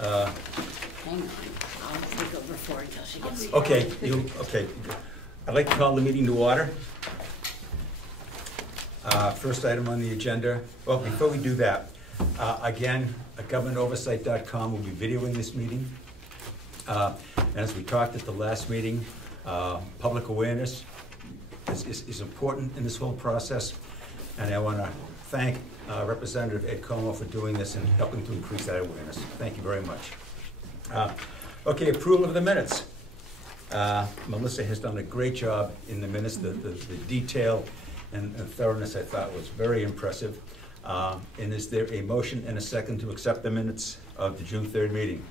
Hang on, I'll take over for her until she gets here. Okay, I'd like to call the meeting to order. First item on the agenda. Well, before we do that, again, GovernmentOversite.com will be videoing this meeting. And as we talked at the last meeting, public awareness is important in this whole process. And I want to thank Representative Ed Comeau for doing this and helping to increase that awareness. Thank you very much. Okay, approval of the minutes. Melissa has done a great job in the minutes. The detail and thoroughness, I thought, was very impressive. And is there a motion and a second to accept the minutes of the June 3rd meeting?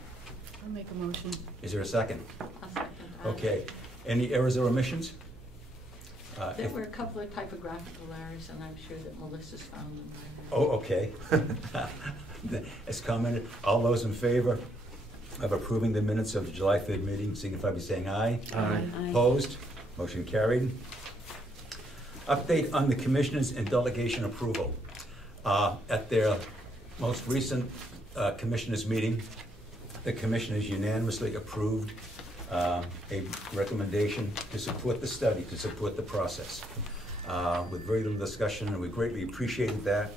I'll make a motion. Is there a second? I'll second that. Okay. Any errors or omissions? There were a couple of typographical errors, and I'm sure that Melissa's found them by now. Oh, okay. As commented, all those in favor of approving the minutes of the July 3rd meeting, signify by saying aye. Aye. Opposed? Motion carried. Update on the commissioners and delegation approval. At their most recent commissioners meeting, the commissioners unanimously approved a recommendation to support the study, to support the process, with very little discussion, and we greatly appreciated that.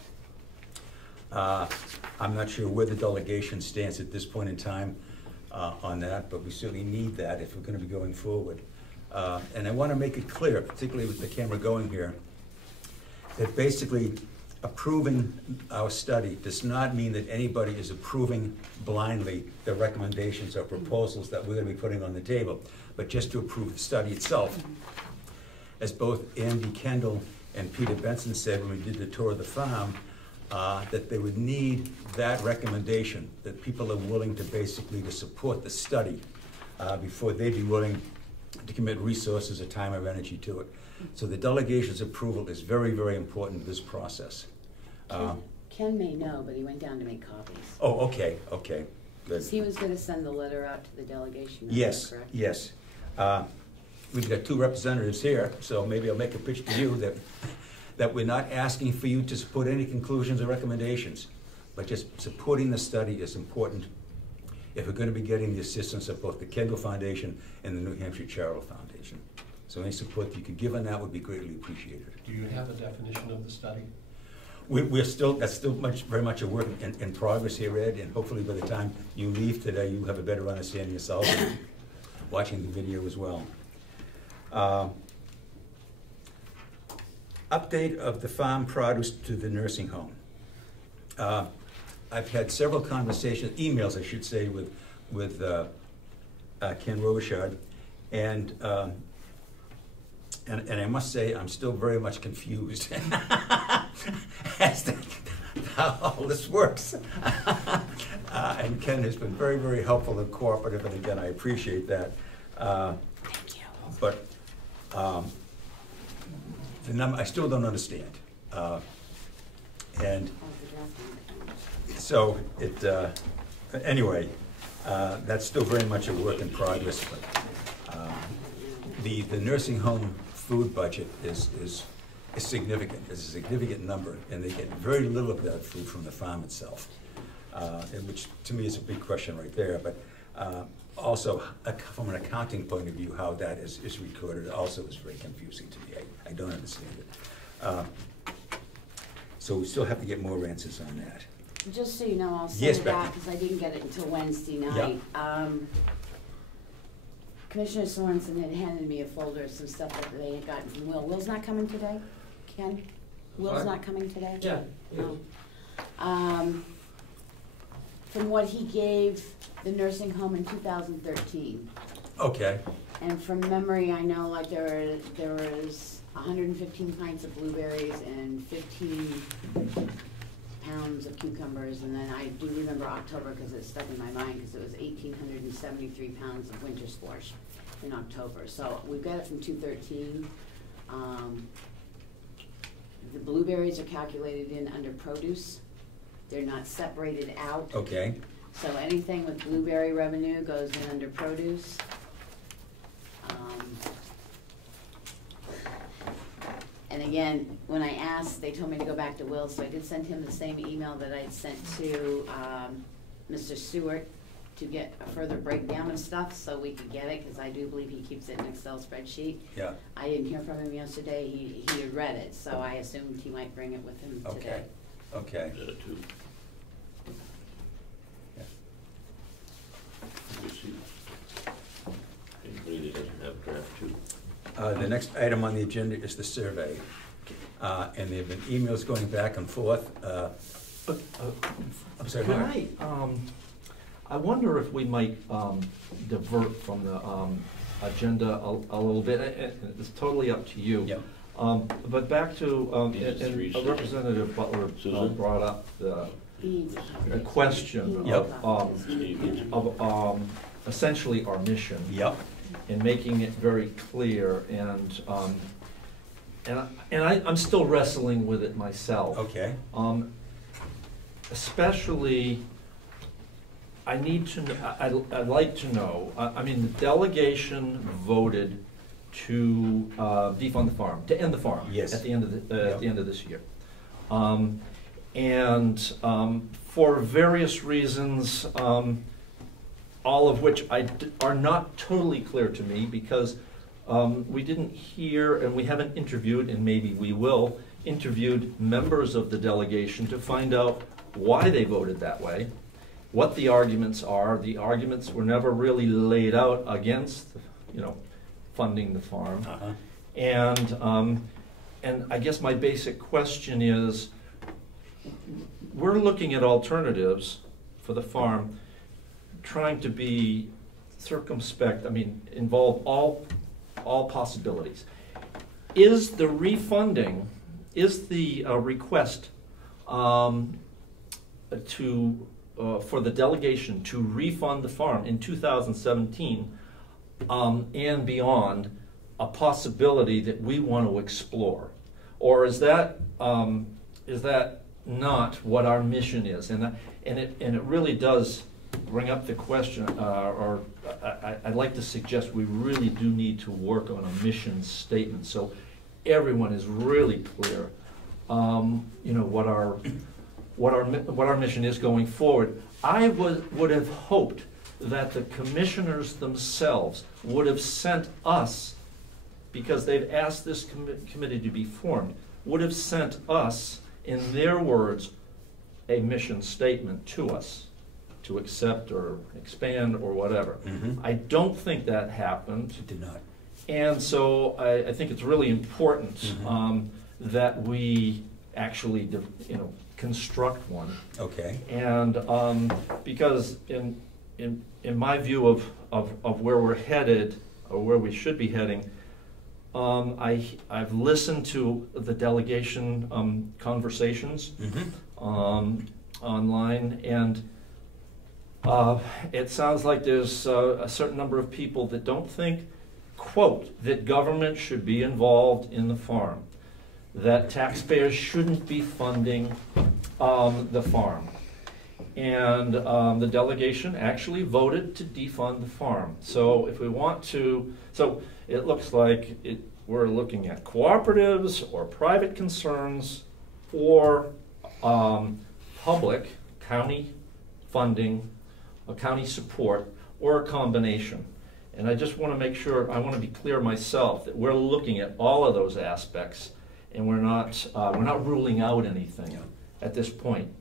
I'm not sure where the delegation stands at this point in time on that, but we certainly need that if we're going to be going forward. And I want to make it clear, particularly with the camera going here, that basically approving our study does not mean that anybody is approving blindly the recommendations or proposals that we're going to be putting on the table, but just to approve the study itself. As both Andy Kendall and Peter Benson said when we did the tour of the farm, that they would need that recommendation, that people are willing to basically to support the study before they'd be willing to commit resources or time or energy to it. So the delegation's approval is very, very important to this process. Ken may know, but he went down to make copies. Oh, okay, good. He was going to send the letter out to the delegation. Yes, correct? yes. We've got two representatives here, so maybe I'll make a pitch to you that we're not asking for you to support any conclusions or recommendations, but just supporting the study is important if we're going to be getting the assistance of both the Kendall Foundation and the New Hampshire Carroll Foundation. So any support you could give on that would be greatly appreciated. Do you have a definition of the study? That's still very much a work in progress here, Ed, and hopefully by the time you leave today, you have a better understanding yourself and watching the video as well. Update of the farm produce to the nursing home. I've had several conversations, emails I should say, with Ken Robichaud, and I must say I'm still very much confused as to how all this works. And Ken has been very, very helpful and cooperative, and again, I appreciate that. Thank you. But the number, I still don't understand. And so anyway, that's still very much a work in progress. But the nursing home food budget is significant. It's a significant number, and they get very little of that food from the farm itself, which to me is a big question right there. But also, from an accounting point of view, how that is recorded also is very confusing to me. I don't understand it. So we still have to get more answers on that. Just so you know, I'll send Yes, it Becky. out because I didn't get it until Wednesday night. Yeah. Commissioner Sorensen had handed me a folder of some stuff that they had gotten from Will. Will's not coming today, Ken? Will's not coming today? Yeah. No. From what he gave the nursing home in 2013. Okay. And from memory, I know like there was 115 pints of blueberries and 15 pounds of cucumbers, and then I do remember October because it stuck in my mind because it was 1,873 pounds of winter squash in October. So we've got it from 2013. The blueberries are calculated in under produce. They're not separated out. Okay. So anything with blueberry revenue goes in under produce. And again, when I asked, they told me to go back to Will, so I did send him the same email that I'd sent to Mr. Stewart to get a further breakdown of stuff so we could get it, because I do believe he keeps it in an Excel spreadsheet. Yeah. I didn't hear from him yesterday. He had read it, so I assumed he might bring it with him today. Okay. Two. Yeah. You see, anybody that doesn't have draft two. The next item on the agenda is the survey. And there have been emails going back and forth. I'm sorry, Mark. I wonder if we might divert from the agenda a little bit. It's totally up to you. Yep. But back to, Three and Representative Butler Susan? brought up the A question Yep. of essentially our mission. Yep. And making it very clear, I'm still wrestling with it myself. Okay. Especially, I need to know, I'd like to know, I mean, the delegation voted to defund the farm, to end the farm. Yes. At the end of Yep. at the end of this year. For various reasons, all of which are not totally clear to me, because we didn't hear, and we haven't interviewed, and maybe we will, interviewed members of the delegation to find out why they voted that way, what the arguments are. The arguments were never really laid out against, funding the farm. Uh-huh. And I guess my basic question is, we're looking at alternatives for the farm, trying to be circumspect, involve all possibilities. Is the refunding, is the request for the delegation to refund the farm in 2017 and beyond a possibility that we want to explore? Or is that not what our mission is? And it really does bring up the question, or I'd like to suggest we really do need to work on a mission statement so everyone is really clear, what our mission is going forward. I would have hoped that the commissioners themselves would have sent us, because they've asked this committee to be formed, would have sent us, in their words, a mission statement to us to accept or expand or whatever. Mm-hmm. I don't think that happened. It did not. And so I think it's really important Mm-hmm. that we actually construct one. Okay. And because in my view of where we're headed, or where we should be heading, I've listened to the delegation conversations Mm-hmm. online, and it sounds like there's a certain number of people that don't think, quote, that government should be involved in the farm, that taxpayers shouldn't be funding the farm. And the delegation actually voted to defund the farm. So if we want to, so it looks like we're looking at cooperatives or private concerns or public county funding, county support, or a combination. And I just want to make sure, I want to be clear myself that we're looking at all of those aspects, and we're not ruling out anything at this point.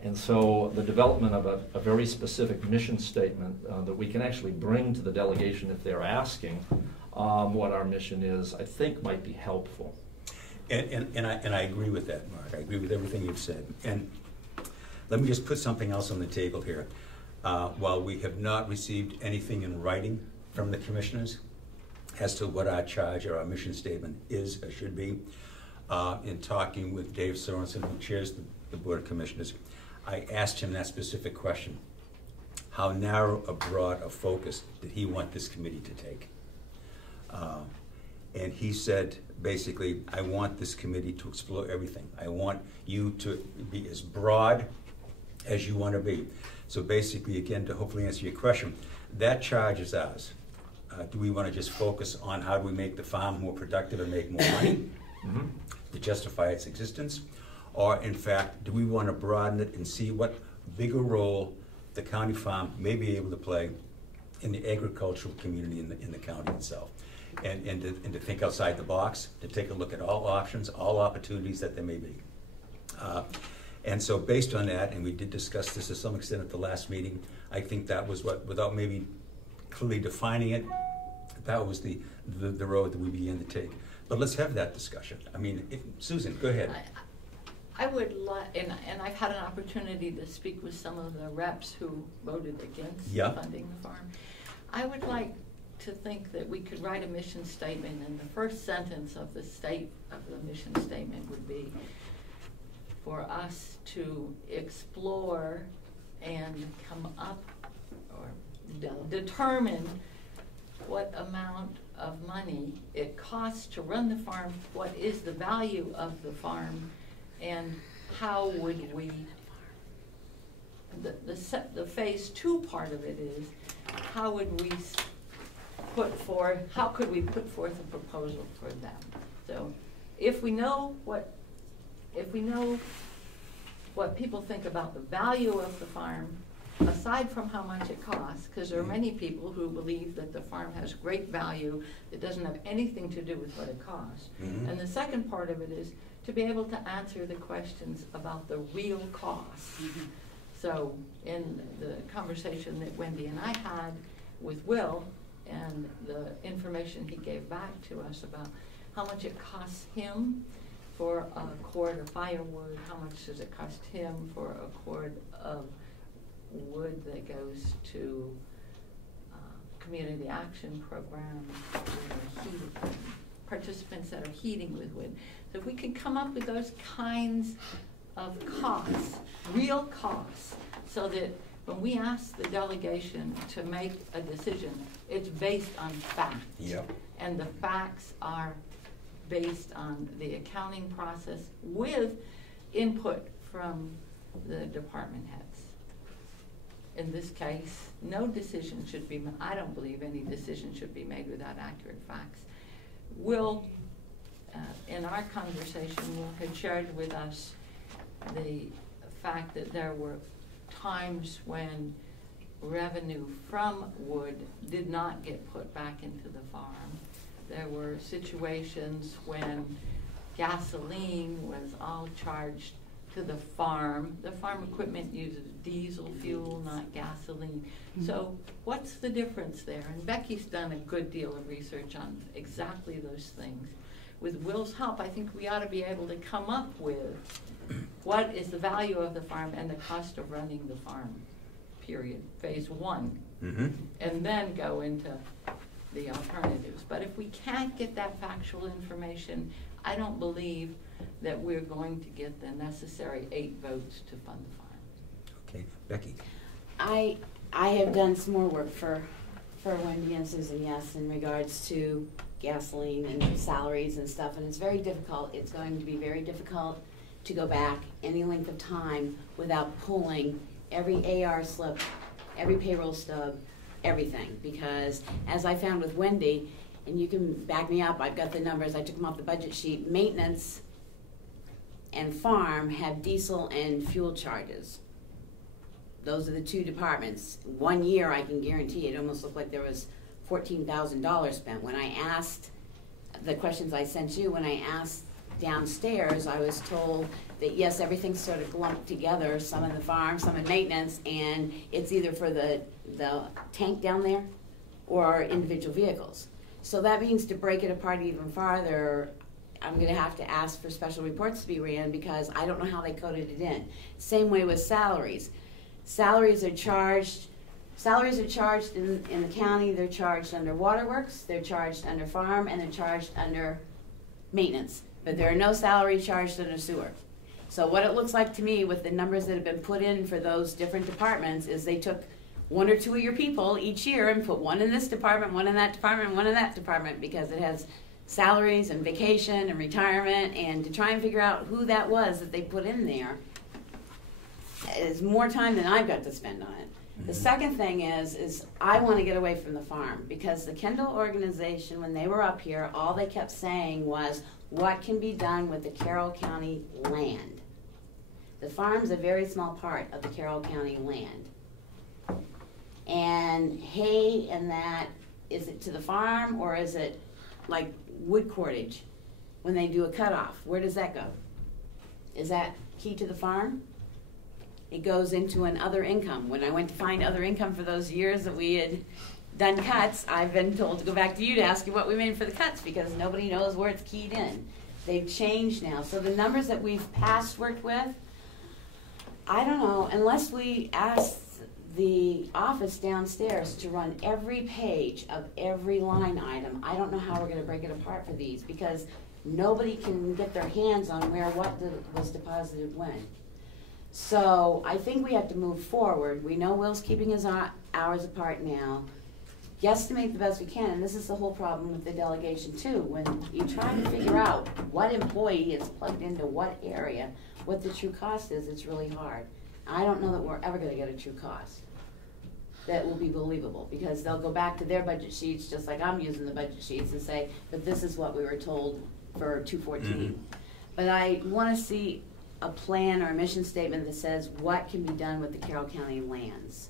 And so the development of a very specific mission statement that we can actually bring to the delegation if they're asking what our mission is, I think might be helpful. And I agree with that, Mark. I agree with everything you've said. And let me just put something else on the table here. While we have not received anything in writing from the commissioners as to what our charge or our mission statement is or should be, in talking with Dave Sorensen, who chairs the Board of Commissioners, I asked him that specific question. How narrow a broad a focus did he want this committee to take? And he said, basically, I want this committee to explore everything. I want you to be as broad as you want to be. So basically, again, to hopefully answer your question, that charge is ours. Do we want to just focus on how do we make the farm more productive and make more money to justify its existence? Or in fact, do we want to broaden it and see what bigger role the county farm may be able to play in the agricultural community in the county itself. And to think outside the box, to take a look at all options, all opportunities that there may be. And so based on that, and we did discuss this to some extent at the last meeting, I think that was what, without maybe clearly defining it, that was the road that we began to take. But let's have that discussion. I mean, Susan, go ahead. I would like, and I've had an opportunity to speak with some of the reps who voted against funding the farm. I would like to think that we could write a mission statement, and the first sentence of the mission statement would be for us to explore and come up or determine what amount of money it costs to run the farm, what is the value of the farm, and how would we, the phase 2 part of it is, how would we how could we put forth a proposal for them? So if we know what people think about the value of the farm, aside from how much it costs, because there are many people who believe that the farm has great value that doesn't have anything to do with what it costs. Mm-hmm. And the second part of it is to be able to answer the questions about the real costs. Mm-hmm. So in the conversation that Wendy and I had with Will, and the information he gave back to us about how much it costs him for a cord of firewood, how much does it cost him for a cord of wood that goes to community action programs, participants that are heating with wood. So if we could come up with those kinds of costs, real costs, so that when we ask the delegation to make a decision, it's based on fact. Yep. And the facts are based on the accounting process with input from the department heads. In this case, no decision should be made. I don't believe any decision should be made without accurate facts. Will, in our conversation, Will had shared with us the fact that there were times when revenue from wood did not get put back into the farm. There were situations when gasoline was all charged to the farm. The farm equipment uses diesel fuel, not gasoline. Mm-hmm. So what's the difference there? And Becky's done a good deal of research on exactly those things. With Will's help, I think we ought to be able to come up with what is the value of the farm and the cost of running the farm, period, phase 1. Mm-hmm. And then go into the alternatives. But if we can't get that factual information, I don't believe that we're going to get the necessary 8 votes to fund the farm. Okay, Becky. I have done some more work for Wendy and Susan, yes, in regards to gasoline and salaries and stuff, and it's very difficult. It's going to be very difficult to go back any length of time without pulling every AR slip, every payroll stub, everything, because as I found with Wendy, and you can back me up, I've got the numbers, I took them off the budget sheet, maintenance and farm have diesel and fuel charges. Those are the 2 departments. 1 year, I can guarantee it almost looked like there was $14,000 spent. When I asked the questions I sent you, when I asked downstairs, I was told that yes, everything's sort of lumped together, some in the farm, some in maintenance, and it's either for the tank down there or individual vehicles. So that means to break it apart even farther, I'm going to have to ask for special reports to be ran because I don't know how they coded it in. Same way with salaries. Salaries are charged in the county. They're charged under waterworks, they're charged under farm, and they're charged under maintenance. But there are no salaries charged under sewer. So what it looks like to me with the numbers that have been put in for those different departments is they took 1 or 2 of your people each year and put 1 in this department, 1 in that department, 1 in that department, because it has salaries and vacation and retirement, and to try and figure out who that was that they put in there is more time than I've got to spend on it. The second thing is I want to get away from the farm, because the Kendall organization, when they were up here, all they kept saying was what can be done with the Carroll County land. The farm's a very small part of the Carroll County land. And hay and that, is it to the farm or is it like wood cordage? When they do a cutoff, where does that go? Is that key to the farm? It goes into an other income. When I went to find other income for those years that we had done cuts, I've been told to go back to you to ask you what we made for the cuts because nobody knows where it's keyed in. They've changed now. So the numbers that we've past worked with, I don't know, unless we ask the office downstairs to run every page of every line item, I don't know how we're going to break it apart for these because nobody can get their hands on where what was deposited when. So I think we have to move forward. We know Will's keeping his hours apart now. Guesstimate the best we can, and this is the whole problem with the delegation too. When you try to figure out what employee is plugged into what area, what the true cost is, it's really hard. I don't know that we're ever going to get a true cost that will be believable because they'll go back to their budget sheets just like I'm using the budget sheets and say, but this is what we were told for 214. But I want to see a plan or a mission statement that says what can be done with the Carroll County lands.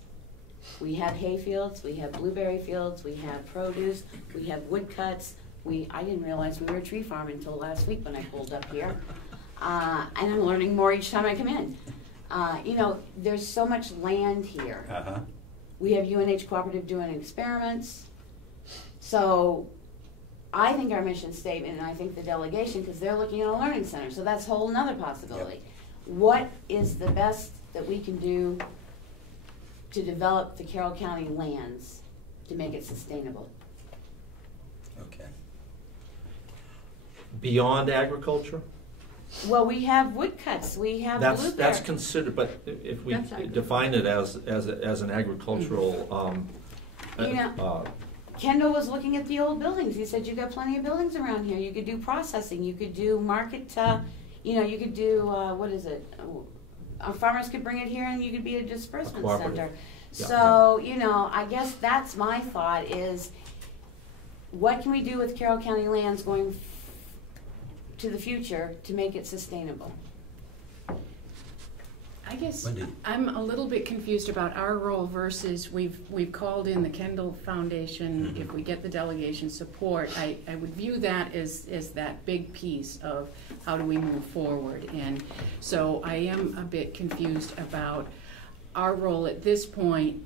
We have hay fields, we have blueberry fields, we have produce, we have wood cuts. I didn't realize we were a tree farm until last week when I pulled up here. And I'm learning more each time I come in. You know, there's so much land here. We have UNH Cooperative doing experiments. So I think our mission statement, and I think the delegation, because they're looking at a learning center, so that's a whole nother possibility. Yep. What is the best that we can do to develop the Carroll County lands to make it sustainable? Okay. Beyond agriculture? Well, we have woodcuts, we have blueberry. That's considered, but if we define it as an agricultural, you know, Kendall was looking at the old buildings. He said, you've got plenty of buildings around here. You could do processing. You could do market, you know, you could do, what is it? Farmers could bring it here and you could be a disbursement center. Yeah, so, yeah. You know, I guess that's my thought is, what can we do with Carroll County lands going to the future to make it sustainable? I guess Wendy. I'm a little bit confused about our role versus we've called in the Kendall Foundation. If we get the delegation support, I would view that as that big piece of how do we move forward. And so I am a bit confused about our role at this point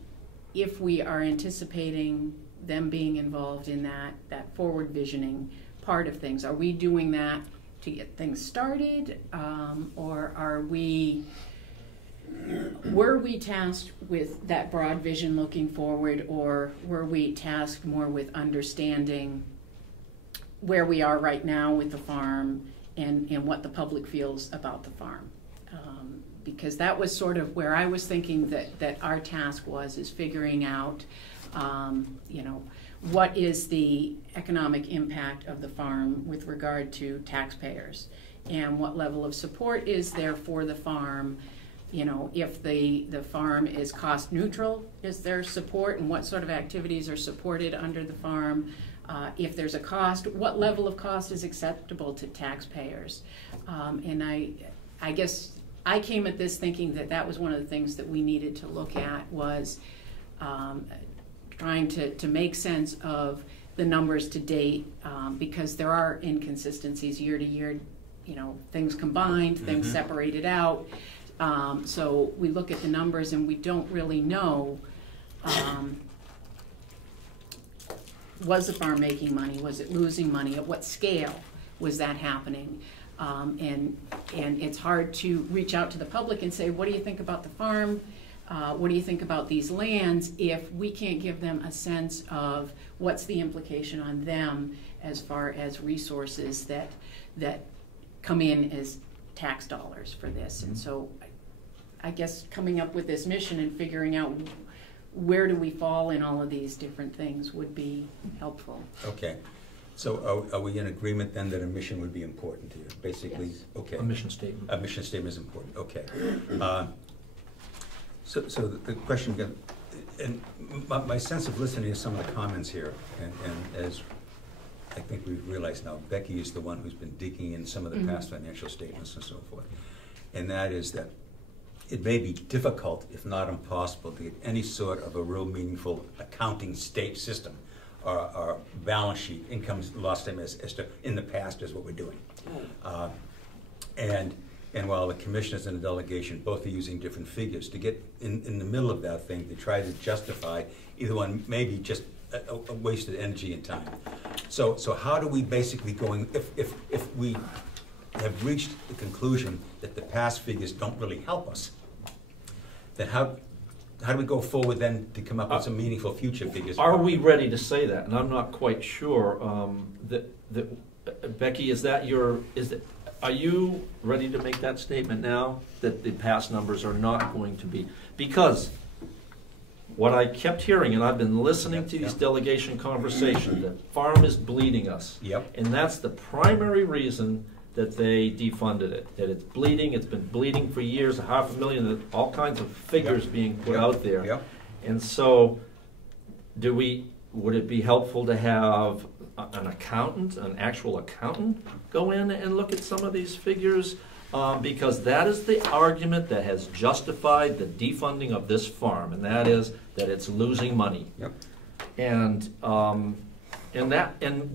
if we are anticipating them being involved in that forward visioning part of things. Are we doing that to get things started, or were we tasked with that broad vision looking forward, or were we tasked more with understanding where we are right now with the farm and what the public feels about the farm? Because that was sort of where I was thinking that our task is figuring out, you know, what is the economic impact of the farm with regard to taxpayers, and what level of support is there for the farm. You know, if the farm is cost neutral, is there support, and what sort of activities are supported under the farm? If there's a cost, what level of cost is acceptable to taxpayers? And I guess I came at this thinking that was one of the things that we needed to look at was trying to make sense of the numbers to date, because there are inconsistencies year to year, you know, things combined, things separated out. So we look at the numbers and we don't really know, was the farm making money? Was it losing money? At what scale was that happening? And it's hard to reach out to the public and say, what do you think about the farm? What do you think about these lands, if we can't give them a sense of what's the implication on them as far as resources that come in as tax dollars for this. And so I guess coming up with this mission and figuring out where do we fall in all of these different things would be helpful. Okay. So are we in agreement then that a mission would be important here? Basically, yes. Okay. A mission statement. A mission statement is important, okay. So the question again, and my sense of listening to some of the comments here, and as I think we've realized now, Becky is the one who's been digging in some of the past financial statements and so forth. And that is that it may be difficult, if not impossible, to get any sort of a real meaningful accounting state system or balance sheet, income loss statement as to in the past is what we're doing. And while the commissioners and the delegation both are using different figures, to get in the middle of that thing, to try to justify either one, maybe just a wasted energy and time. So how do we basically if we have reached the conclusion that the past figures don't really help us, then how do we go forward then to come up with some meaningful future figures? Are we ready to say that? And I'm not quite sure that Becky, are you ready to make that statement now, that the past numbers are not going to be? Because what I kept hearing, and I've been listening to these delegation conversations, that farm is bleeding us. Yep. And that's the primary reason that they defunded it, that it's bleeding, it's been bleeding for years, 500,000, all kinds of figures being put out there. Yep. And so, would it be helpful to have an accountant, an actual accountant, go in and look at some of these figures? Because that is the argument that has justified the defunding of this farm, and that is that it's losing money. Yep. And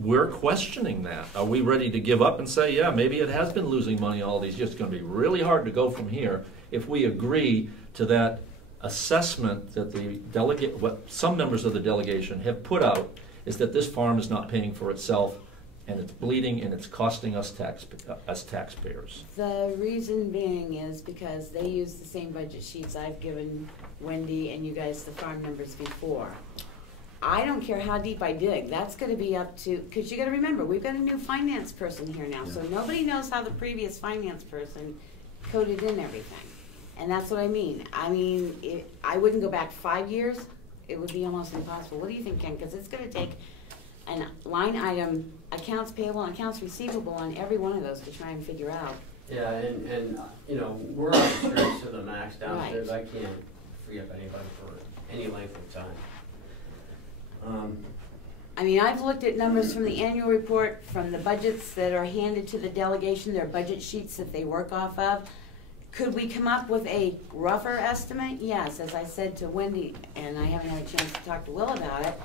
we're questioning that. Are we ready to give up and say, yeah, maybe it has been losing money all these years? It's going to be really hard to go from here if we agree to that assessment that what some members of the delegation have put out, is that this farm is not paying for itself, and it's bleeding, and it's costing us taxpayers. The reason being is because they use the same budget sheets I've given Wendy and you guys, the farm members, before. I don't care how deep I dig, that's gonna be up to, because you gotta remember, we've got a new finance person here now, so nobody knows how the previous finance person coded in everything. And that's what I mean. I wouldn't go back 5 years, it would be almost impossible. What do you think, Ken? Because it's gonna take an line item, accounts payable and accounts receivable on every one of those to try and figure out. Yeah, and you know, we're on the streets to the max downstairs. Right. I can't free up anybody for any length of time. I've looked at numbers from the annual report, from the budgets that are handed to the delegation, their budget sheets that they work off of. Could we come up with a rougher estimate? Yes, as I said to Wendy, and I haven't had a chance to talk to Will about it,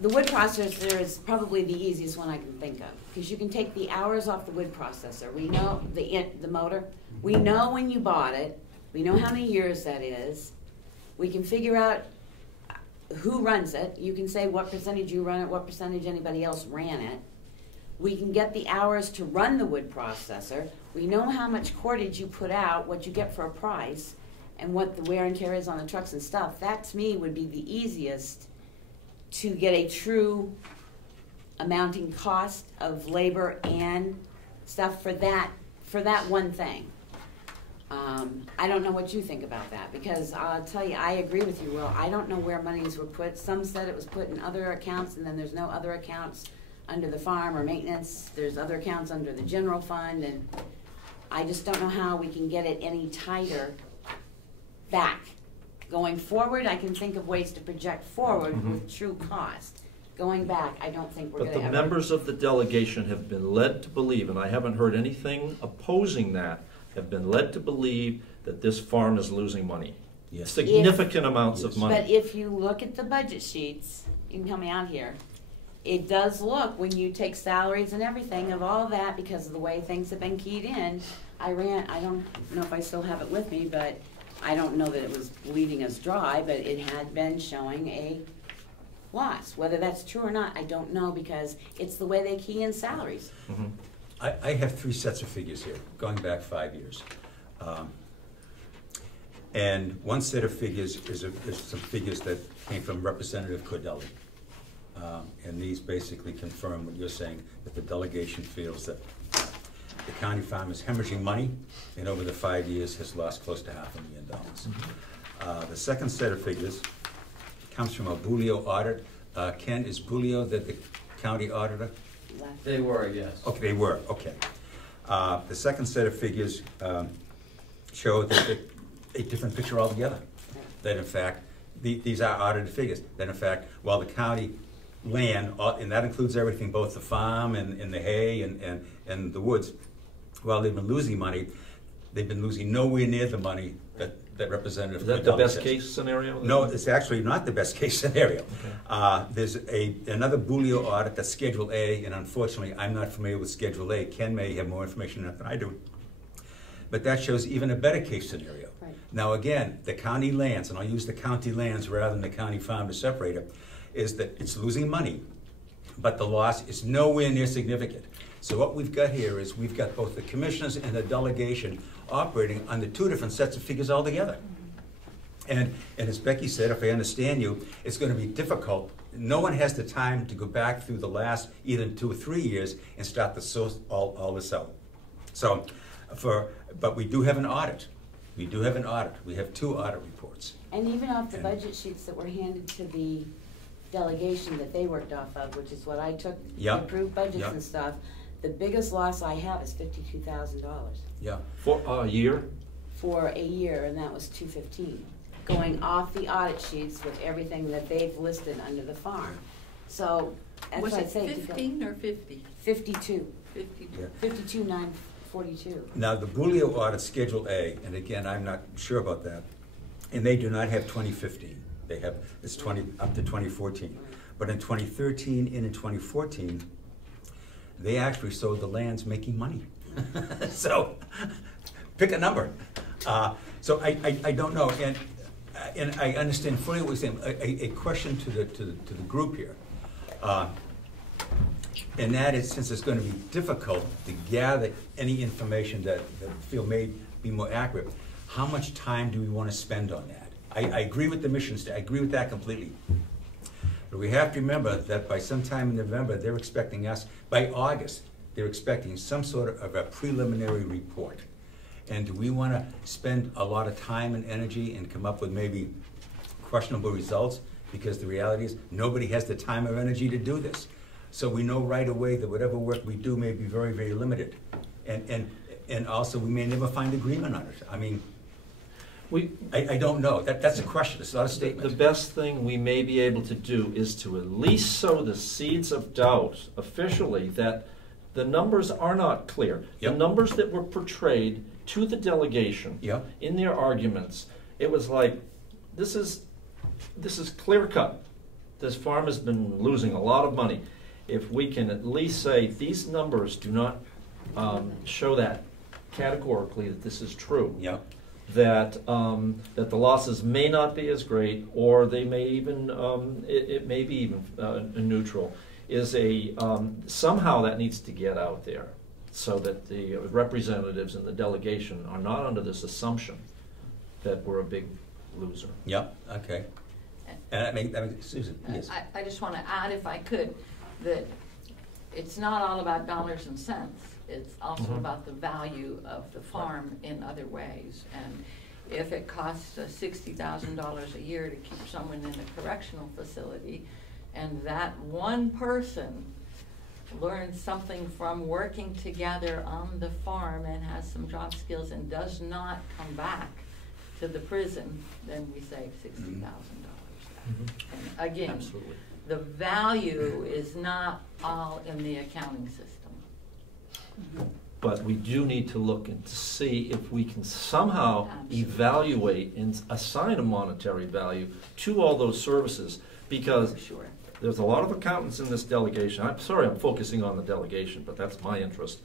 the wood processor is probably the easiest one I can think of, because you can take the hours off the wood processor. We know the motor. We know when you bought it. We know how many years that is. We can figure out who runs it. You can say what percentage you run it, what percentage anybody else ran it. We can get the hours to run the wood processor. We know how much cordage you put out, what you get for a price, and what the wear and tear is on the trucks and stuff. That, to me, would be the easiest to get a true amounting cost of labor and stuff for that one thing. I don't know what you think about that, because I'll tell you, I agree with you, Will. I don't know where monies were put. Some said it was put in other accounts, and then there's no other accounts under the farm or maintenance. There's other accounts under the general fund, and I just don't know how we can get it any tighter back. Going forward, I can think of ways to project forward with true cost. Going back, I don't think we're going to But the members of the delegation have been led to believe, and I haven't heard anything opposing that, have been led to believe that this farm is losing money. Yes. Significant amounts of money. But if you look at the budget sheets, you can help me out here, it does look, when you take salaries and everything of all that, because of the way things have been keyed in, I don't know if I still have it with me, but I don't know that it was bleeding us dry, but it had been showing a loss. Whether that's true or not, I don't know, because it's the way they key in salaries. I have 3 sets of figures here, going back 5 years. And one set of figures is some figures that came from Representative Cordelli. And these basically confirm what you're saying, that the delegation feels that the county farm is hemorrhaging money, and over the 5 years has lost close to $500,000. The second set of figures comes from a Bulio audit. Ken, is Bulio the county auditor? They were, yes. Okay, they were, okay. The second set of figures show that a different picture altogether. That in fact, these are audited figures. That in fact, while the county land, and that includes everything, both the farm and the hay and the woods, while they've been losing money, they've been losing nowhere near the money that that Representative. Is that the McDonald best says. case scenario? No, it's actually not the best case scenario. There's another Boolio audit that's Schedule A, and unfortunately, I'm not familiar with Schedule A. Ken may have more information on that than I do. But that shows even a better case scenario. Right. Now again, the county lands, and I'll use the county lands rather than the county farm to separate it, is that it's losing money, but the loss is nowhere near significant. So what we've got here is we've got both the commissioners and the delegation operating under two different sets of figures altogether. And as Becky said, if I understand you, it's going to be difficult. No one has the time to go back through the last either 2 or 3 years and start to sort all this out. So, but we do have an audit. We do have an audit. We have 2 audit reports. And even off the budget sheets that were handed to the delegation that they worked off of, which is what I took, Yeah. the approved budgets Yeah. and stuff, the biggest loss I have is $52,000 Yeah. For a year? for a year, and that was 215. Going off the audit sheets with everything that they've listed under the farm. So, that's Was why I it say. 15 or 50? 52, 52. Yeah. 52,942. Now, the Boolio audit, Schedule A, and again, I'm not sure about that, and they do not have 2015. They have, it's 20, up to 2014. But in 2013 and in 2014, they actually sold the lands making money. So, pick a number. So I don't know, and I understand fully what we're saying. A question to the group here, and that is, since it's going to be difficult to gather any information that feel may be more accurate, how much time do we want to spend on that? I agree with the mission statement. I agree with that completely. But we have to remember that by sometime in November, they're expecting us, by August, they're expecting some sort of a preliminary report. And do we want to spend a lot of time and energy and come up with maybe questionable results? Because the reality is, nobody has the time or energy to do this. So we know right away that whatever work we do may be very, very limited. And also, we may never find agreement on it. I mean, I don't know. That's a question. It's not a statement. The best thing we may be able to do is to at least sow the seeds of doubt officially that the numbers are not clear. Yep. The numbers that were portrayed to the delegation Yep. in their arguments, it was like, this is clear cut. This farm has been losing a lot of money. If we can at least say these numbers do not show that categorically that this is true. Yeah. That that the losses may not be as great, or they may even it may be even neutral. Is a somehow that needs to get out there, so that the representatives and the delegation are not under this assumption that we're a big loser. Yeah. Okay. And I mean, Susan, yes. I just want to add, if I could, that it's not all about dollars and cents. It's also about the value of the farm in other ways. And if it costs $60,000 a year to keep someone in a correctional facility, and that one person learns something from working together on the farm and has some job skills and does not come back to the prison, then we save $60,000. And again, Absolutely. the value is not all in the accounting system. But we do need to look and to see if we can somehow Absolutely. evaluate and assign a monetary value to all those services, because For sure. there's a lot of accountants in this delegation. I'm sorry I'm focusing on the delegation, but that's my interest.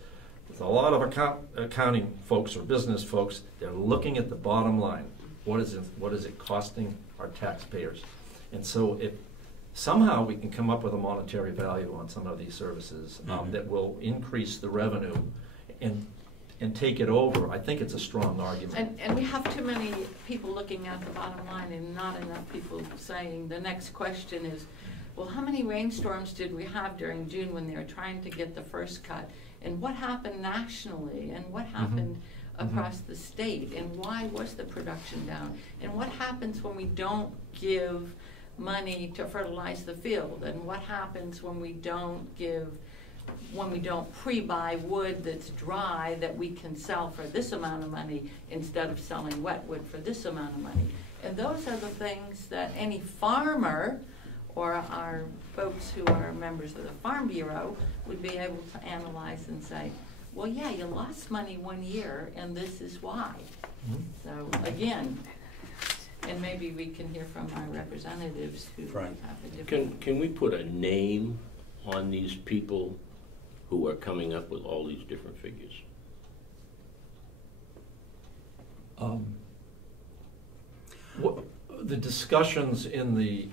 There's a lot of accounting folks or business folks. They're looking at the bottom line. What is it costing our taxpayers? And so if somehow we can come up with a monetary value on some of these services that will increase the revenue and take it over, I think it's a strong argument. And we have too many people looking at the bottom line and not enough people saying, the next question is, well, how many rainstorms did we have during June when they were trying to get the first cut? And what happened nationally? And what happened across the state? And why was the production down? And what happens when we don't give money to fertilize the field? And what happens when we don't pre-buy wood that's dry that we can sell for this amount of money instead of selling wet wood for this amount of money? And those are the things that any farmer or our folks who are members of the Farm Bureau would be able to analyze and say, well, yeah, you lost money one year and this is why. So again, And maybe we can hear from our representatives who Right. have a different. Can we put a name on these people who are coming up with all these different figures? The discussions in the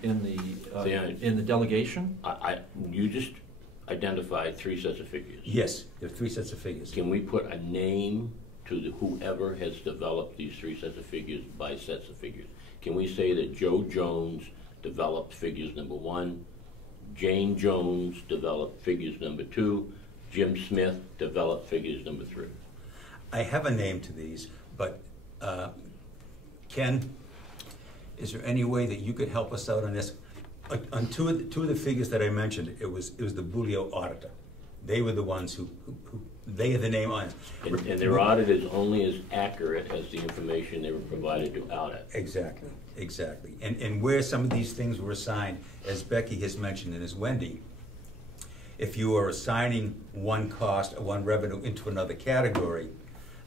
delegation? You just identified 3 sets of figures. Yes, there are 3 sets of figures. Can we put a name to whoever has developed these 3 sets of figures by sets of figures? Can we say that Joe Jones developed figures number 1, Jane Jones developed figures number 2, Jim Smith developed figures number 3? I have a name to these, but Ken, is there any way that you could help us out on this? On two of the figures that I mentioned, it was the Bulio auditor. They were the ones who they had the name on it. And their audit is only as accurate as the information they were provided to audit. Exactly, exactly. And where some of these things were assigned, as Becky has mentioned and as Wendy, if you are assigning one cost or one revenue into another category,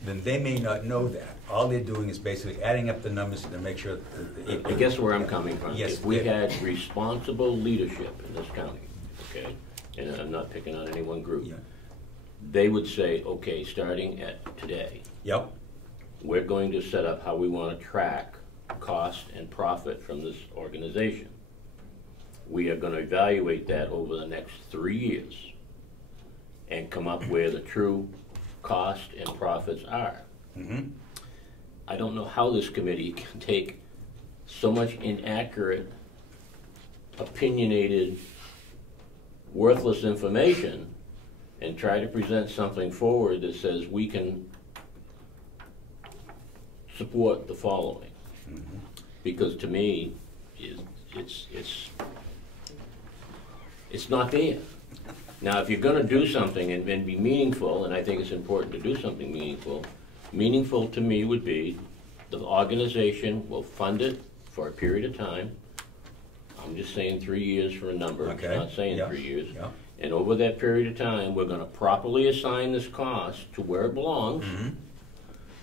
then they may not know that. All they're doing is basically adding up the numbers to make sure that I guess where I'm coming from. Yes, If we yeah. had responsible leadership in this county, okay, and I'm not picking on any one group, Yeah. they would say, okay, starting at today, Yep, we're going to set up how we want to track cost and profit from this organization. We are going to evaluate that over the next 3 years and come up where the true cost and profits are. mm-hmm. I don't know how this committee can take so much inaccurate, opinionated, worthless information and try to present something forward that says we can support the following. Mm-hmm. Because to me, it's not there. Now, if you're gonna do something and be meaningful, and I think it's important to do something meaningful to me would be the organization will fund it for a period of time. I'm just saying 3 years for a number, I'm Okay. not saying Yeah. 3 years. Yeah. And over that period of time, we're gonna properly assign this cost to where it belongs. Mm-hmm.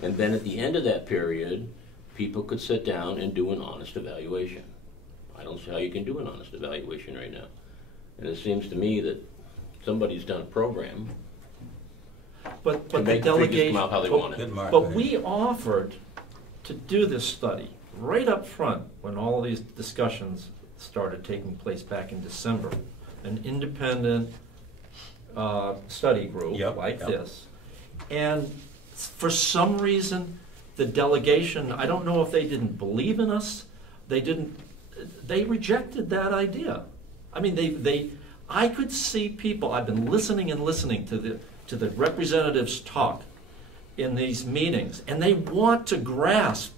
And then at the end of that period, people could sit down and do an honest evaluation. I don't see how you can do an honest evaluation right now. And it seems to me that somebody's done a program But to the make the figures delegation, come out how they want Good it. mark. but we offered to do this study right up front when all of these discussions started taking place back in December. An independent study group Yep, like yep. this. And for some reason, the delegation, I don't know if they didn't believe in us, they rejected that idea. I mean, I could see people, I've been listening and listening to the representatives talk in these meetings, and they want to grasp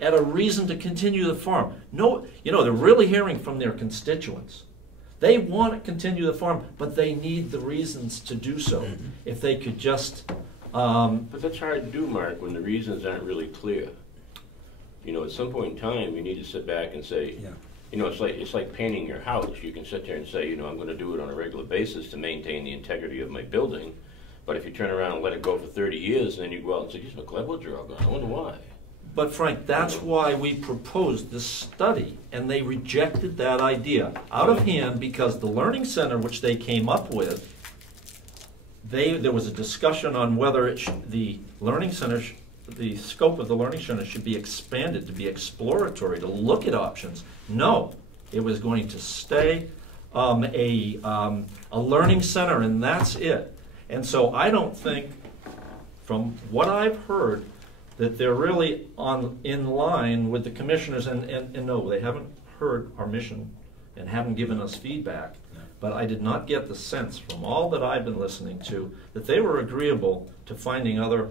at a reason to continue the farm. No, they're really hearing from their constituents. They want to continue the farm, but they need the reasons to do so. If they could just, But that's hard to do, Mark, when the reasons aren't really clear. At some point in time, you need to sit back and say, Yeah. it's like painting your house. You can sit there and say, I'm going to do it on a regular basis to maintain the integrity of my building. But if you turn around and let it go for 30 years, and then you go out and say, geez, my clapboards are all gone. I wonder why. but Frank, that's why we proposed this study, and they rejected that idea out of hand because the Learning Center, which they came up with, there was a discussion on whether the Learning Center, the scope of the Learning Center should be expanded to be exploratory, to look at options. No, it was going to stay a learning center, and that's it. And so I don't think, from what I've heard, that they're really in line with the commissioners, and no, they haven't heard our mission and haven't given us feedback. Yeah. But I did not get the sense from all that I've been listening to that they were agreeable to finding other,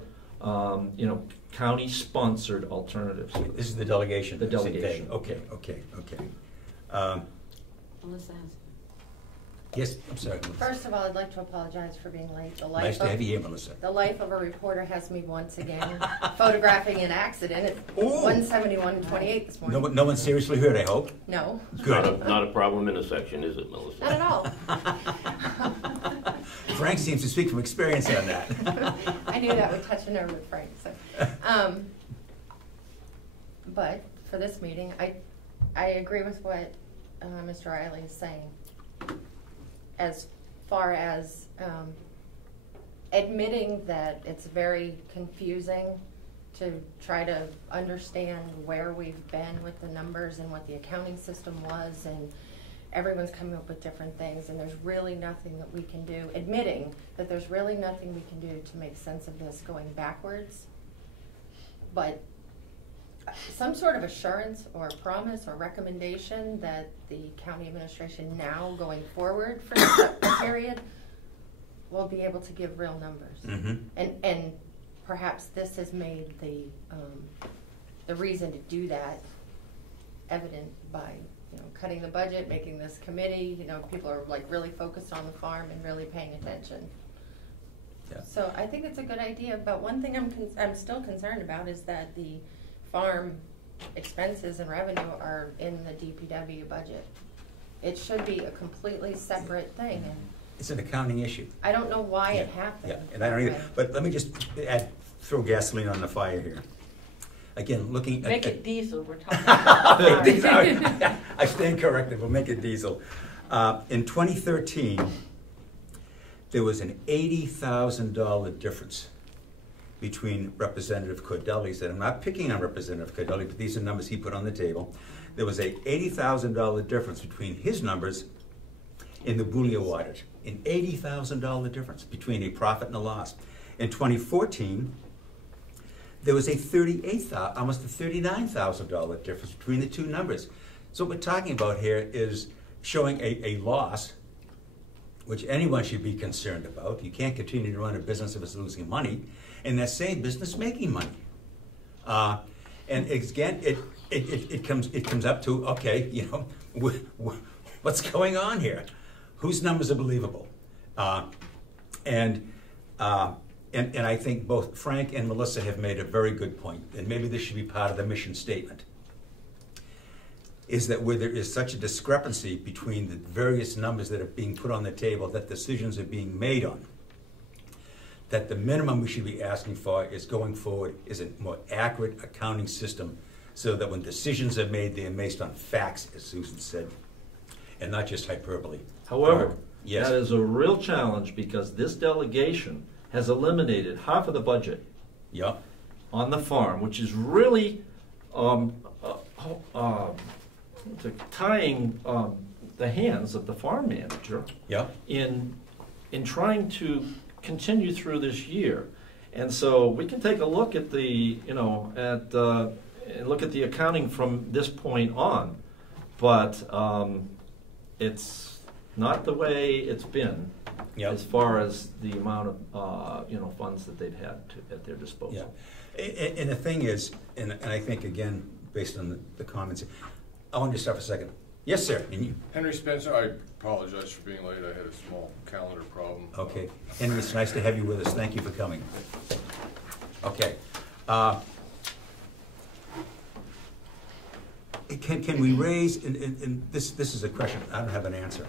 county-sponsored alternatives. This is the delegation. The same thing. delegation. Okay. Melissa has. Yes, I'm sorry, Melissa. First of all, I'd like to apologize for being late. Nice to have you here, Melissa. The life of a reporter has me once again photographing an accident at Ooh. 171-28 this morning. No one seriously hurt, I hope? No, Good. Not a problem intersection, is it, Melissa? not at all. Frank seems to speak from experience on that. I knew that would touch a nerve with Frank. So. But for this meeting. I agree with what Mr. Riley is saying. As far as admitting that it's very confusing to try to understand where we've been with the numbers and what the accounting system was, and everyone's coming up with different things, and there's really nothing that we can do, admitting that there's really nothing we can do to make sense of this going backwards. But some sort of assurance or promise or recommendation that the county administration now going forward for the period will be able to give real numbers. Mm-hmm. And perhaps this has made the reason to do that evident by, you know, cutting the budget, making this committee, you know, people are like really focused on the farm and really paying attention. Yeah. So I think it's a good idea, but one thing I'm still concerned about is that the farm expenses and revenue are in the DPW budget. It should be a completely separate thing, and It's an accounting issue. I don't know why it happened. Yeah, and I don't either. But let me just throw gasoline on the fire here. Again, looking at... Make it diesel, we're talking about. I stand corrected, we'll make it diesel. In 2013, there was an $80,000 difference between Representative Cordelli's, and I'm not picking on Representative Cordelli, but these are numbers he put on the table. There was a $80,000 difference between his numbers in the Boulio audit, an $80,000 difference between a profit and a loss. In 2014, there was a almost a $39,000 difference between the two numbers. So what we're talking about here is showing a loss, which anyone should be concerned about. You can't continue to run a business if it's losing money, and that same business making money. And again, it comes up to, okay, you know, what's going on here? Whose numbers are believable? And I think both Frank and Melissa have made a very good point, and maybe this should be part of the mission statement, is that where there is such a discrepancy between the various numbers that are being put on the table that decisions are being made on, that the minimum we should be asking for is going forward is a more accurate accounting system so that when decisions are made, they are based on facts, as Susan said, and not just hyperbole. However, yes. that is a real challenge because this delegation has eliminated half of the budget on the farm, which is really tying the hands of the farm manager in trying to continue through this year. And so we can take a look at the, you know, look at the accounting from this point on, but it's not the way it's been as far as the amount of you know, funds that they've had at their disposal. And the thing is, and I think again, based on the comments, I want to stop for a second. Yes, sir. And you? Henry Spencer, I apologize for being late. I had a small calendar problem. Okay. Henry, it's nice to have you with us. Thank you for coming. Okay. Can we raise, and this is a question, I don't have an answer.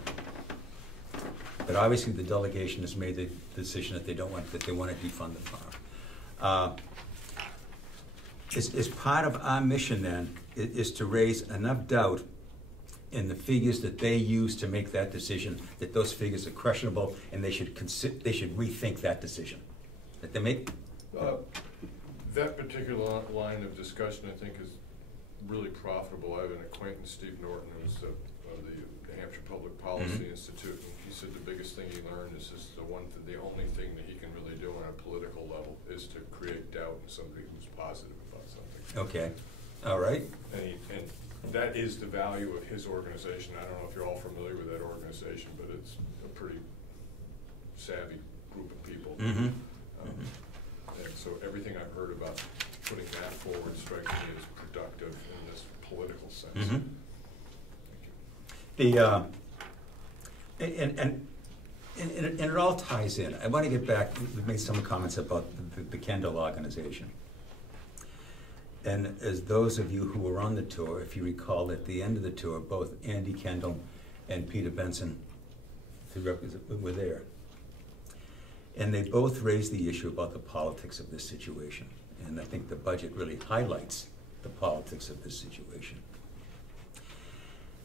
But obviously the delegation has made the decision that they don't want, that they want to defund the farm. Is part of our mission then is to raise enough doubt in the figures that they use to make that decision, that those figures are questionable, and they should rethink that decision that they make. That particular line of discussion, I think, is really profitable. I have an acquaintance, Steve Norton, who's of the New Hampshire Public Policy Institute, and he said the biggest thing he learned is just the only thing that he can really do on a political level is to create doubt in somebody who's positive about something. Okay, all right. And that is the value of his organization. I don't know if you're all familiar with that organization, but it's a pretty savvy group of people. And so everything I've heard about putting that forward strikes me as productive in this political sense. Thank you. And it all ties in. I want to get back, we've made some comments about the Kendall organization. And as those of you who were on the tour, if you recall, at the end of the tour, both Andy Kendall and Peter Benson were there. And they both raised the issue about the politics of this situation. And I think the budget really highlights the politics of this situation.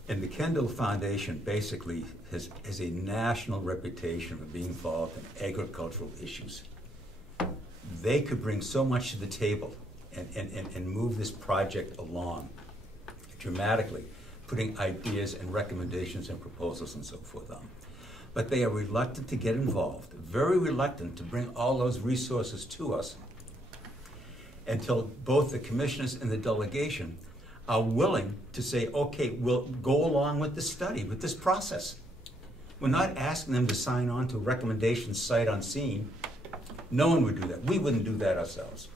And the Kendall Foundation basically has a national reputation for being involved in agricultural issues. They could bring so much to the table and move this project along dramatically, putting ideas and recommendations and proposals and so forth on. But they are reluctant to get involved, very reluctant to bring all those resources to us until both the commissioners and the delegation are willing to say, okay, we'll go along with this study, with this process. We're not asking them to sign on to recommendations sight unseen. No one would do that. We wouldn't do that ourselves.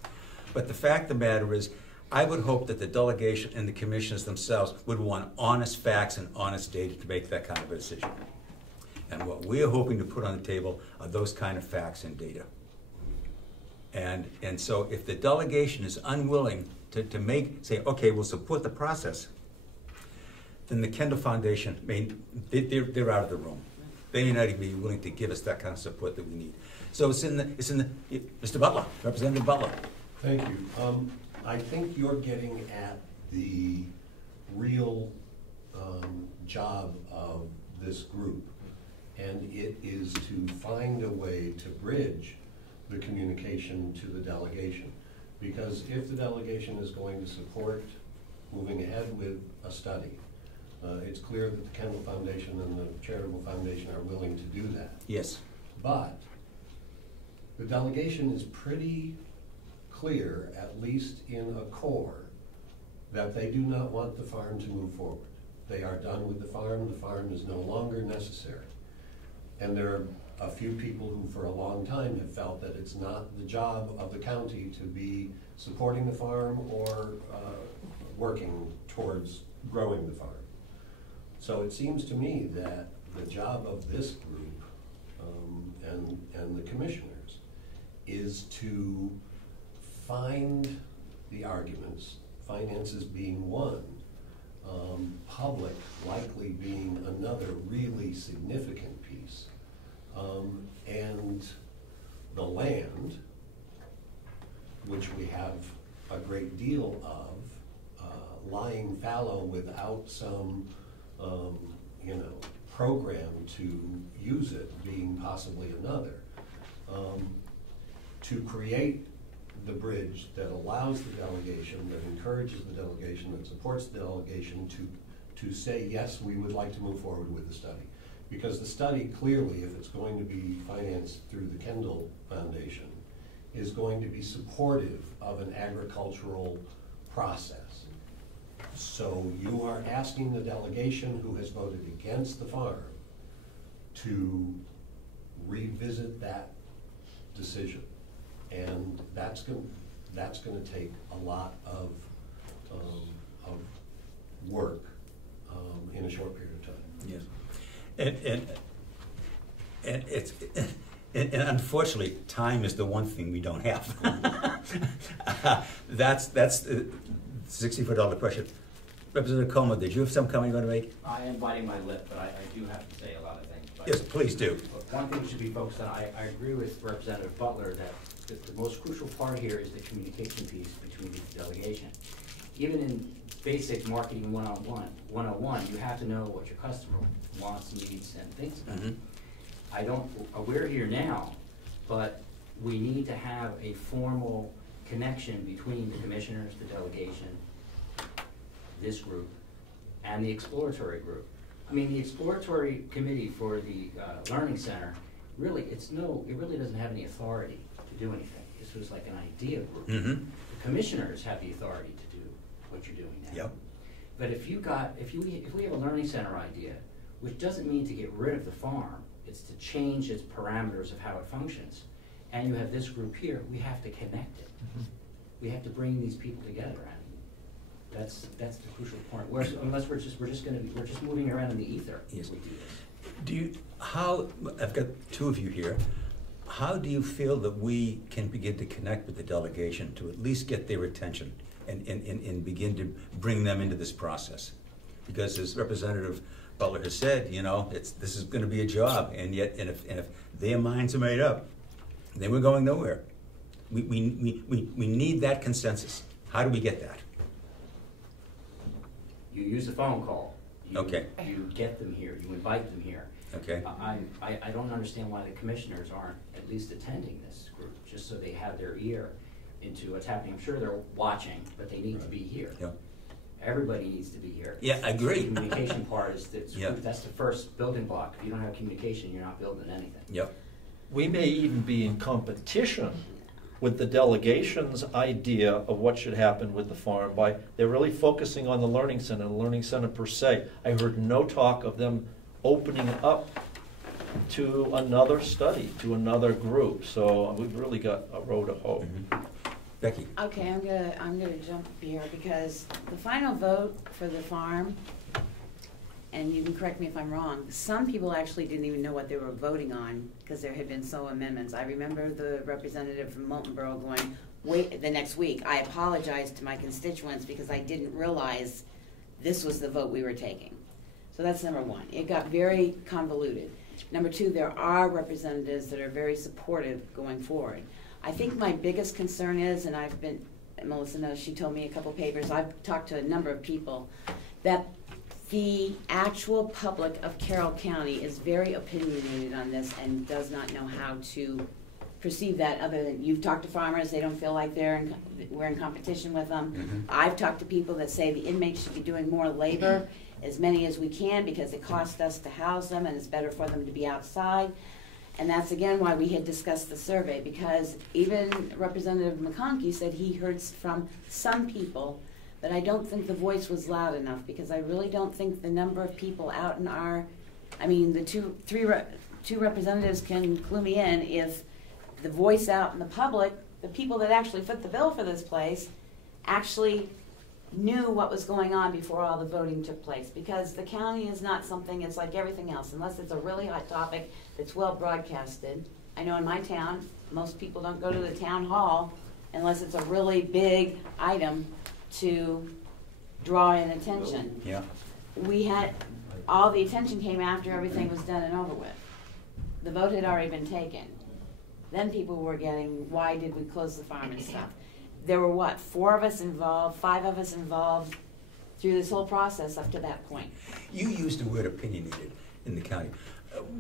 But the fact of the matter is, I would hope that the delegation and the commissioners themselves would want honest facts and honest data to make that kind of a decision. And what we're hoping to put on the table are those kind of facts and data. And so if the delegation is unwilling to say, okay, we'll support the process, then the Kendall Foundation, they're out of the room. They may not even be willing to give us that kind of support that we need. So it's in the Mr. Butler, Representative Butler. Thank you. I think you're getting at the real job of this group, and it is to find a way to bridge the communication to the delegation. Because if the delegation is going to support moving ahead with a study, it's clear that the Kendall Foundation and the Charitable Foundation are willing to do that. Yes. But the delegation is pretty clear, at least in a core, that they do not want the farm to move forward. They are done with the farm is no longer necessary. And there are a few people who for a long time have felt that it's not the job of the county to be supporting the farm or working towards growing the farm. So it seems to me that the job of this group and the commissioners is to find the arguments, finances being one, public likely being another really significant piece, and the land, which we have a great deal of, lying fallow without some program to use it being possibly another, to create the bridge that allows the delegation, that encourages the delegation, that supports the delegation to say, yes, we would like to move forward with the study. Because the study clearly, if it's going to be financed through the Kendall Foundation, is going to be supportive of an agricultural process. So you are asking the delegation who has voted against the farm to revisit that decision. And that's going to take a lot of work in a short period of time. Yes, and unfortunately, time is the one thing we don't have. That's the $60 question. Representative Comeau, did you have some comment you want to make? I am biting my lip, but I do have to say a lot of things. But Yes, please do. one thing should be focused on, I agree with Representative Butler that the most crucial part here is the communication piece between the delegation. Even in basic marketing 101, you have to know what your customer wants, needs, and thinks about. Mm-hmm. We're here now, but we need to have a formal connection between the commissioners, the delegation, this group, and the exploratory group. I mean, the exploratory committee for the Learning Center, really, it really doesn't have any authority to do anything. This was like an idea group. Mm-hmm. The commissioners have the authority to do what you're doing now. Yep. But if we have a Learning Center idea, which doesn't mean to get rid of the farm, it's to change its parameters of how it functions, and you have this group here, we have to connect it. Mm-hmm. We have to bring these people together, and that's the crucial point. Unless we're just moving around in the ether. Yes. We do this. I've got two of you here. How do you feel that we can begin to connect with the delegation to at least get their attention and begin to bring them into this process? Because as Representative Butler has said, this is going to be a job, and if their minds are made up, then we're going nowhere. We need that consensus. How do we get that? You use a phone call. Okay. You get them here, you invite them here. Okay. I don't understand why the commissioners aren't at least attending this group, just so they have their ear into what's happening. I'm sure they're watching, but they need to be here. Yeah. Everybody needs to be here. Yeah, I agree. The communication part is, Yeah. that's the first building block. If you don't have communication, you're not building anything. Yep. We may even be in competition with the delegation's idea of what should happen with the farm by, they're really focusing on the learning center per se. I heard no talk of them opening up to another study, to another group. So we've really got a road to hoe. Mm-hmm. Becky. Okay, I'm gonna jump here because the final vote for the farm, and you can correct me if I'm wrong, some people actually didn't even know what they were voting on because there had been so amendments. I remember the representative from Moulton Borough going, wait, the next week, I apologized to my constituents because I didn't realize this was the vote we were taking. So that's number one. It got very convoluted. Number two, there are representatives that are very supportive going forward. I think my biggest concern is, and I've been, Mellisa knows, she told me a couple papers, I've talked to a number of people, that the actual public of Carroll County is very opinionated on this and does not know how to perceive that other than, you've talked to farmers, they don't feel like we're in competition with them. Mm-hmm. I've talked to people that say the inmates should be doing more labor, as many as we can, because it costs us to house them and it's better for them to be outside. And that's again why we had discussed the survey, because even Representative McConkey said he heard from some people, but I don't think the voice was loud enough, because I really don't think the number of people out in our, I mean, the two representatives can clue me in, if the voice out in the public, the people that actually foot the bill for this place, actually knew what was going on before all the voting took place, because the county is not something, it's like everything else, unless it's a really hot topic that's well broadcasted. I know in my town, most people don't go to the town hall unless it's a really big item to draw in attention. Yeah. We had, all the attention came after everything was done and over with. The vote had already been taken. Then people were getting, why did we close the farm and stuff? There were what, 4 of us involved, 5 of us involved through this whole process up to that point. You used the word opinionated in the county.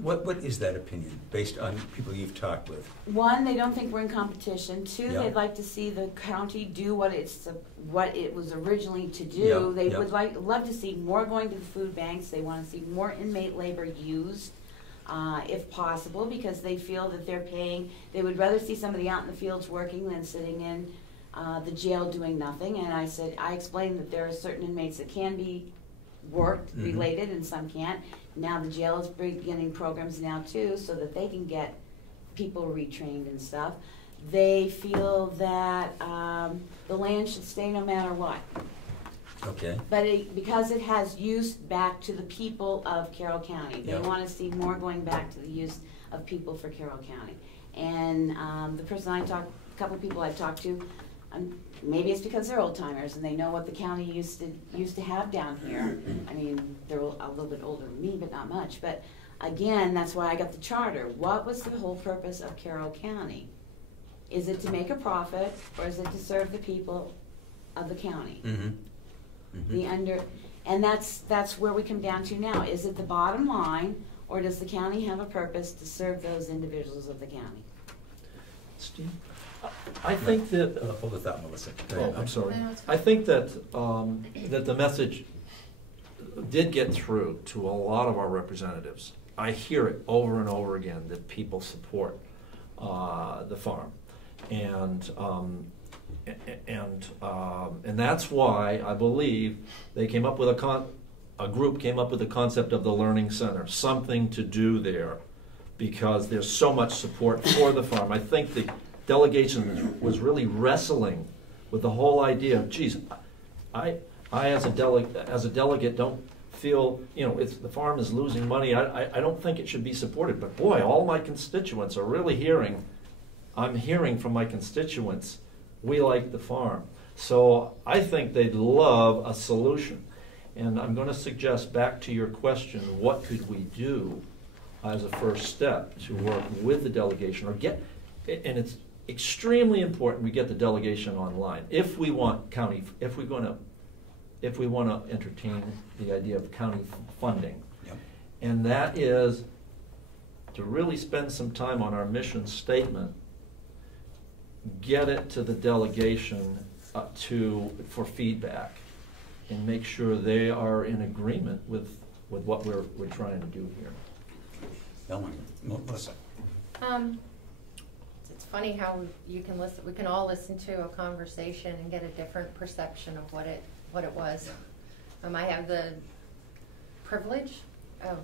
What is that opinion based on people you've talked with? 1, they don't think we're in competition. 2, Yeah. they'd like to see the county do what it was originally to do. Yeah, They yeah. would love to see more going to the food banks. They want to see more inmate labor used, if possible, because they feel that they're paying. They would rather see somebody out in the fields working than sitting in the jail doing nothing. And I explained that there are certain inmates that can be worked related and some can't. Now the jail is beginning programs now too, so that they can get people retrained and stuff. They feel that the land should stay no matter what. Okay. But because it has use back to the people of Carroll County. They Yeah. want to see more going back to the use of people for Carroll County. And the person a couple people I've talked to, maybe it's because they're old timers and they know what the county used to have down here. I mean, they're a little bit older than me, but not much. But again, that's why I got the charter. What was the whole purpose of Carroll County? Is it to make a profit, or is it to serve the people of the county? And that's where we come down to now. Is it the bottom line, or does the county have a purpose to serve those individuals of the county? Steve? I think that, Hold the thought, Mellisa. Go oh, ahead. I'm sorry. No, it's I think that, that the message did get through to a lot of our representatives. I hear it over and over again that people support the farm. And that's why I believe they came up with a group came up with the concept of the learning center, something to do there, because there's so much support for the farm. I think the delegation was really wrestling with the whole idea of, geez, I as a delegate don't feel, if the farm is losing money, I don't think it should be supported. But boy, all my constituents are really I'm hearing from my constituents, we like the farm. So I think they'd love a solution. And I'm going to suggest, back to your question, what could we do as a first step to work with the delegation, or and it's extremely important we get the delegation online. If we're going to if we want to entertain the idea of county funding. Yep. And that is to really spend some time on our mission statement, get it to the delegation for feedback, and make sure they are in agreement with what we're trying to do here. Melissa. It's funny how you can listen. We can all listen to a conversation and get a different perception of what it was. I have the privilege of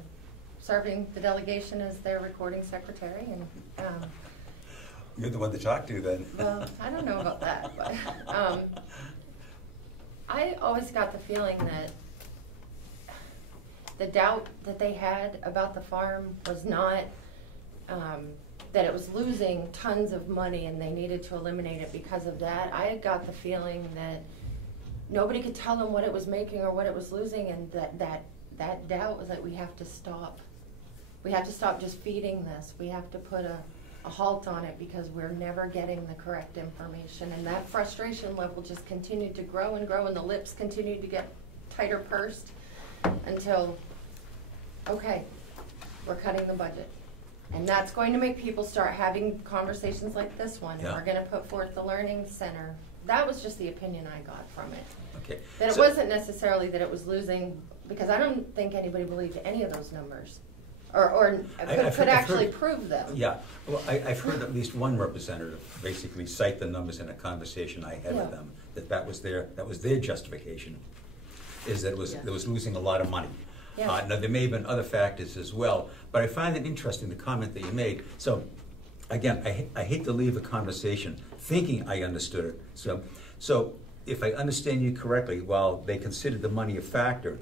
serving the delegation as their recording secretary, and You're the one to talk to then. well, I don't know about that, but I always got the feeling that the doubt that they had about the farm was not that it was losing tons of money and they needed to eliminate it because of that. I got the feeling that nobody could tell them what it was making or what it was losing, and that doubt was that we have to stop. We have to stop just feeding this. We have to put a halt on it because we're never getting the correct information. And that frustration level just continued to grow and grow, and the lips continued to get tighter pursed until, okay, we're cutting the budget. And that's going to make people start having conversations like this one. Yeah. We're going to put forth the learning center. That was just the opinion I got from it. Okay. That it wasn't necessarily that it was losing, because I don't think anybody believed any of those numbers, or could actually prove them. Yeah, well, I've heard at least one representative basically cite the numbers in a conversation I had with them, that was their justification, is that it was losing a lot of money. Yeah. Now, there may have been other factors as well, but I find it interesting, the comment that you made. So, again, I hate to leave a conversation thinking I understood it. So if I understand you correctly, while they considered the money a factor,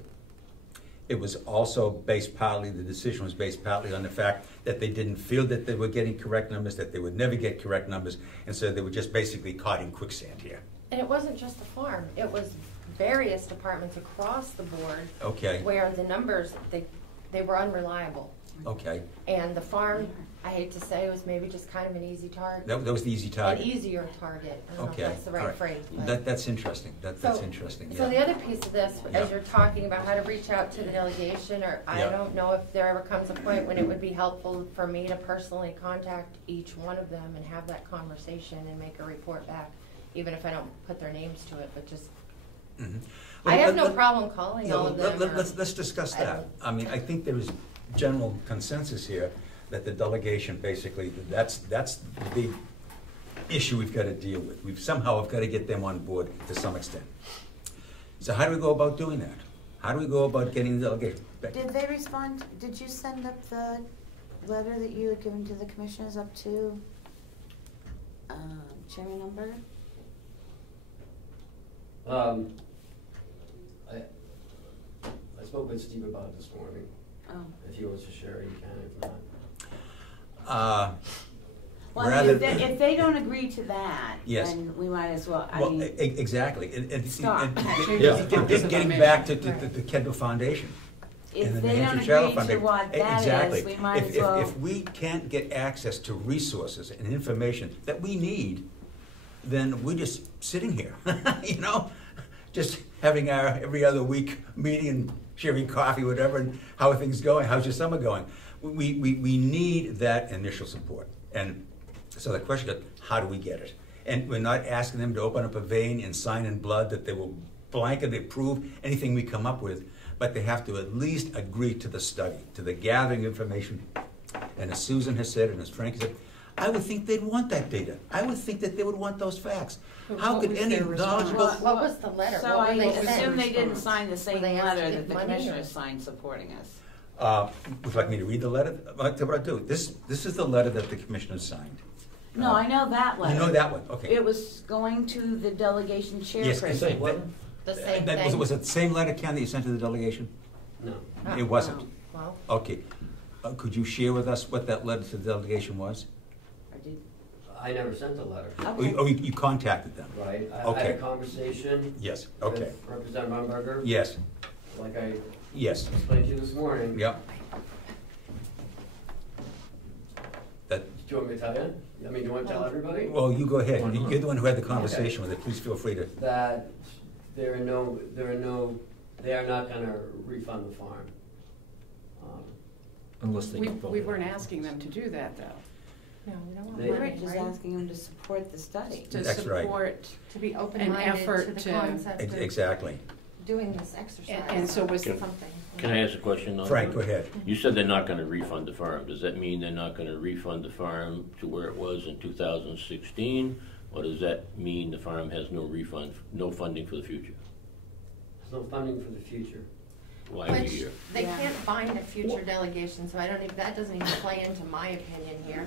it was also the decision was based partly on the fact that they didn't feel that they were getting correct numbers, that they would never get correct numbers, and so they were just basically caught in quicksand here. And it wasn't just the farm. It was various departments across the board. Okay. Where the numbers, they were unreliable. Okay. And the farm, I hate to say, was maybe just kind of an easy target. That was the easy target. An easier target. I don't know if that's the all right phrase. That's interesting. That's interesting. So yeah. the other piece of this, as you're talking about how to reach out to the delegation, or I don't know if there ever comes a point when it would be helpful for me to personally contact each one of them and have that conversation and make a report back, even if I don't put their names to it, but just. Mm-hmm. I have no problem calling all of them. Let's discuss that. I mean, I think there is general consensus here that the delegation basically, that's the big issue we've got to deal with. We've somehow got to get them on board to some extent. So how do we go about doing that? How do we go about getting the delegation? Becky? Did they respond? Did you send up the letter that you had given to the commissioners up to Chairman Umberger? I spoke with Steve about it this morning. Oh. If he wants to share, he can. If not. Well, I mean, if they don't agree to that, yes, then we might as well. I well, mean, exactly. stop. Getting back to the Kendall Foundation. If and they the don't Hampshire agree to Foundation. what that Exactly. is, we might as well. If we can't get access to resources and information that we need, then we're just sitting here, you know, just having our every other week meeting and sharing coffee, whatever, and how are things going? How's your summer going? We need that initial support. And so the question is, how do we get it? And we're not asking them to open up a vein and sign in blood that they will blanketly approve anything we come up with, but they have to at least agree to the study, to the gathering information. And as Susan has said, and as Frank has said, I would think they'd want that data. I would think that they would want those facts. How could any knowledgeable... What was the letter? So I they assume they didn't sign the Were same they asked to letter give that the money, or- commissioners signed supporting us. Would you like me to read the letter? What I do? This is the letter that the commissioners signed. No, I know that letter. You know that one, okay. It was going to the delegation Yes, chairperson. The same thing. Was it the same letter, Ken, that you sent to the delegation? No. It wasn't. Well, Okay. Could you share with us what that letter to the delegation was? Or did- I never sent the letter. Okay. You contacted them? Right? I Okay. had a conversation Yes, okay. with Representative Umberger. Yes, Like I yes, explained to you this morning. yep. That, Do you want me to tell you? I mean, do you want to tell everybody? well, you go ahead. You're the one who had the conversation with it. Please feel free to. That they are not gonna refund the farm. Unless they We, can vote we it. weren't asking them to do that, though. No, we don't want They- money, We're just right? asking them to support the study. To That's right. support, To be An open-minded effort to the to- concept of Exactly. doing this exercise. and so was, Can- something. Can I ask a question on Frank, that? go ahead. You said they're not gonna refund the farm. Does that mean they're not gonna refund the farm to where it was in 2016? Or does that mean the farm has no refund, no funding for the future? There's no funding for the future. Why a Which, year? they Yeah. can't bind a future delegation, so I don't even, that doesn't even play into my opinion here.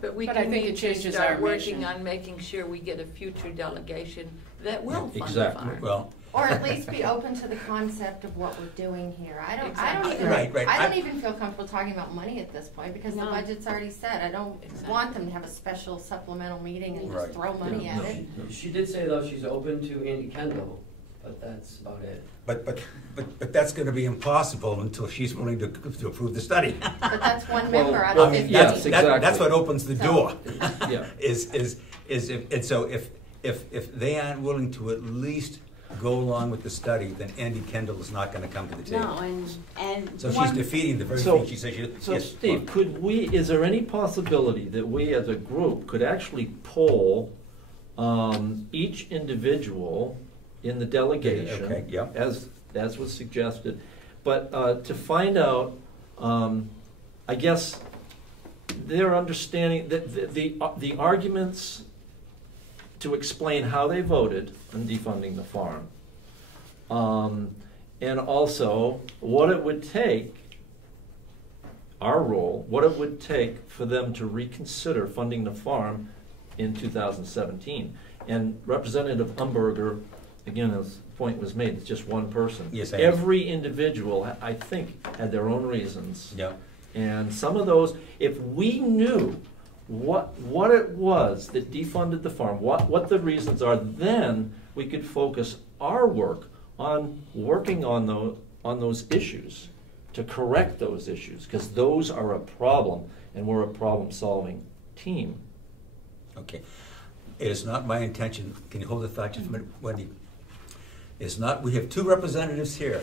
But we But I do think it need to changes our start working mission. on making sure we get a future delegation that will fund the Exactly. farm. Well, Or at least be open to the concept of what we're doing here. I don't Exactly. even, Right, right. I don't even feel comfortable talking about money at this point because the No. budget's already set. I don't Exactly. want them to have a special supplemental meeting and Right. just throw money Yeah. at it. She did say though she's open to Andy Kendall, but that's about it. but that's gonna be impossible until she's willing to approve the study. But that's one Well, member out well, of I mean, 50. yes, That's exactly. what opens the So- door. Yeah. Is if, and so if they aren't willing to at least go along with the study, then Andy Kendall is not gonna come to the table. No, and So she's one, defeating the very So- thing she says she, So yes. Steve, is there any possibility that we as a group could actually poll each individual in the delegation? Okay, yeah. As was suggested, but to find out, I guess, their understanding, that the arguments to explain how they voted on defunding the farm. And also what it would take, our role, what it would take for them to reconsider funding the farm in 2017. And Representative Umberger, again, as the point was made, it's just one person. Yes, I Every individual, I think, had their own reasons. Yeah. And some of those, if we knew what it was that defunded the farm, what the reasons are, then we could focus our work on working on those issues, to correct those issues, because those are a problem, and we're a problem-solving team. Okay. It is not my intention, can you hold the thought just a minute, Wendy? It's not, we have two representatives here,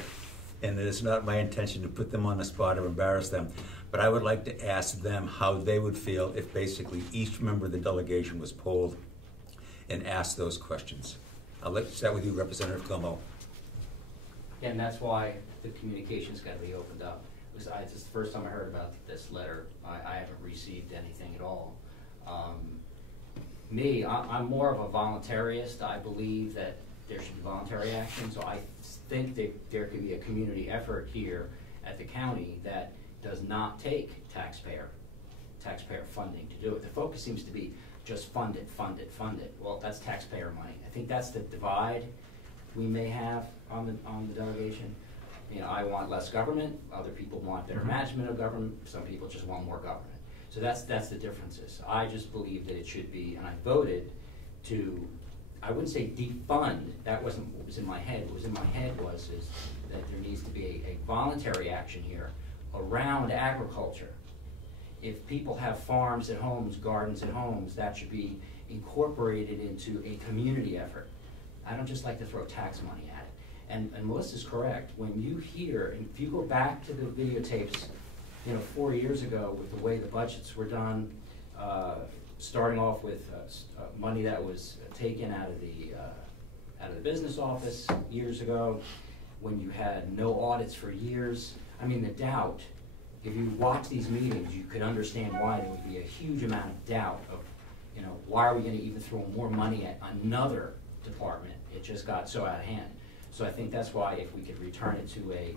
and it is not my intention to put them on the spot or embarrass them, but I would like to ask them how they would feel if basically each member of the delegation was polled and asked those questions. I'll start with you, Representative Comeau. And that's why the communication's gotta be opened up. This is the first time I heard about this letter. I haven't received anything at all. I'm more of a voluntarist. I believe that there should be voluntary action, so I think that there could be a community effort here at the county that does not take taxpayer funding to do it. The focus seems to be just fund it, fund it, fund it. Well, that's taxpayer money. I think that's the divide we may have on the delegation. You know, I want less government, other people want better management of government, some people just want more government. So that's the differences. I just believe that it should be, and I voted to, I wouldn't say defund, that wasn't what was in my head. What was in my head is that there needs to be a voluntary action here around agriculture. If people have farms at homes, gardens at homes, that should be incorporated into a community effort. I don't just like to throw tax money at it. And Melissa's correct. When you hear, and if you go back to the videotapes, 4 years ago with the way the budgets were done, starting off with money that was taken out of the business office years ago, when you had no audits for years. I mean, the doubt, if you watch these meetings, you could understand why there would be a huge amount of doubt of, why are we going to even throw more money at another department? It just got so out of hand. So I think that's why if we could return it to a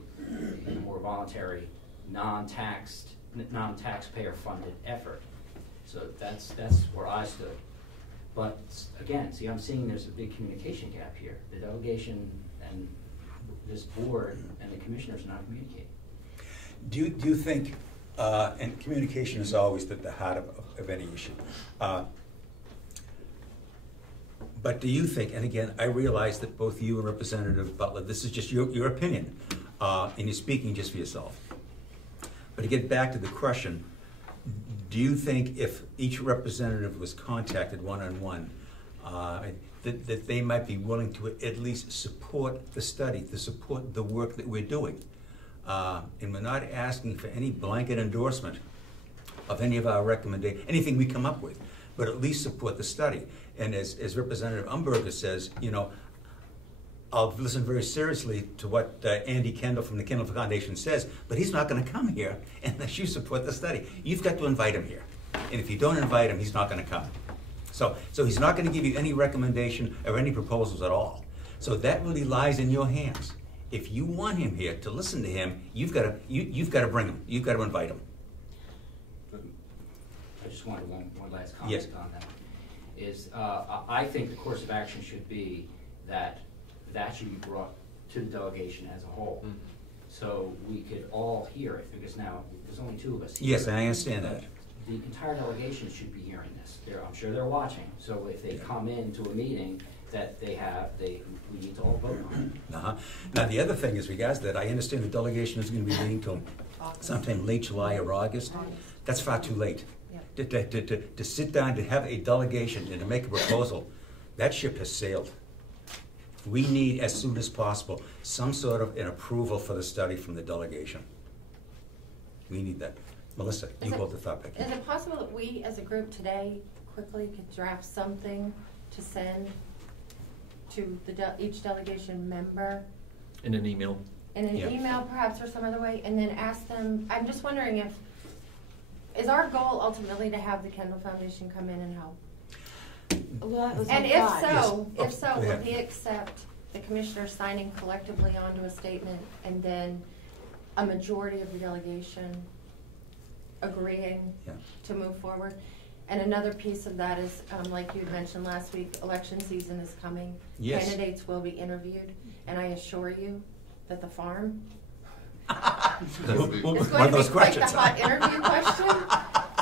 more voluntary, non-taxpayer funded effort. So that's where I stood. But again, see, I'm seeing there's a big communication gap here. The delegation and this board and the commissioners are not communicating. Do you think, and communication is always at the heart of any issue, but do you think, and again, I realize that both you and Representative Butler, this is just your opinion, and you're speaking just for yourself. But to get back to the question, do you think if each representative was contacted one-on-one, that they might be willing to at least support the study, to support the work that we're doing. And we're not asking for any blanket endorsement of any of our recommendations, anything we come up with, but at least support the study. And as Representative Umberger says, you know, I'll listen very seriously to what Andy Kendall from the Kendall Foundation says, but he's not going to come here unless you support the study. You've got to invite him here. And if you don't invite him, he's not going to come. So he's not going to give you any recommendation or any proposals at all. So that really lies in your hands. If you want him here to listen to him, you've got to bring him. You've got to invite him. I just wanted one last Yes. comment on that. Is I think the course of action should be that should be brought to the delegation as a whole. Mm-hmm. So we could all hear it, because now there's only 2 of us here. Yes, and I understand that. The entire delegation should be hearing this. I'm sure they're watching. So if they come into a meeting that we need to all vote on it. Uh-huh. Now, the other thing is, regards to that, I understand the delegation is going to be meeting till sometime late July or August. That's far too late. To sit down, to have a delegation and to make a proposal, that ship has sailed. We need, as soon as possible, some sort of an approval for the study from the delegation. We need that. Melissa, you hold the thought back. Is it possible that we, as a group today, quickly could draft something to send to each delegation member? In an email? In an email, perhaps, or some other way, and then ask them, I'm just wondering is our goal ultimately to have the Kendall Foundation come in and help? Well, that was And my if thought. so, would we accept the commissioners signing collectively onto a statement and then a majority of the delegation agreeing to move forward? And another piece of that is, like you had mentioned last week, election season is coming. Yes. Candidates will be interviewed, and I assure you that the farm is One going of to those be quite the questions. hot interview question.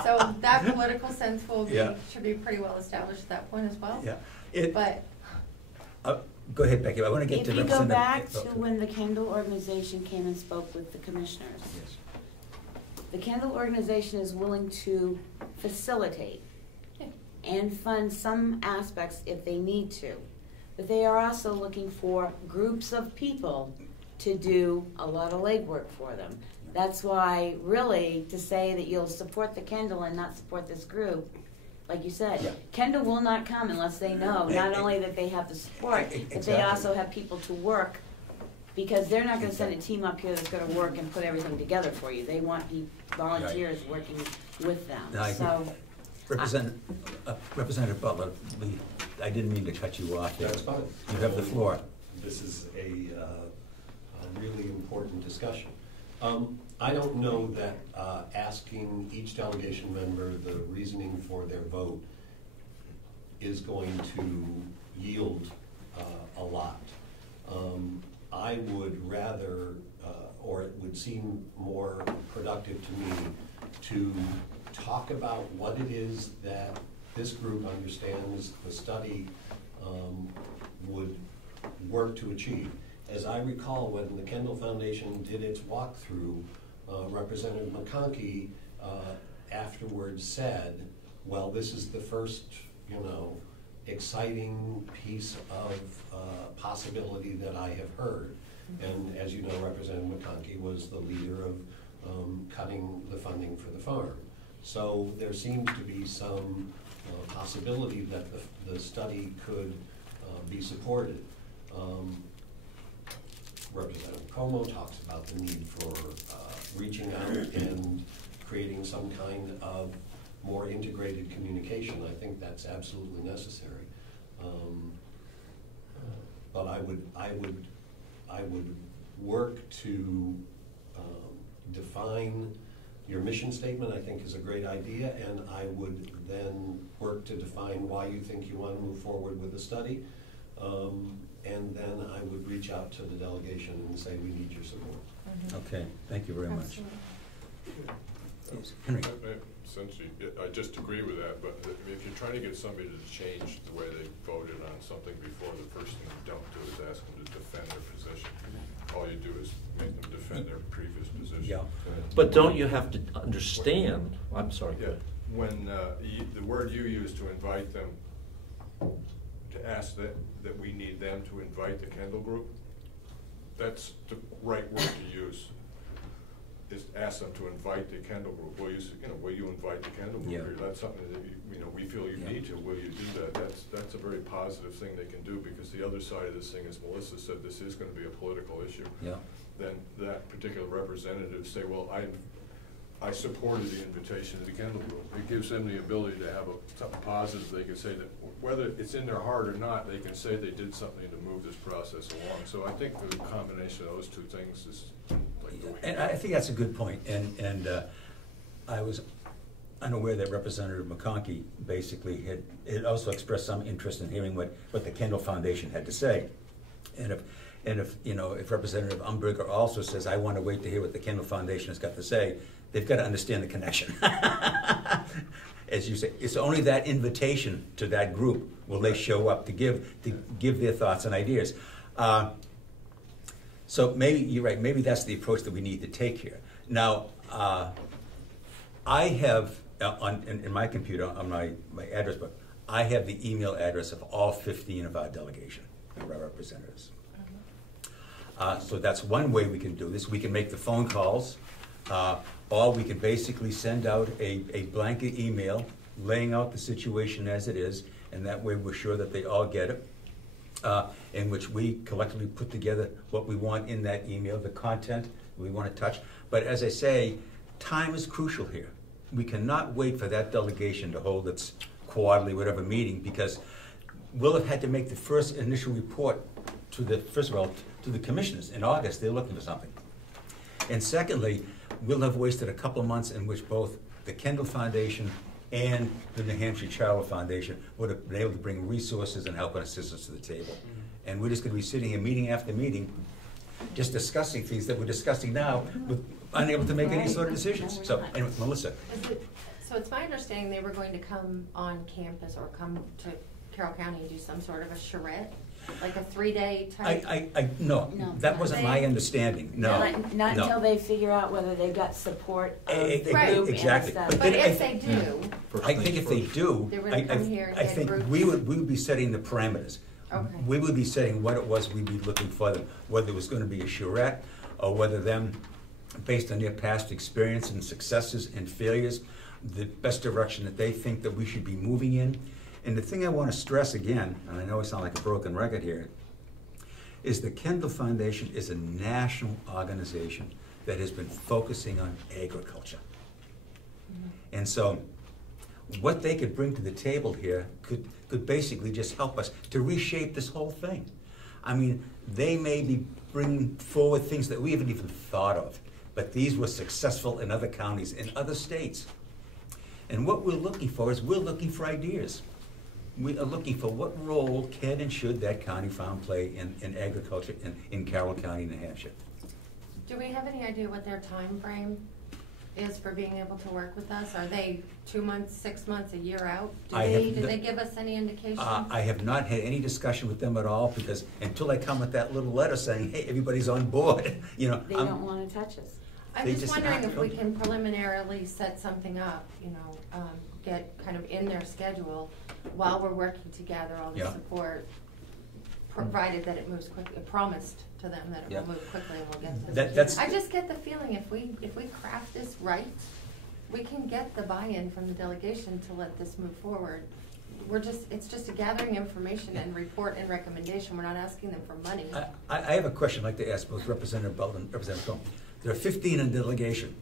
So that political sense Yeah. should be pretty well established at that point as well. Yeah. But Go ahead, Becky. I want to get If to you go Representative. back to when the Kendall organization came and spoke with the commissioners, Yes. the Kendall organization is willing to facilitate and fund some aspects if they need to. But they are also looking for groups of people to do a lot of legwork for them. That's why, really, to say that you'll support the Kendall and not support this group, like you said, Kendall will not come unless they know not only that they have the support, but they also have people to work, because they're not going to send a team up here that's going to work and put everything together for you. They want volunteers working with them. So, Representative Butler, I didn't mean to cut you off there. That's fine. You have the floor. This is a really important discussion. I don't know that asking each delegation member the reasoning for their vote is going to yield a lot. I would rather, or it would seem more productive to me, to talk about what it is that this group understands the study would work to achieve. As I recall, when the Kendall Foundation did its walkthrough, Representative McConkey afterwards said, well, this is the first, exciting piece of possibility that I have heard. And as you know, Representative McConkey was the leader of cutting the funding for the farm. So there seems to be some possibility that the study could be supported. Representative Comeau talks about the need for reaching out and creating some kind of more integrated communication. I think that's absolutely necessary. But I would work to define your mission statement. I think is a great idea, and I would then work to define why you think you want to move forward with the study. And then I would reach out to the delegation and say, we need your support. Okay, thank you very much. Absolutely. Henry. Essentially, I just agree with that, but if you're trying to get somebody to change the way they voted on something before, the first thing you don't do is ask them to defend their position. All you do is make them defend their previous position. Yeah. But don't you have to understand, I'm sorry. Yeah, when the word you use to invite them to ask that we need them to invite the Kendall group. That's the right word to use, is ask them to invite the Kendall group. Will you invite the Kendall group? Yeah. Or that's something that we feel you need to, will you do that? That's a very positive thing they can do, because the other side of this thing, as Melissa said, this is gonna be a political issue. Yeah. Then that particular representative say, well, I supported the invitation to the Kendall group. It gives them the ability to have something positive. They can say that whether it's in their heart or not, they can say they did something to move this process along. So I think the combination of those two things is like the way. And I think that's a good point. And I was unaware that Representative McConkey basically had also expressed some interest in hearing what the Kendall Foundation had to say. And if Representative Umberger also says, I want to wait to hear what the Kendall Foundation has got to say, they've got to understand the connection. As you say, it's only that invitation to that group will they show up to give their thoughts and ideas. So maybe you're right. Maybe that's the approach that we need to take here. Now, I have in my computer on my address book, I have the email address of all 15 of our delegation, of our representatives. So that's one way we can do this. We can make the phone calls, or we can basically send out a blanket email laying out the situation as it is, and that way we're sure that they all get it, in which we collectively put together what we want in that email, the content we want to touch. But as I say, time is crucial here. We cannot wait for that delegation to hold its quarterly whatever meeting, because we'll have had to make the first initial report to the commissioners in August. They're looking for something. And secondly, we'll have wasted a couple of months in which both the Kendall Foundation and the New Hampshire Charitable Foundation would have been able to bring resources and help and assistance to the table. And we're just going to be sitting here meeting after meeting, just discussing things that we're discussing now, with unable to make any sort of decisions. So, anyway, Melissa. So it's my understanding they were going to come on campus or come to Carroll County and do some sort of a charrette, like a 3-day type? No, that wasn't my understanding. No, Not until they figure out whether they've got support of the group exactly. and stuff. But if they do, I think if they do, they were gonna come here and I get think groups. we would be setting the parameters. Okay. We would be setting what it was we'd be looking for them, whether it was going to be a charrette, or whether them, based on their past experience and successes and failures, the best direction that they think that we should be moving in. And the thing I want to stress again, and I know I sound like a broken record here, is the Kendall Foundation is a national organization that has been focusing on agriculture. Mm-hmm. And so what they could bring to the table here could basically just help us to reshape this whole thing. I mean, they may be bringing forward things that we haven't even thought of, but these were successful in other counties, in other states. And what we're looking for is we're looking for ideas. We are looking for what role can and should that county farm play in agriculture in Carroll County, New Hampshire. Do we have any idea what their time frame is for being able to work with us? Are they 2 months, 6 months, a year out? Do they give us any indication? I have not had any discussion with them at all, because until I come with that little letter saying, hey, everybody's on board, you know. They don't want to touch us. I'm just wondering if we can preliminarily set something up, get kind of in their schedule while we're working to gather all the support, provided that it moves quickly. Promised to them that it will move quickly and we'll get this. I just get the feeling if we craft this right, we can get the buy-in from the delegation to let this move forward. It's just a gathering information and report and recommendation. We're not asking them for money. I have a question I'd like to ask both Representative Butler and Representative Comeau. There are 15 in delegation.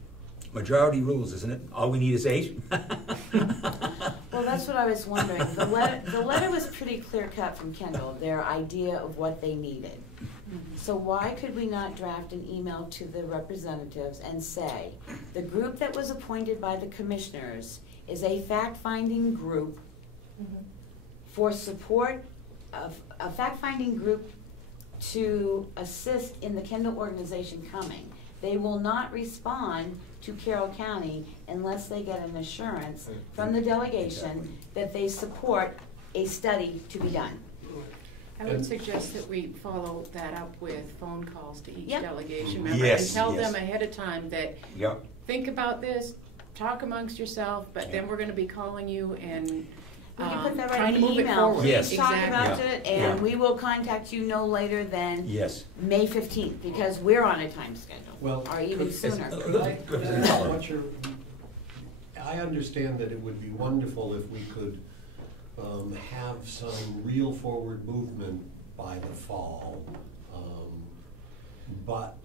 Majority rules, isn't it? All we need is 8? Well, that's what I was wondering. The letter was pretty clear-cut from Kendall, their idea of what they needed. So why could we not draft an email to the representatives and say, the group that was appointed by the commissioners is a fact-finding group for support of a fact-finding group to assist in the Kendall organization coming. They will not respond to Carroll County unless they get an assurance from the delegation that they support a study to be done. I would suggest that we follow that up with phone calls to each delegation member and tell them ahead of time that Yep. think about this, talk amongst yourself, but then we're going to be calling you and We can put that right trying in to the move it email. forward. Yes. Please talk Exactly. about Yeah. it, and Yeah. we will contact you no later than Yes. May 15th, because we're on a time schedule, Well, or even Yes. sooner. Representative Butler. What you're- I understand that it would be wonderful if we could have some real forward movement by the fall. But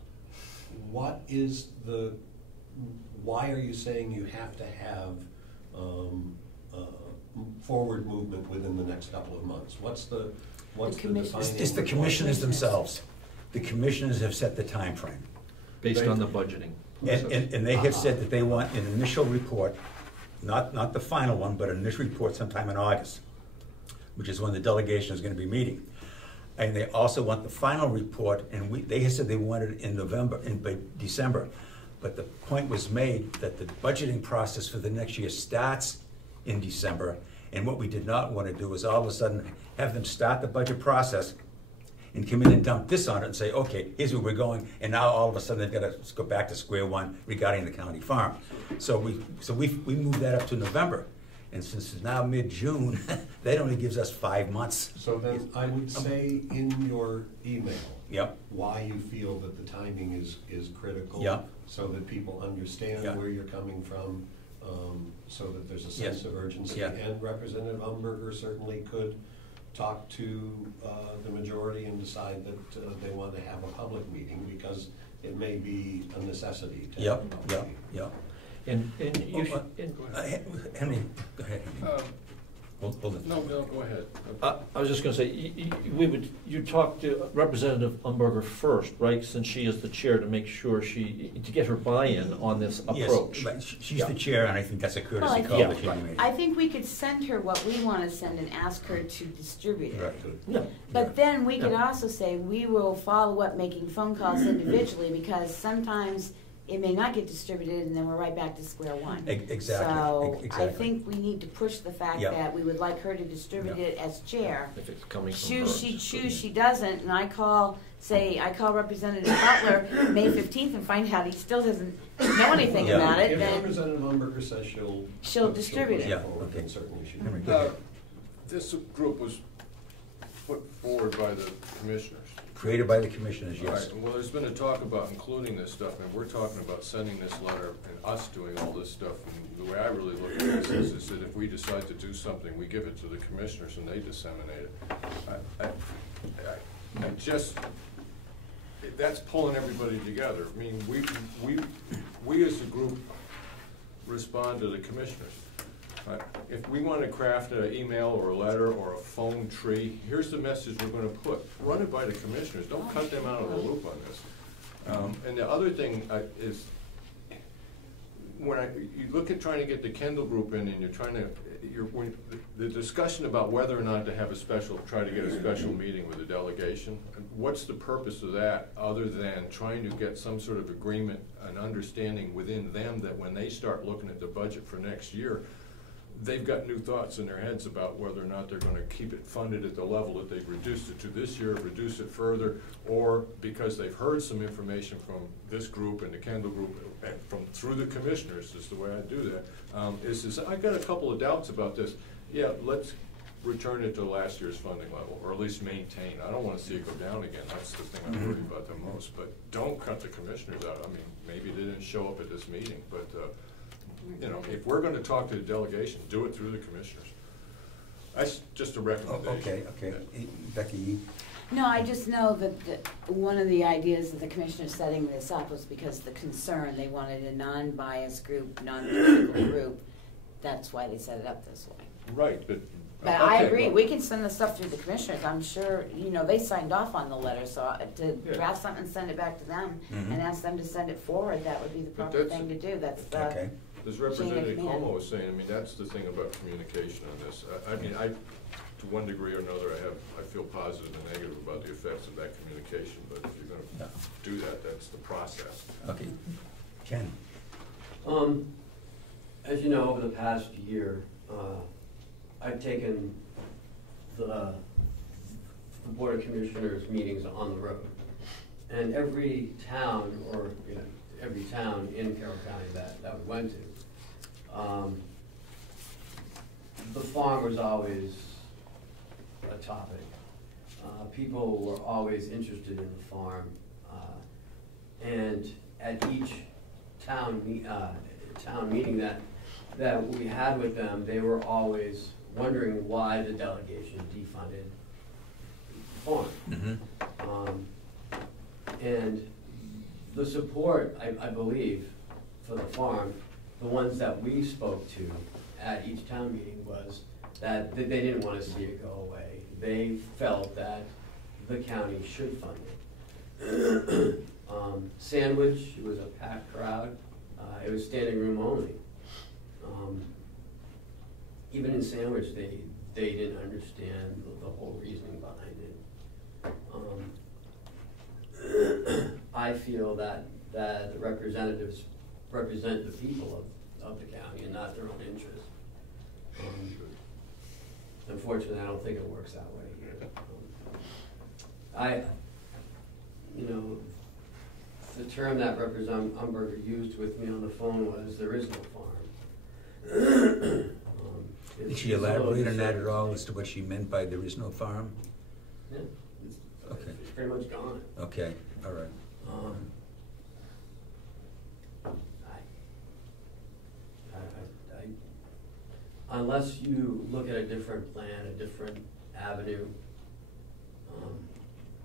what is why are you saying you have to have forward movement within the next couple of months? What's the commissioners. defining? It's the commissioners themselves. The commissioners have set the time frame. Based on the budgeting. And they have said that they want an initial report, not the final one, but an initial report sometime in August, which is when the delegation is going to be meeting. And they also want the final report, and they have said they want it in by December. But the point was made that the budgeting process for the next year starts in December. And what we did not want to do is all of a sudden have them start the budget process and come in and dump this on it and say, okay, here's where we're going, and now all of a sudden they've got to go back to square one regarding the county farm. So we moved that up to November, and since it's now mid-June, that only gives us 5 months. So then I would say in your email. Yep. Why you feel that the timing is critical. Yep. So that people understand Yep. where you're coming from, so that there's a sense Yes. of urgency. Yeah. And Representative Umberger certainly could talk to the majority and decide that they want to have a public meeting, because it may be a necessity to have a public Yep, meeting. yep. And you should, Henry, go ahead. Hold it. No, go ahead. I was just gonna say, you talk to Representative Umberger first, right, since she is the chair, to make sure to get her buy-in on this approach. Yes, but she's the chair, and I think that's a Well, courtesy I call think- that should be made. I think we could send her what we want to send and ask her to distribute it. Right. Yeah. But then we could Yeah. also say, we will follow up making phone calls individually, because sometimes it may not get distributed, and then we're right back to square one. Exactly, So I exactly. think we need to push the fact Yeah. that we would like her to distribute Yeah. it as chair. If it's coming from her. Choose she doesn't, and I call Representative Butler May 15th and find out he still doesn't know anything Yeah. about it, If then Representative Umberger says She'll distribute push it. Yeah, forward, okay. then certainly she Henry, will. go ahead. This group was put forward by the commissioners. Created by the commissioners, All yes. right, well, there's been a talk about including this stuff, and we're talking about sending this letter and us doing all this stuff. And the way I really look at this is that if we decide to do something, we give it to the commissioners and they disseminate it. I just, that's pulling everybody together. I mean, we as a group respond to the commissioners. If we want to craft an email or a letter or a phone tree, here's the message we're going to put. Run it by the commissioners. Don't cut them out of the loop on this. And the other thing is, when you look at trying to get the Kendall group in, and the discussion about whether or not to have try to get a special meeting with the delegation, what's the purpose of that, other than trying to get some sort of agreement, an understanding within them that when they start looking at the budget for next year, they've got new thoughts in their heads about whether or not they're gonna keep it funded at the level that they've reduced it to this year, reduce it further, or because they've heard some information from this group and the Kendall group, and through the commissioners, is the way I do that, is I got a couple of doubts about this. Yeah, let's return it to last year's funding level, or at least maintain. I don't wanna see it go down again. That's the thing I'm worried about the most, but don't cut the commissioners out. I mean, maybe they didn't show up at this meeting, but, you know, if we're gonna talk to the delegation, do it through the commissioners. That's just a recommendation. Okay. Becky, No, I just know that one of the ideas of the commissioners setting this up was because the concern, they wanted a non-biased group, non-political group. That's why they set it up this way. Right, but. But I okay, agree, well, we can send the stuff through the commissioners. I'm sure, they signed off on the letter, so to Yeah. draft something and send it back to them Mhm. and ask them to send it forward, that would be the But proper that's- thing to do. That's the, okay. As Representative command. Comeau was saying, I mean, that's the thing about communication on this. I mean, to one degree or another, I feel positive and negative about the effects of that communication, but if you're gonna do that, that's the process. Okay. Ken? As you know, over the past year, I've taken the Board of Commissioners meetings on the road. And every town, or every town in Carroll County that we went to, the farm was always a topic. People were always interested in the farm. And at each town meeting that we had with them, they were always wondering why the delegation defunded the farm. Mm-hmm. And the support, I believe, for the farm, the ones that we spoke to at each town meeting was that they didn't want to see it go away. They felt that the county should fund it. Sandwich, it was a packed crowd. It was standing room only. Even in Sandwich, they didn't understand the whole reasoning behind it. I feel that the representatives represent the people of the county and not their own interests. Unfortunately, I don't think it works that way here. The term that Representative Umberger used with me on the phone was, there is no farm. Did she elaborate on that at all as to what she meant by there is no farm? Yeah, Okay. it's pretty much gone. Okay, all right. Unless you look at a different plan, a different avenue,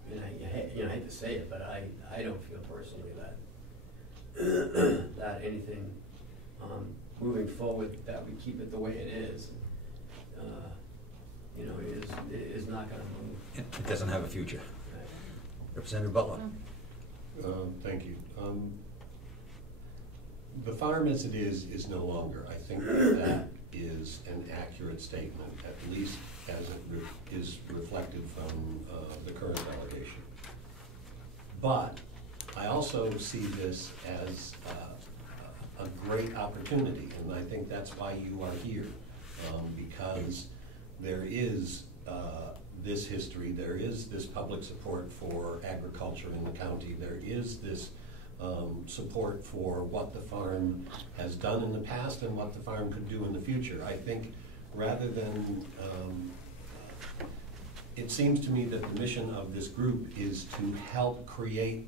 and I hate to say it, but I don't feel personally that that anything moving forward, that we keep it the way it is, is not going to move. It doesn't have a future. Right. Representative Butler. Thank you. The farm as it is no longer. I think that is an accurate statement, at least as it is reflected from the current delegation. But I also see this as a great opportunity, and I think that's why you are here, because there is this history, there is this public support for agriculture in the county, there is this support for what the farm has done in the past and what the farm could do in the future. I think rather than, it seems to me that the mission of this group is to help create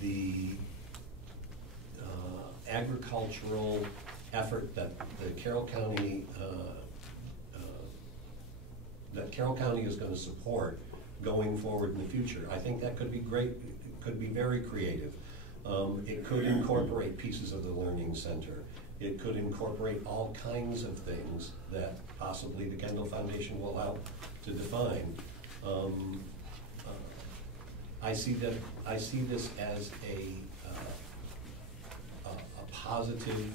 the agricultural effort that the Carroll County is going to support going forward in the future. I think that could be great. It could be very creative. It could incorporate pieces of the Learning Center. It could incorporate all kinds of things that possibly the Kendall Foundation will help to define. I see this as a positive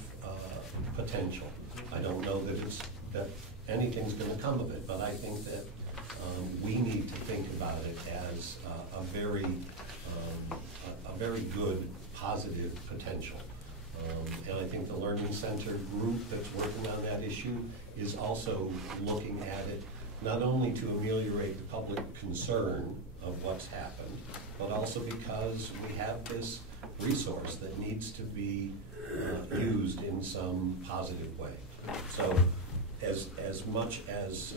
potential. I don't know that anything's going to come of it, but I think that we need to think about it as a very good, positive potential. And I think the Learning Center group that's working on that issue is also looking at it not only to ameliorate the public concern of what's happened, but also because we have this resource that needs to be used in some positive way. So as much as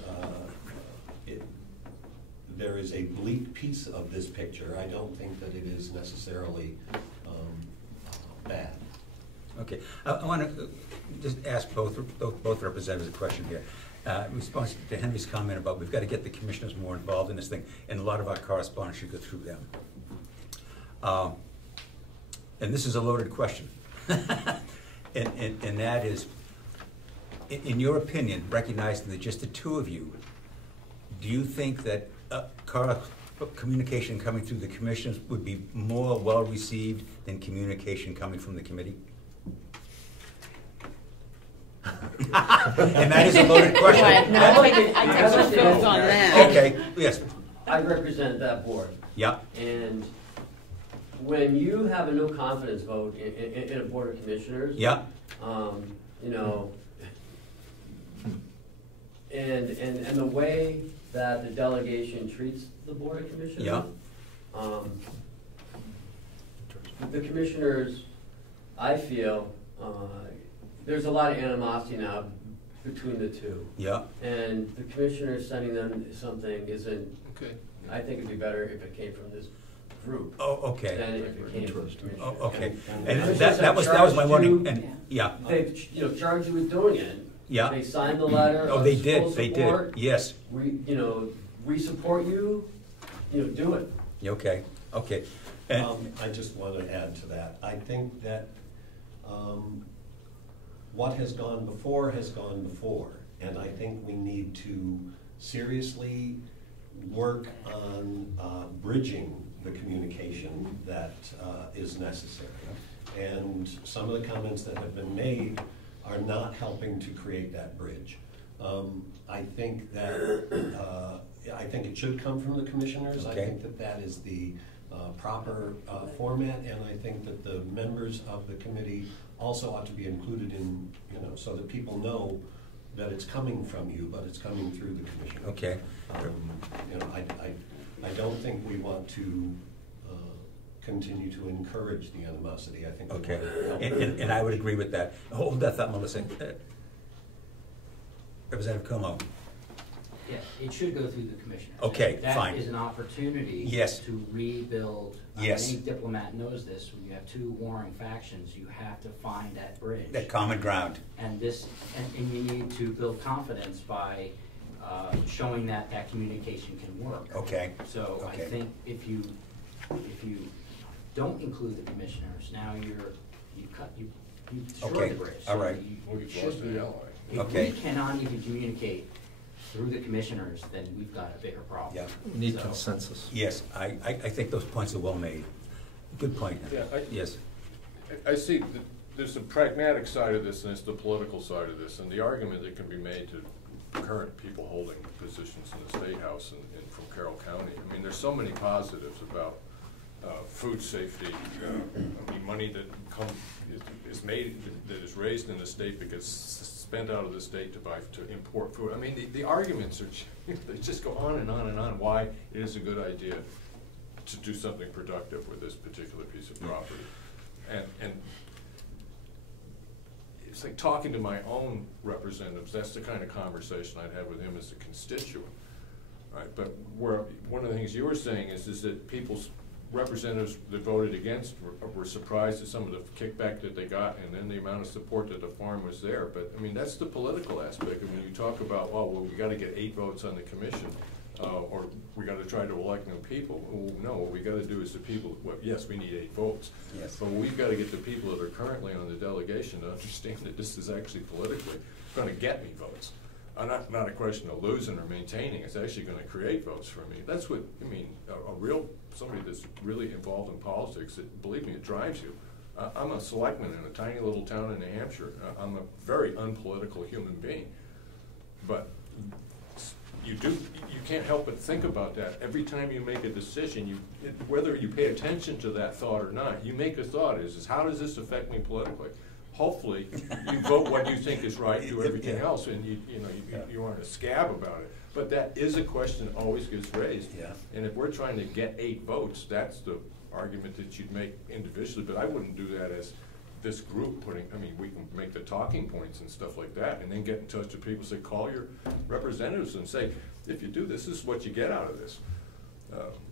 there is a bleak piece of this picture, I don't think that it is necessarily bad. Okay, I want to just ask both representatives a question here. In response to Henry's comment about we've got to get the commissioners more involved in this thing, and a lot of our correspondence should go through them. And this is a loaded question. and that is, in your opinion, recognizing that just the two of you, do you think that communication coming through the commissioners would be more well-received than communication coming from the committee? And that is a loaded question. I guess it goes on that. Okay, yes. I represent that board. Yeah. And when you have a no confidence vote in a board of commissioners, Yeah. And the way that the delegation treats the board of commissioners, Yeah. The commissioners, I feel, there's a lot of animosity now between the two. Yeah, And the commissioner sending them something isn't, Okay. I think it'd be better if it came from this group oh, okay, than if it came from the commissioner. oh, okay. And And commissioners that was have my charged wondering, you- and, yeah, They've, charged you with doing it. yeah. They signed the letter Oh, of they full did, they support. did, yes, We support you, do it. okay, okay. And, I just want to add to that. I think that what has gone before, and I think we need to seriously work on bridging the communication that is necessary. And some of the comments that have been made are not helping to create that bridge. I think that I think it should come from the commissioners. Okay. I think that that is the proper format, and I think that the members of the committee also ought to be included in, so that people know that it's coming from you, but it's coming through the commission. okay, I don't think we want to continue to encourage the animosity. I think we okay. want to help. And I would agree with that. Hold that thought, Melissa. Representative Comeau. Yeah, it should go through the commissioners. Okay, fine. That is an opportunity Yes. to rebuild. Yes. Any diplomat knows this. When you have two warring factions, you have to find that bridge. That common ground. And and you need to build confidence by showing that that communication can work. Okay. So Okay. I think if you don't include the commissioners, now you destroy Okay, the bridge. all So right. you We've should lost be- the ally. If Okay. we cannot even communicate through the commissioners, then we've got a bigger problem. Yeah. We need So- consensus. Yes, I think those points are well made. Good point. Yeah, Yes. I see, there's a pragmatic side of this and there's the political side of this, and the argument that can be made to current people holding positions in the State House and from Carroll County. I mean, there's so many positives about food safety. I mean, money that is made, that is raised in the state but gets spent out of the state to import food. I mean, the arguments are, they just go on and on and on why it is a good idea to do something productive with this particular piece of property. And it's like talking to my own representatives. That's the kind of conversation I'd have with him as a constituent, right? But one of the things you were saying is that people's representatives that voted against were surprised at some of the kickback that they got, and then the amount of support that the farm was there. But I mean, that's the political aspect. And when you talk about, oh, well, we got to get 8 votes on the commission, or we got to try to elect new people. Well, no, what we got to do is the people. Well, yes, we need 8 votes. Yes. But we've got to get the people that are currently on the delegation to understand that this is actually politically going to get me votes. Not a question of losing or maintaining. It's actually going to create votes for me. That's what I mean. A real somebody that's really involved in politics. Believe me, it drives you. I'm a selectman in a tiny little town in New Hampshire. I'm a very unpolitical human being, but you can't help but think about that every time you make a decision. Whether you pay attention to that thought or not, you make a thought. Is how does this affect me politically? Hopefully, you vote what you think is right, do everything else, and you aren't a scab about it. But that is a question that always gets raised. Yeah. And if we're trying to get 8 votes, that's the argument that you'd make individually. But I wouldn't do that as this group putting. I mean, we can make the talking points and stuff like that, and then get in touch with people. Say, call your representatives and say, if you do this is what you get out of this.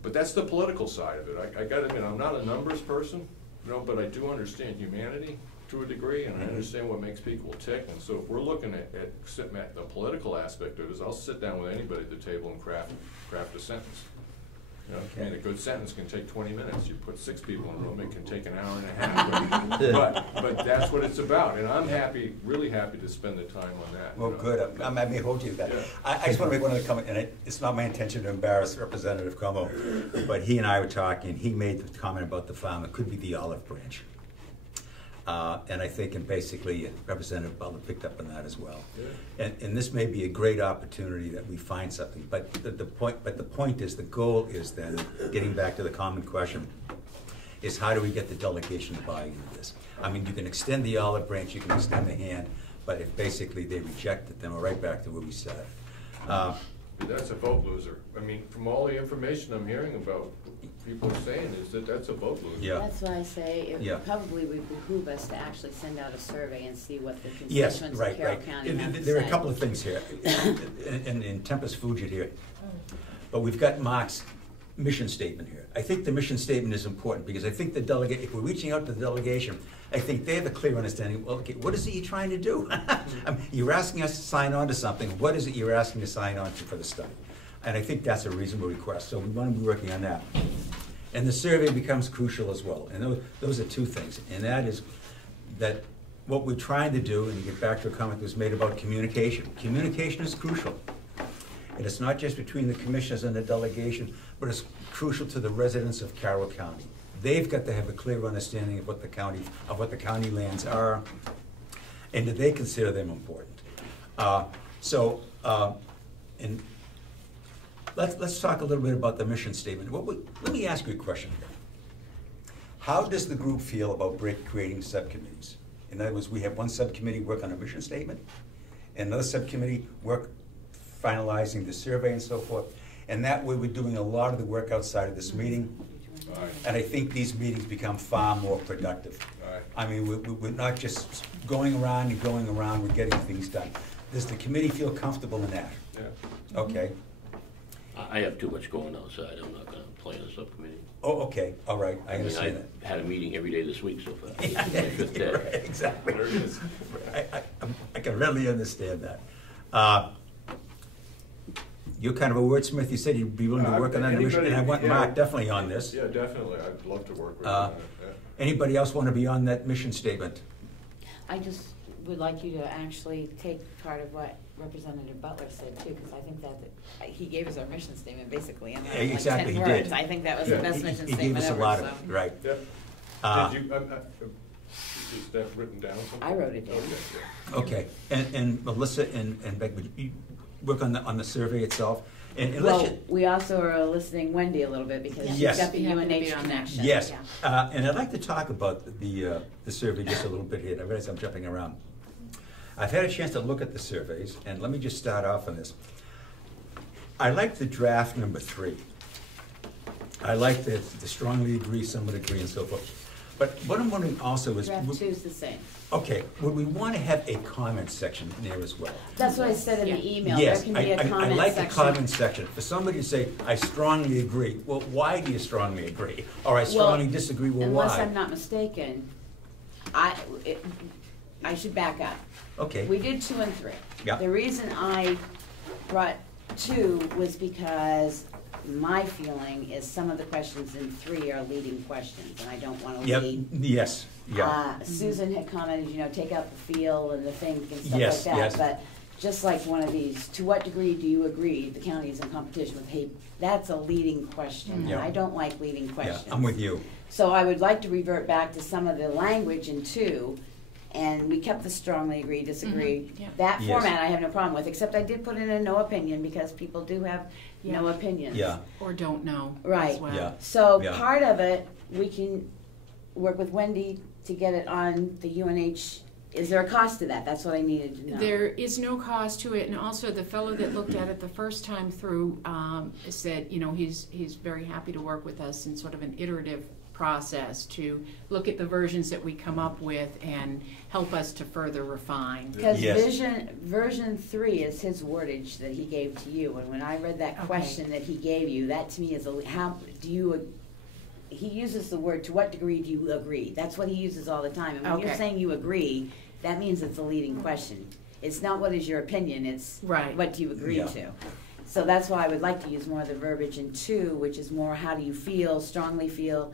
But that's the political side of it. I got to admit, I'm not a numbers person, but I do understand humanity to a degree, and I understand what makes people tick. And so if we're looking at the political aspect of it, I'll sit down with anybody at the table and craft a sentence. I mean, a good sentence can take 20 minutes. You put 6 people in a room, it can take an hour and a half. But that's what it's about, and I'm really happy to spend the time on that. Well, good. I may hold you to that. Yeah. I just want to make one other comment, and it's not my intention to embarrass Representative Comeau, but he and I were talking. He made the comment about the farm. It could be the olive branch. And I think, and basically, Representative Butler picked up on that as well. Yeah. And this may be a great opportunity that we find something. But the point is, the goal is then, getting back to the common question, is how do we get the delegation to buy into this? I mean, you can extend the olive branch, you can extend the hand, but if basically they reject it, then we're right back to where we started. That's a vote loser. I mean, from all the information I'm hearing about, people saying is that that's a vote loser. Yeah. That's why I say Yeah. it probably would behoove us to actually send out a survey and see what the Yes, constituents of right, Carroll right. County have to say. There are a couple of things here, and Tempest Fugit here. But we've got Mark's mission statement here. I think the mission statement is important, because I think the delegate, if we're reaching out to the delegation, I think they have a clear understanding, well, okay, what is it you're trying to do? I mean, you're asking us to sign on to something, what is it you're asking to sign on to for the study? And I think that's a reasonable request, so we want to be working on that. And the survey becomes crucial as well, and those are two things, and that is that what we're trying to do, and to get back to a comment that was made about communication. Communication is crucial. And it's not just between the commissioners and the delegation, but it's crucial to the residents of Carroll County. They've got to have a clear understanding of what the county lands are, and do they consider them important. And let's talk a little bit about the mission statement. Let me ask you a question here. How does the group feel about creating subcommittees? In other words, we have one subcommittee work on a mission statement, and another subcommittee work finalizing the survey and so forth. And that way we're doing a lot of the work outside of this meeting. Right. And I think these meetings become far more productive. Right. I mean, we're not just going around and going around, we're getting things done. Does the committee feel comfortable in that? Yeah. Okay. I have too much going outside. I'm not going to play in a subcommittee. Oh, okay, all right, I understand that. I've had a meeting every day this week so far. This is my Yeah, fifth day. right, exactly. There it is. I can readily understand that. You're kind of a wordsmith. You said you'd be willing to work on that mission, and I want Mark definitely on this. Yeah, definitely. I'd love to work with you on it. Yeah. Anybody else want to be on that mission statement? I just would like you to actually take part of what Representative Butler said too, because I think that he gave us our mission statement basically in like Exactly, 10 he words. did. I think that was the best mission He statement gave us ever. a lot of so. it, right. Yeah. Did you, is that written down somewhere? I wrote it down. Okay, yeah. Okay, and Melissa and Beck, would you work on the survey itself? And Well, we also are eliciting Wendy a little bit because Yes. she's got the You have to be UNH on that. connection. Yes, Yeah. and I'd like to talk about the survey just a little bit here. I realize I'm jumping around. I've had a chance to look at the surveys, and let me just start off on this. I like the draft number 3. I like the strongly agree, somewhat agree, and so forth. But what I'm wondering also is, Draft 2 is the same. okay, would we want to have a comment section there as well? That's what I said in the Yeah. email. Yes, There can be a comment I like section. the comment section. For somebody to say, I strongly agree, well, why do you strongly agree? Or I strongly disagree, well, why? Unless I'm not mistaken, I should back up. Okay, We did 2 and 3. Yeah. The reason I brought 2 was because my feeling is some of the questions in 3 are leading questions, and I don't want to yep, lead. yes, yeah, Susan had commented, take out the feel and the think and stuff Yes, like that. yes. But just like one of these, to what degree do you agree the county is in competition with hate? That's a leading question, and Yeah. I don't like leading yeah, questions. I'm with you. So I would like to revert back to some of the language in 2, and we kept the strongly agree, disagree. Mhm, yeah. That Yes. format I have no problem with, except I did put in a no opinion because people do have no Yeah. opinions. Yeah, Or don't know Right. as well. Yeah. So Yeah. part of it, we can work with Wendy to get it on the UNH. Is there a cost to that? That's what I needed to know. There is no cost to it, and also the fellow that looked at it the first time through said, he's very happy to work with us in sort of an iterative process to look at the versions that we come up with and help us to further refine. Because Yes. version 3 is his wordage that he gave to you, and when I read that Okay. question that he gave you, that to me is how do you? He uses the word, to what degree do you agree? That's what he uses all the time. And when you're Okay. saying you agree, that means it's a leading question. It's not what is your opinion, it's Right. what do you agree Yeah. to. So that's why I would like to use more of the verbiage in 2, which is more how do you feel, strongly feel.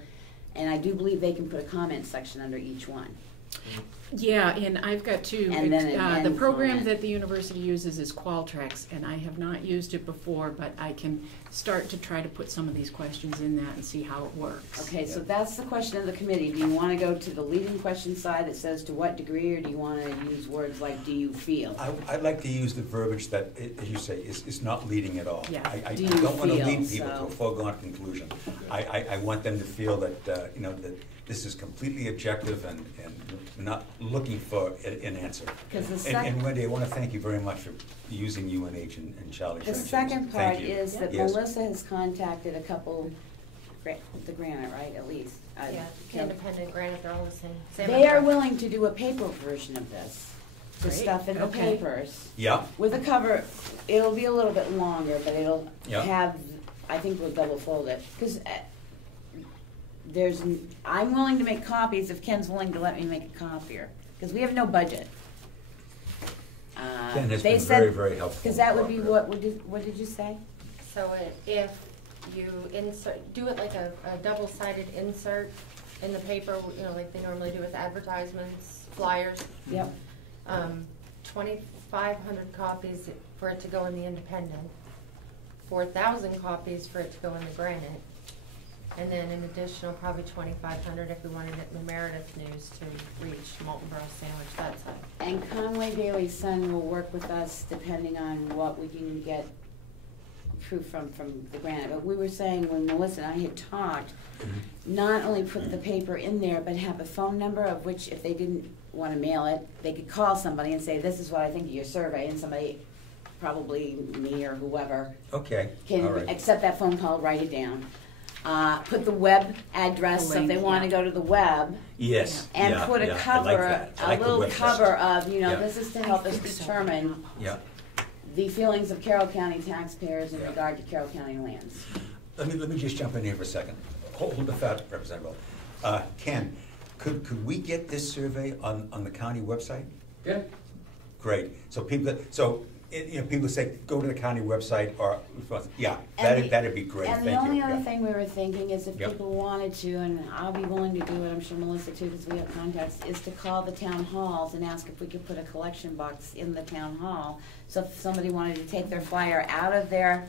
And I do believe they can put a comment section under each one. Yeah, and I've got two. And then The again, program comment. that the university uses is Qualtrics, and I have not used it before, but I can start to try to put some of these questions in that and see how it works. Okay, so that's the question of the committee. Do you want to go to the leading question side that says to what degree, or do you want to use words like do you feel? I'd like to use the verbiage that, as you say, is not leading at all. Yeah. I Do you don't want to feel, lead people to so- a foregone conclusion. I want them to feel that, that this is completely objective and not looking for an answer. 'Cause the And Wendy, I want to thank you very much for using UNH and Charlie. The French. second Thank part you. is that Yes. Melissa has contacted a couple, the Granite, right, at least? Yeah, Kel- independent granite, they're all the same. Same They are amount. willing to do a paper version of this, the Great, stuff in the okay. papers. Yeah, With a cover, it'll be a little bit longer, but it'll Yeah. have, I think we'll double fold it. Because I'm willing to make copies if Ken's willing to let me make a copier, because we have no budget. Ken has They been said- very, very helpful. Because that would be, what did you say? So if you insert, do it like a double-sided insert in the paper, you know, like they normally do with advertisements, flyers. Yep. 2,500 copies for it to go in the Independent, 4,000 copies for it to go in the Granite, and then an additional probably 2,500 if we wanted it in the Meredith News to reach Molten Borough Sandwich, that side. And Conway Daily Sun will work with us depending on what we can get proof from the Granite. But we were saying when Melissa and I had talked, not only put the paper in there, but have a phone number of which if they didn't want to mail it, they could call somebody and say, this is what I think of your survey, and somebody, probably me or whoever, Okay, all can right. accept that phone call, write it down. Put the web address, so if they link, want to yeah. go to the web, Yes, and yeah, put a yeah, I like cover, that. I a like the little website. cover of, you know, Yeah. this is to help us determine Yeah. the feelings of Carroll County taxpayers in Yeah. regard to Carroll County lands. Let me just jump in here for a second. Hold the thought, Representative. Ken, could we get this survey on the county website? Yeah. Great. So people say, go to the county website or, yeah, And that'd be great. And the Thank only you. other Yeah. thing we were thinking is if Yep. people wanted to, and I'll be willing to do it, I'm sure Melissa too, because we have contacts, is to call the town halls and ask if we could put a collection box in the town hall. So if somebody wanted to take their flyer out of their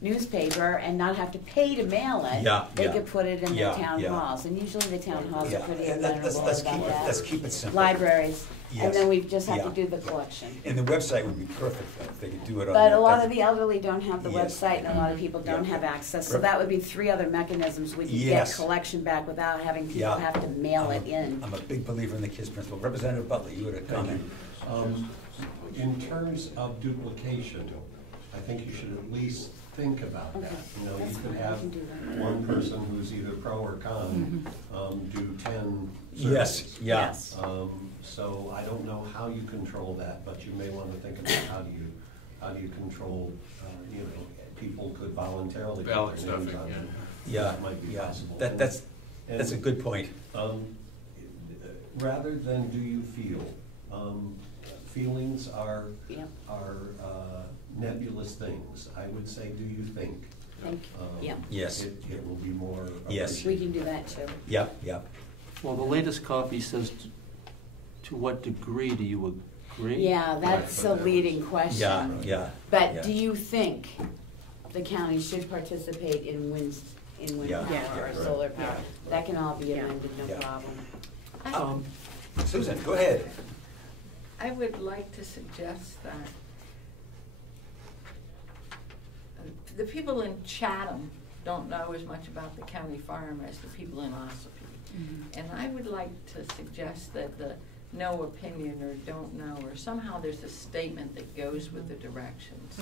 newspaper and not have to pay to mail it, Yeah, they yeah. could put it in Yeah, the town yeah. halls. And usually the town halls are Yeah, pretty and amenable let's about let's that. keep it simple. Libraries, Yes, and then we just have yeah. to do the collection. And the website would be perfect, though, if they could do it on. But that. a lot of That's- the elderly don't have the Yes. website, and a lot of people don't Yeah. have access, so Rep- that would be 3 other mechanisms we could get Yes. collection back without having people Yeah. have to mail it in. I'm a big believer in the KISS principle. Representative Butler, you had a comment. In terms of duplication, I think you should at least think about that. Okay, You know, that's you could fine, I have can do that. one person who's either pro or con, do 10 Yes, surveys. yeah. Yes. So I don't know how you control that, but you may want to think about how do you control, you know, people could voluntarily. put Ballot their names stuffing, on yeah. them. Yeah, That might be yeah. possible. That's a And, good point. Rather than do you feel, feelings are Yep. nebulous things. I would say, do you think? Thank you, yeah, Yes. It will be more Yes. we can do that too. Yep, yep. Well, the latest copy says, to what degree do you agree? Yeah, that's a leading question. Yeah, yeah. yeah. But do you think the county should participate in wind Yeah. power Yeah. or Right. solar power? That can all be Yeah. amended, no Yeah. problem. Susan, go ahead. I would like to suggest that the people in Chatham don't know as much about the county farm as the people in Ossipee. And I would like to suggest that the no opinion or don't know, or somehow there's a statement that goes with the directions.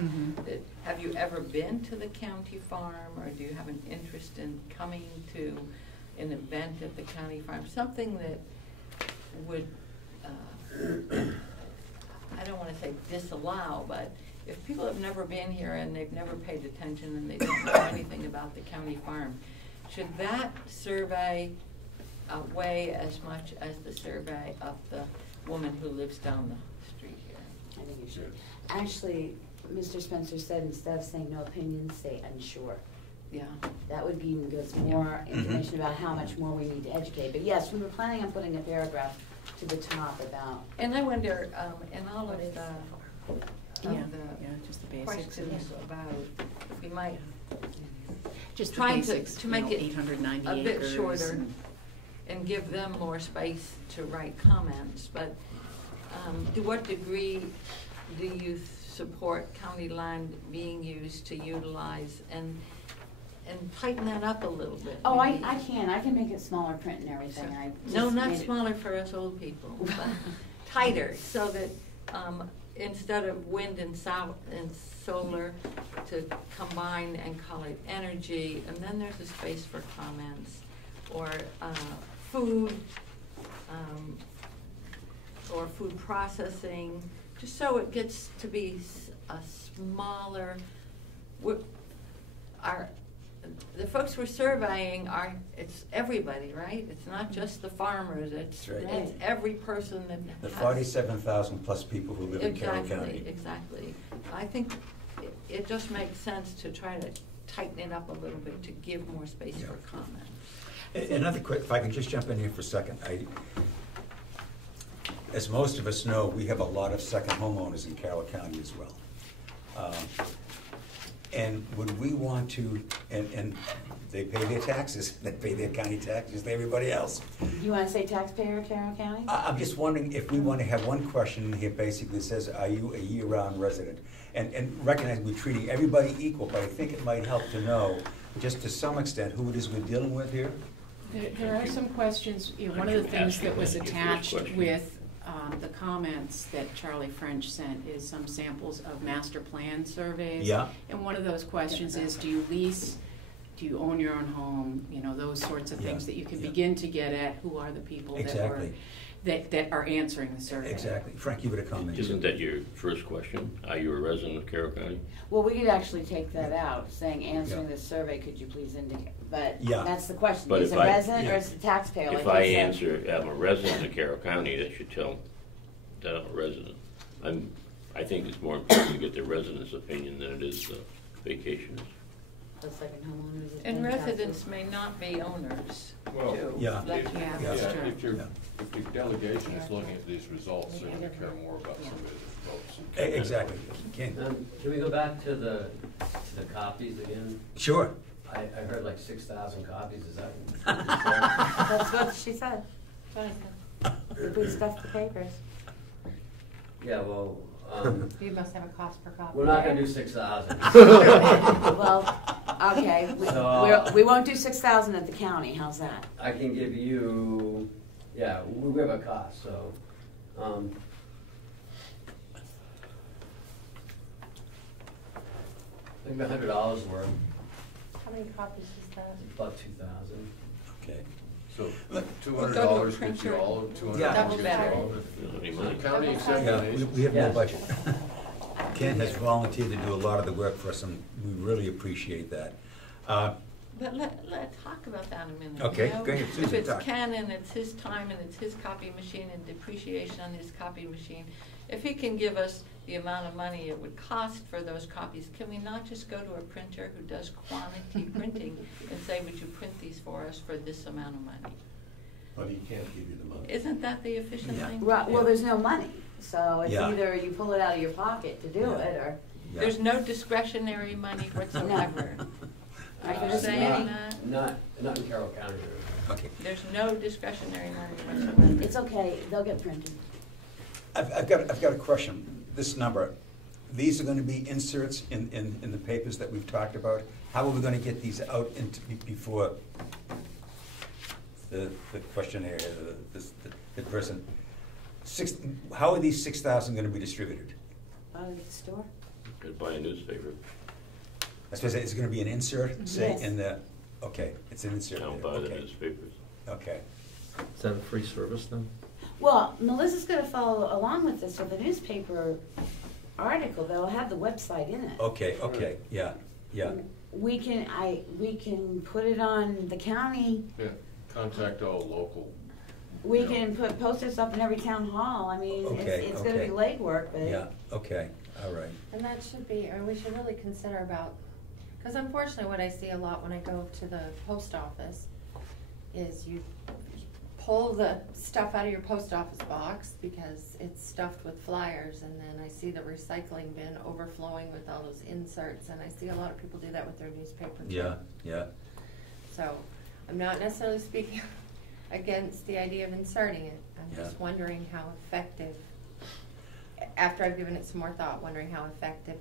That, have you ever been to the county farm, or do you have an interest in coming to an event at the county farm? Something that would, I don't want to say disallow, but if people have never been here and they've never paid attention and they don't know anything about the county farm, should that survey weigh as much as the survey of the woman who lives down the street here? I think you should. Actually, Mr. Spencer said instead of saying no opinion, say unsure. Yeah. That would be, give us more information about how much more we need to educate. But yes, we were planning on putting a paragraph to the top about. And I wonder, in all of the, Yeah, the just the basics. questions about, we might Just the trying basics, to make it 890 a bit acres shorter and give them more space to write comments, but to what degree do you support county land being used to utilize? And and tighten that up a little bit. Oh, maybe. I can make it smaller print and everything. I No, just not made it- smaller for us old people, but tighter, so that instead of wind and solar, to combine and call it energy, and then there's a space for comments, or food, or food processing, just so it gets to be a smaller. The folks we're surveying it's everybody, right? It's not just the farmers, it's right. every person that The has. 47,000 plus people who live in Carroll County. Exactly. I think it just makes sense to try to tighten it up a little bit, to give more space Yeah. for comment. Another quick, if I can just jump in here for a second. As most of us know, we have a lot of second homeowners in Carroll County as well. And would we want to, and they pay their taxes, they pay their county taxes to everybody else. You wanna say taxpayer, Carroll County? I'm just wondering if we want to have one question here basically says, are you a year-round resident? And recognize we're treating everybody equal, but I think it might help to know, just to some extent, who it is we're dealing with here. There are some questions, one of the things that was attached with the comments that Charlie French sent is some samples of master plan surveys. Yeah. And one of those questions is, do you lease, do you own your own home, those sorts of things Yeah. that you can Yeah. begin to get at who are the people Exactly. that are answering the survey. Exactly. Frank, you would have commented. Isn't that your first question? Are you a resident of Carroll County? Well, we could actually take that out, saying answering Yeah. this survey, could you please indicate, but Yeah. that's the question, But is if a I- resident or yeah. is it a taxpayer? If like I you said? answer, I'm a resident of Carroll County, that should tell that I'm a resident. I think it's more important to get the residents' opinion than it is the vacationers. The second homeowners. is And paying residents taxes. may not be owners, Well, too. Yeah. That's- Yeah, Yeah. that's true. If your Yeah. delegation is looking at these results, they're gonna care more about somebody that votes. Exactly. Ken. Can we go back to the copies again? Sure. I heard like 6,000 copies, is that? That's what she said. We stuffed the papers. Yeah, well, You must have a cost per copy. we're not gonna do 6,000. Well, okay, So- we won't do 6,000 at the county, how's that? I can give you, yeah, we have a cost, so, I think $100 worth, How many copies is that? about 2,000. Okay. So Look, $200 gets you all, $200 Yeah. Double gets you better. all of it. You don't have any So money. the county accept Yeah, we donations? have no Yes. budget. Ken has volunteered to do a lot of the work for us, and we really appreciate that. But let's talk about that a minute. Okay, you know? go ahead, If Susan, it's talk. Ken and it's his time and it's his copy machine and depreciation on his copy machine, if he can give us the amount of money it would cost for those copies, can we not just go to a printer who does quantity printing and say, would you print these for us for this amount of money? But he can't give you the money. Isn't that the efficient Yeah. thing? Right, well, Yeah. there's no money, so it's Yeah. either you pull it out of your pocket to do Yeah. it, or. Yeah. There's no discretionary money whatsoever. Are you There's saying many. that? Not in Carroll County. Okay. There's no discretionary money whatsoever. It's okay, they'll get printed. I've got a question. This number, these are going to be inserts in the papers that we've talked about. How are we going to get these out before the questionnaire, the person? How are these 6,000 going to be distributed? Out of the store? Could buy a newspaper. I suppose it's going to be an insert, say, Yes. in the, okay, it's an insert Don't there, buy the okay. newspapers. Okay. Is that a free service then? Well, Melissa's gonna follow along with this with a newspaper article that'll have the website in it. Okay, yeah. We can put it on the county, Yeah, contact all local. we can put posters up in every town hall, I mean, Okay, it's gonna be okay. legwork, but. Yeah, okay, all right. And that should be, or we should really consider about, because unfortunately what I see a lot when I go to the post office is you pull the stuff out of your post office box because it's stuffed with flyers, and then I see the recycling bin overflowing with all those inserts, and I see a lot of people do that with their newspaper too. Yeah. So I'm not necessarily speaking against the idea of inserting it. I'm just Yeah. wondering how effective after I've given it some more thought, wondering how effective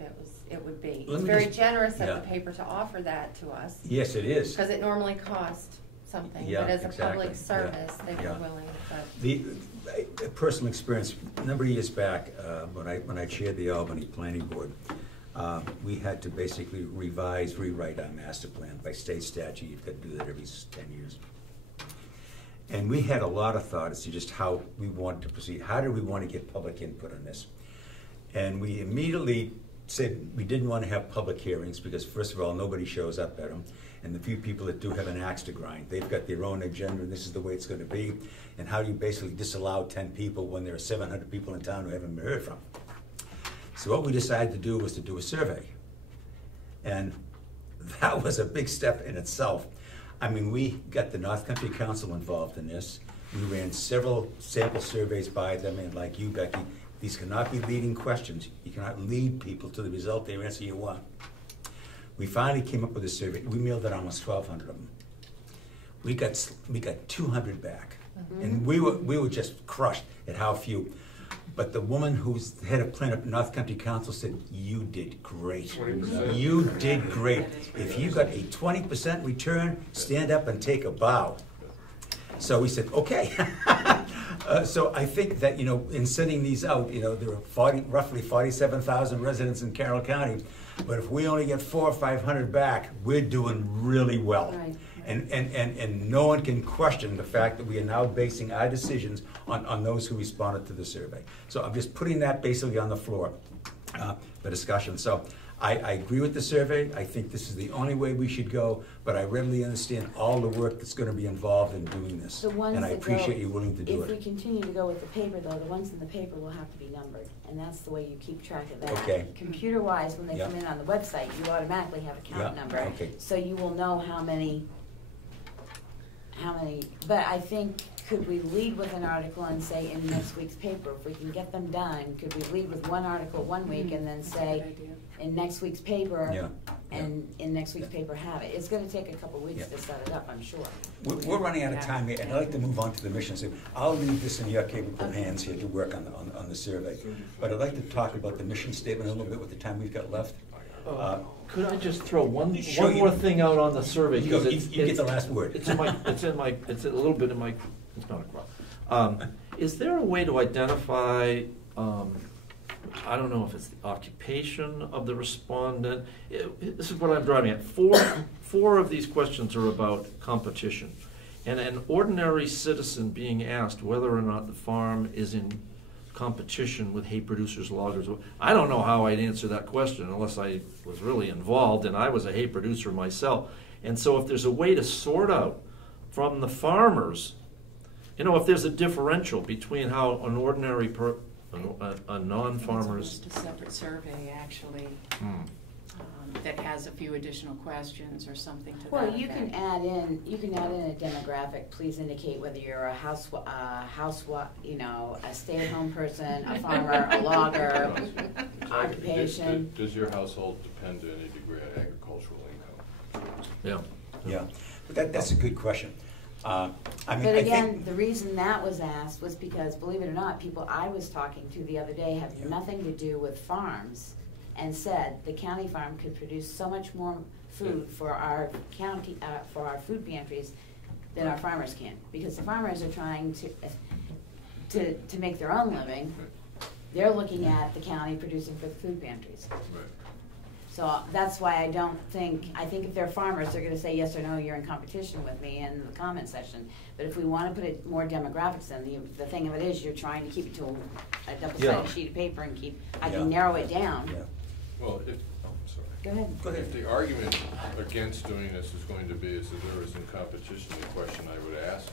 it would be. Let It's me very just- generous of yeah. the paper to offer that to us, Yes, it is. because it normally costs something, Yeah, but as a exactly. public service, Yeah, they were yeah. willing, but. The personal experience, a number of years back, when I chaired the Albany Planning Board, we had to basically rewrite our master plan. By state statute, you've got to do that every 10 years. And we had a lot of thought as to just how we wanted to proceed. How did we want to get public input on this? And we immediately said we didn't want to have public hearings because, first of all, nobody shows up at them. And the few people that do have an axe to grind, they've got their own agenda and this is the way it's going to be. And how do you basically disallow 10 people when there are 700 people in town who haven't been heard from? So what we decided to do was to do a survey. And that was a big step in itself. I mean, we got the North Country Council involved in this. We ran several sample surveys by them, and like you, Becky, these cannot be leading questions. You cannot lead people to the result they answer you want. We finally came up with a survey. We mailed out almost 1,200 of them. We got 200 back, and we were just crushed at how few. But the woman who's the head of Planet North Country Council said, "You did great. You did great. If you got a 20% return, stand up and take a bow." So we said, okay. So I think that, in sending these out, there are roughly 47,000 residents in Carroll County. But if we only get 400 or 500 back, we're doing really well. Right. And no one can question the fact that we are now basing our decisions on those who responded to the survey. So I'm just putting that basically on the floor for discussion. So I agree with the survey. I think this is the only way we should go, but I readily understand all the work that's going to be involved in doing this. The ones And I that appreciate go- you willing to do If we it. continue to go with the paper, though, the ones in the paper will have to be numbered, and that's the way you keep track of that. Okay. Computer-wise, when they Yeah. come in on the website, you automatically have a count Yeah, number. okay. So you will know how many, but I think, could we lead with an article and say in next week's paper, if we can get them done, could we lead with one article one week and then say, in next week's paper, Yeah, and in next week's paper have it? It's gonna take a couple weeks Yeah. to set it up, I'm sure. We're running out of time here, and I'd like to move on to the mission. So I'll leave this in your capable hands here to work on the survey. But I'd like to talk about the mission statement a little bit with the time we've got left. Could I just throw one Sure, more thing out on the survey? You go, 'Cause you get the last word. It's a little bit in my, it's not a crop. Is there a way to identify, I don't know if it's the occupation of the respondent? This is what I'm driving at. Four of these questions are about competition. And an ordinary citizen being asked whether or not the farm is in competition with hay producers, loggers. I don't know how I'd answer that question unless I was really involved, and I was a hay producer myself. And so if there's a way to sort out from the farmers, if there's a differential between how an ordinary a non-farmer's. It's a separate survey, actually, that has a few additional questions or something to that Well, effect. you can add in a demographic. Please indicate whether you're a stay-at-home person, a farmer, a logger, occupation. Does your household depend to any degree on agricultural income? Yeah. Yeah, but that's a good question. I But think. again, the reason that was asked was because, believe it or not, people I was talking to the other day have nothing to do with farms, and said the county farm could produce so much more food for our county, for our food pantries than our farmers can. Because the farmers are trying to make their own living. They're looking at the county producing for the food pantries. Right. So that's why I think if they're farmers, they're gonna say yes or no, you're in competition with me in the comment section. But if we wanna put it more demographics in, the thing of it is, you're trying to keep it to a double-sided Yeah. sheet of paper and I Yeah. can narrow it down. Yeah. Well, I'm sorry. Go ahead. Go ahead. If the argument against doing this is going to be is that there is in competition, the question I would ask,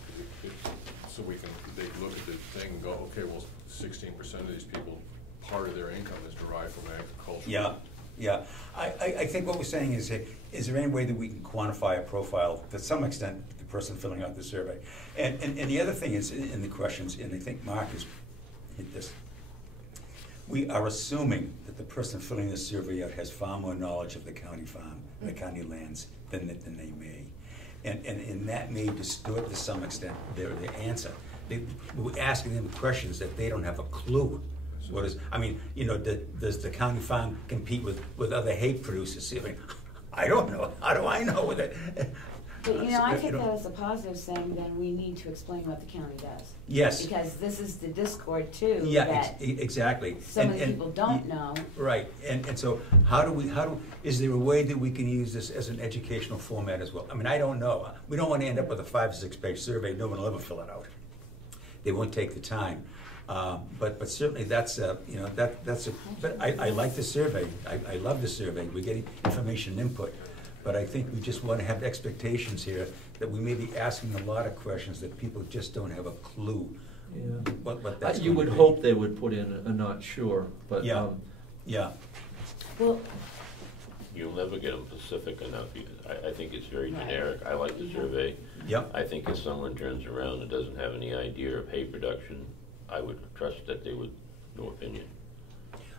so they look at the thing and go, okay, well, 16% of these people, part of their income is derived from agriculture. Yeah. Yeah, I think what we're saying is there any way that we can quantify a profile to some extent, the person filling out the survey? And the other thing is in the questions, and I think Mark has hit this, we are assuming that the person filling the survey out has far more knowledge of the county farm, the county lands, than they may. And that may distort to some extent their answer. We're asking them questions that they don't have a clue. What is, I mean, you know, does the county farm compete with other hay producers? I mean, I don't know. How do I know with it? But, you know, I take that as a positive, saying then we need to explain what the county does. Yes. Because this is the discord too, Yeah, that exactly. some of the people don't know. Right, and so is there a way that we can use this as an educational format as well? I mean, I don't know. We don't want to end up with a 5 or 6 page survey. No one will ever fill it out. They won't take the time. But certainly that's you know, that's a, but I like the survey. I love the survey. We're getting information and input. But I think we just want to have expectations here that we may be asking a lot of questions that people just don't have a clue what that's You would hope they would put in a not sure, but. Yeah. Yeah. Well, You'll never get them specific enough. I think it's very Right. generic. I like the survey. Yep. I think if someone turns around and doesn't have any idea of hay production, I would trust that they would, no opinion.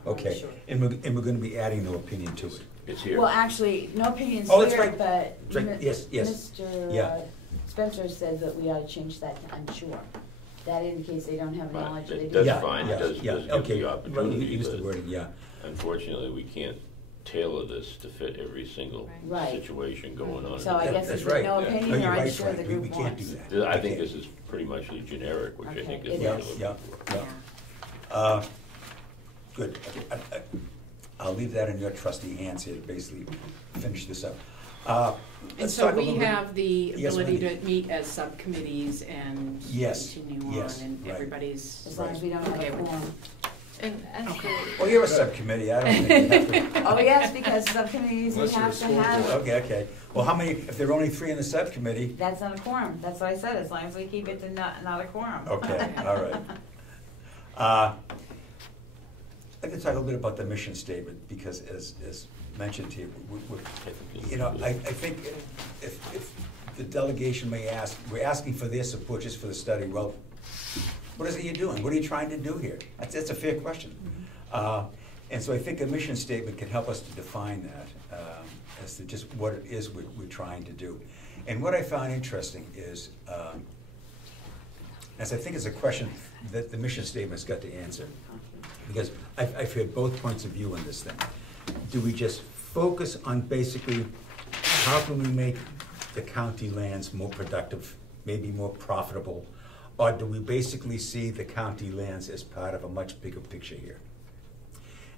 Okay, Sure. and we're going to be adding no opinion to it. It's here. well, actually, no opinions Oh, that's here, right. but That's right. Yes, yes. Mr. Yeah. Spencer said that we ought to change that to unsure. That indicates they don't have Right. knowledge, or they That's don't. Yeah, fine. It yeah, does yeah, give okay. the Well, opportunity, use the but- wording, yeah. Unfortunately, we can't tailor this to fit every single Right. situation going on. So I guess That's if there's right. no Yeah. No, opinion you're or right, unsure, Frank. the We group can't do wants. that. I think Okay. this is pretty much generic, which I Okay, think it is Yeah, what we're yeah, looking for. yeah. Good. I'll leave that in your trusty hands here to basically finish this up. And Let's so talk a we little bit- have the Yes, ability Wendy. to meet as subcommittees and Yes, continue on, yes, and right. everybody's. As long as we don't have Okay. a quorum. And actually, Well, you're a subcommittee, I don't think you have to. Oh, yes, because subcommittees, we Unless you're a have to school have, board. Okay. Well, how many, if there are only 3 in the subcommittee, that's not a quorum. That's what I said, as long as we keep it to not a quorum. okay, all right. I'd like to talk a little bit about the mission statement, because as mentioned here, you know, I think if the delegation may ask, we're asking for this, or purchase for the study, well, what is it you're doing? What are you trying to do here? That's a fair question. And so I think a mission statement can help us to define that, as to just what it is we're trying to do. And what I found interesting is, as I think it's a question that the mission statement's got to answer, because I've heard both points of view on this thing. Do we just focus on basically how can we make the county lands more productive, maybe more profitable, or do we basically see the county lands as part of a much bigger picture here?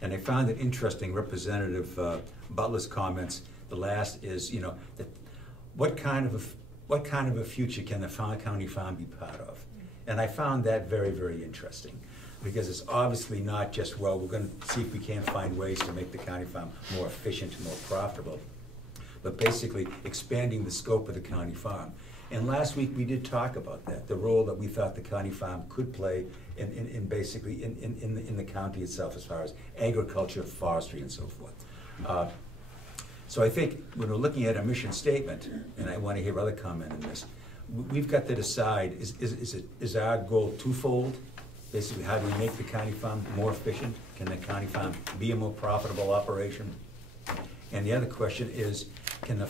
And I found it interesting, Representative Butler's comments, the last is, you know, that what kind of a future can the county farm be part of? And I found that very, very interesting, because it's obviously not just, well, we're gonna see if we can't find ways to make the county farm more efficient, more profitable, but basically expanding the scope of the county farm. And last week, we did talk about that, the role that we thought the county farm could play in basically in the county itself, as far as agriculture, forestry, and so forth. So I think when we're looking at a mission statement, and I want to hear other comment on this, we've got to decide, is our goal twofold? Basically, how do we make the county farm more efficient? Can the county farm be a more profitable operation? And the other question is, can the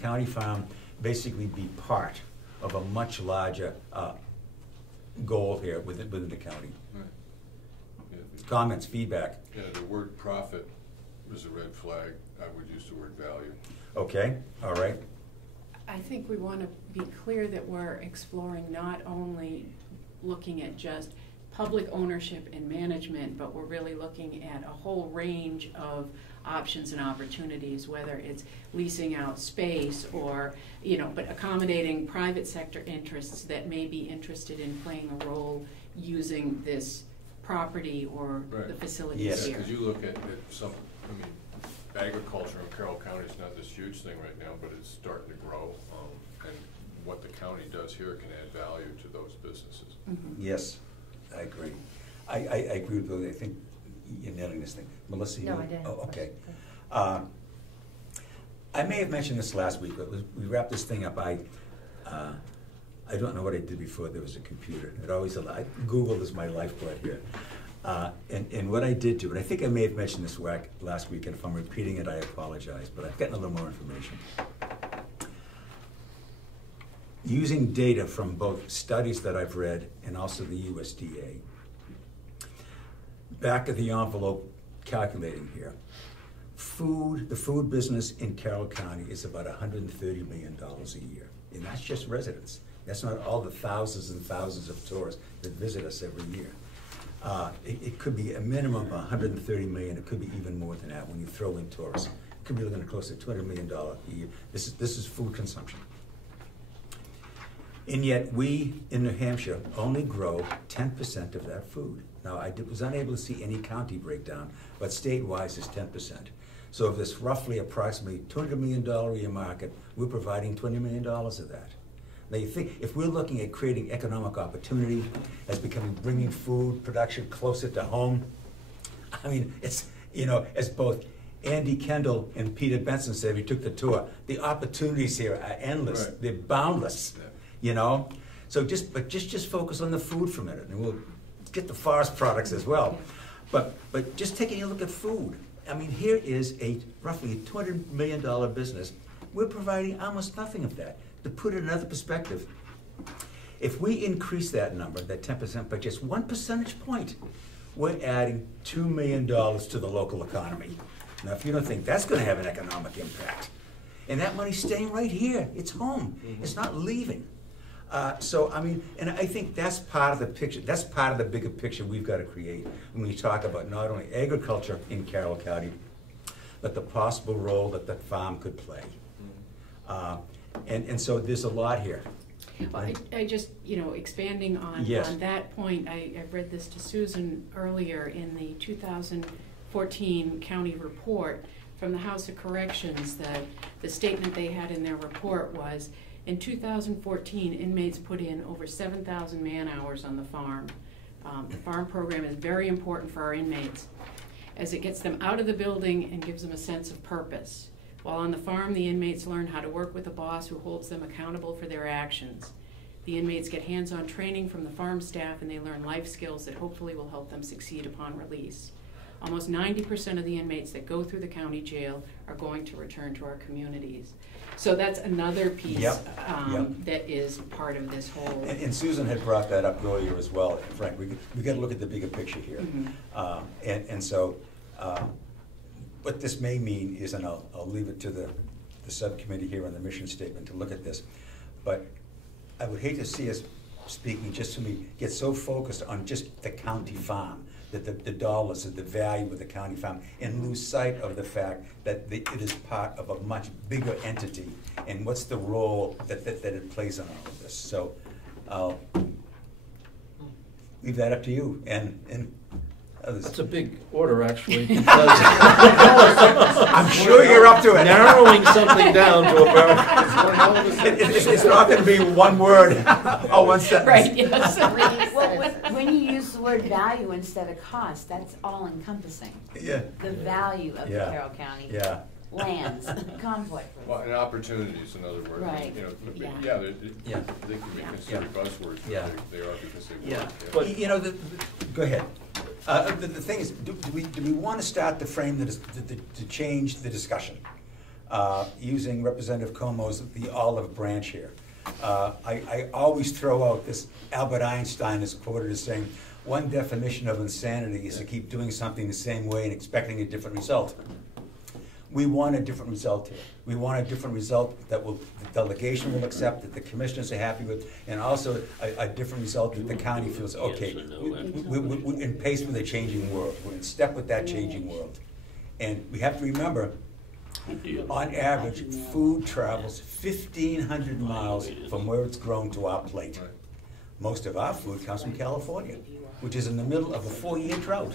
county farm basically be part of a much larger goal here within the county? Right. Yeah, Comments, feedback? yeah, the word profit is a red flag. I would use the word value. Okay, all right. I think we want to be clear that we're exploring not only looking at just public ownership and management, but we're really looking at a whole range of options and opportunities, whether it's leasing out space or, you know, but accommodating private sector interests that may be interested in playing a role using this property or Right. the facilities Yes. here. Because you look at some, I mean, agriculture in Carroll County is not this huge thing right now, but it's starting to grow. And what the county does here can add value to those businesses. Mhm. Yes, I agree. I agree with Billy. I think you're nailing this thing. Melissa, you? No, I didn't. Oh, okay. I may have mentioned this last week, but we wrapped this thing up. I don't know what I did before there was a computer. It always, Google is my lifeblood here. And what I did do, and I think I may have mentioned this last week, and if I'm repeating it, I apologize, but I've gotten a little more information. Using data from both studies that I've read and also the USDA, back of the envelope calculating here. The food business in Carroll County is about $130 million a year. And that's just residents. That's not all the thousands and thousands of tourists that visit us every year. It could be a minimum of $130 million. It could be even more than that when you throw in tourists. It could be looking at close to $200 million a year. This is food consumption. And yet we, in New Hampshire, only grow 10% of that food. Now, I was unable to see any county breakdown, but statewide is 10%. So of this roughly approximately $200 million a year market, we're providing $20 million of that. Now you think, if we're looking at creating economic opportunity as bringing food production closer to home, I mean, it's, you know, as both Andy Kendall and Peter Benson said, we took the tour, the opportunities here are endless. Right. They're boundless, you know? So just focus on the food for a minute, and we'll get the forest products as well. But just taking a look at food, I mean, here is a roughly $200 million business. We're providing almost nothing of that. To put it in another perspective, if we increase that number, that 10%, by just 1 percentage point, we're adding $2 million to the local economy. Now, if you don't think that's going to have an economic impact, and that money's staying right here, it's home, it's not leaving. So, I mean, and I think that's part of the picture, that's part of the bigger picture we've got to create when we talk about not only agriculture in Carroll County, but the possible role that the farm could play. And so there's a lot here. Well, I just, you know, expanding on that point, I read this to Susan earlier in the 2014 county report from the House of Corrections, that the statement they had in their report was, in 2014, inmates put in over 7,000 man-hours on the farm. The farm program is very important for our inmates, as it gets them out of the building and gives them a sense of purpose. While on the farm, the inmates learn how to work with a boss who holds them accountable for their actions. The inmates get hands-on training from the farm staff, and they learn life skills that hopefully will help them succeed upon release. Almost 90% of the inmates that go through the county jail are going to return to our communities. So that's another piece that is part of this whole. And Susan had brought that up earlier as well, Frank. We got to look at the bigger picture here. And so what this may mean is, and I'll leave it to the subcommittee here on the mission statement to look at this, but I would hate to see us speaking just to me get so focused on just the county farm, that the dollars, the value of the county farm, and lose sight of the fact that it is part of a much bigger entity, and what's the role that it plays in all of this. So I'll leave that up to you and others. That's a big order, actually, because I'm sure you're up to it. Narrowing something down to about it's not going to be one word or one sentence. Right, yes. Well, when you use the word value instead of cost, that's all encompassing. Yeah. The value of the Carroll County lands, conflict. Well, and opportunities, in other words. Right. You know, they can be considered buzzwords, but they are because they work. But you know, go ahead. The thing is, do we want to start to frame to change the discussion using Representative Comeau's the olive branch here? I always throw out this Albert Einstein is quoted as saying, one definition of insanity is to keep doing something the same way and expecting a different result. We want a different result here. We want a different result that the delegation will accept, that the commissioners are happy with, and also a different result that the county feels, okay, we're in pace with a changing world. We're in step with that changing world. And we have to remember, on average, food travels 1,500 miles from where it's grown to our plate. Most of our food comes from California, which is in the middle of a 4-year drought.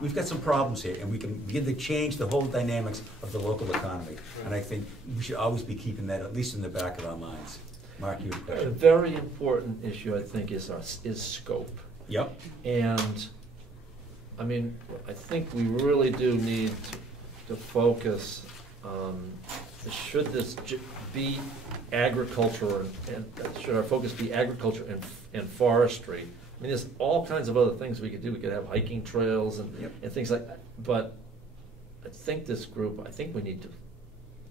We've got some problems here, and we can begin to change the whole dynamics of the local economy. And I think we should always be keeping that at least in the back of our minds. Mark, you have a question. A very important issue, I think, is scope. Yep. And, I mean, I think we really do need to focus on, should this be agriculture, and should our focus be agriculture and forestry? I mean, there's all kinds of other things we could do. We could have hiking trails and things like that. But I think we need to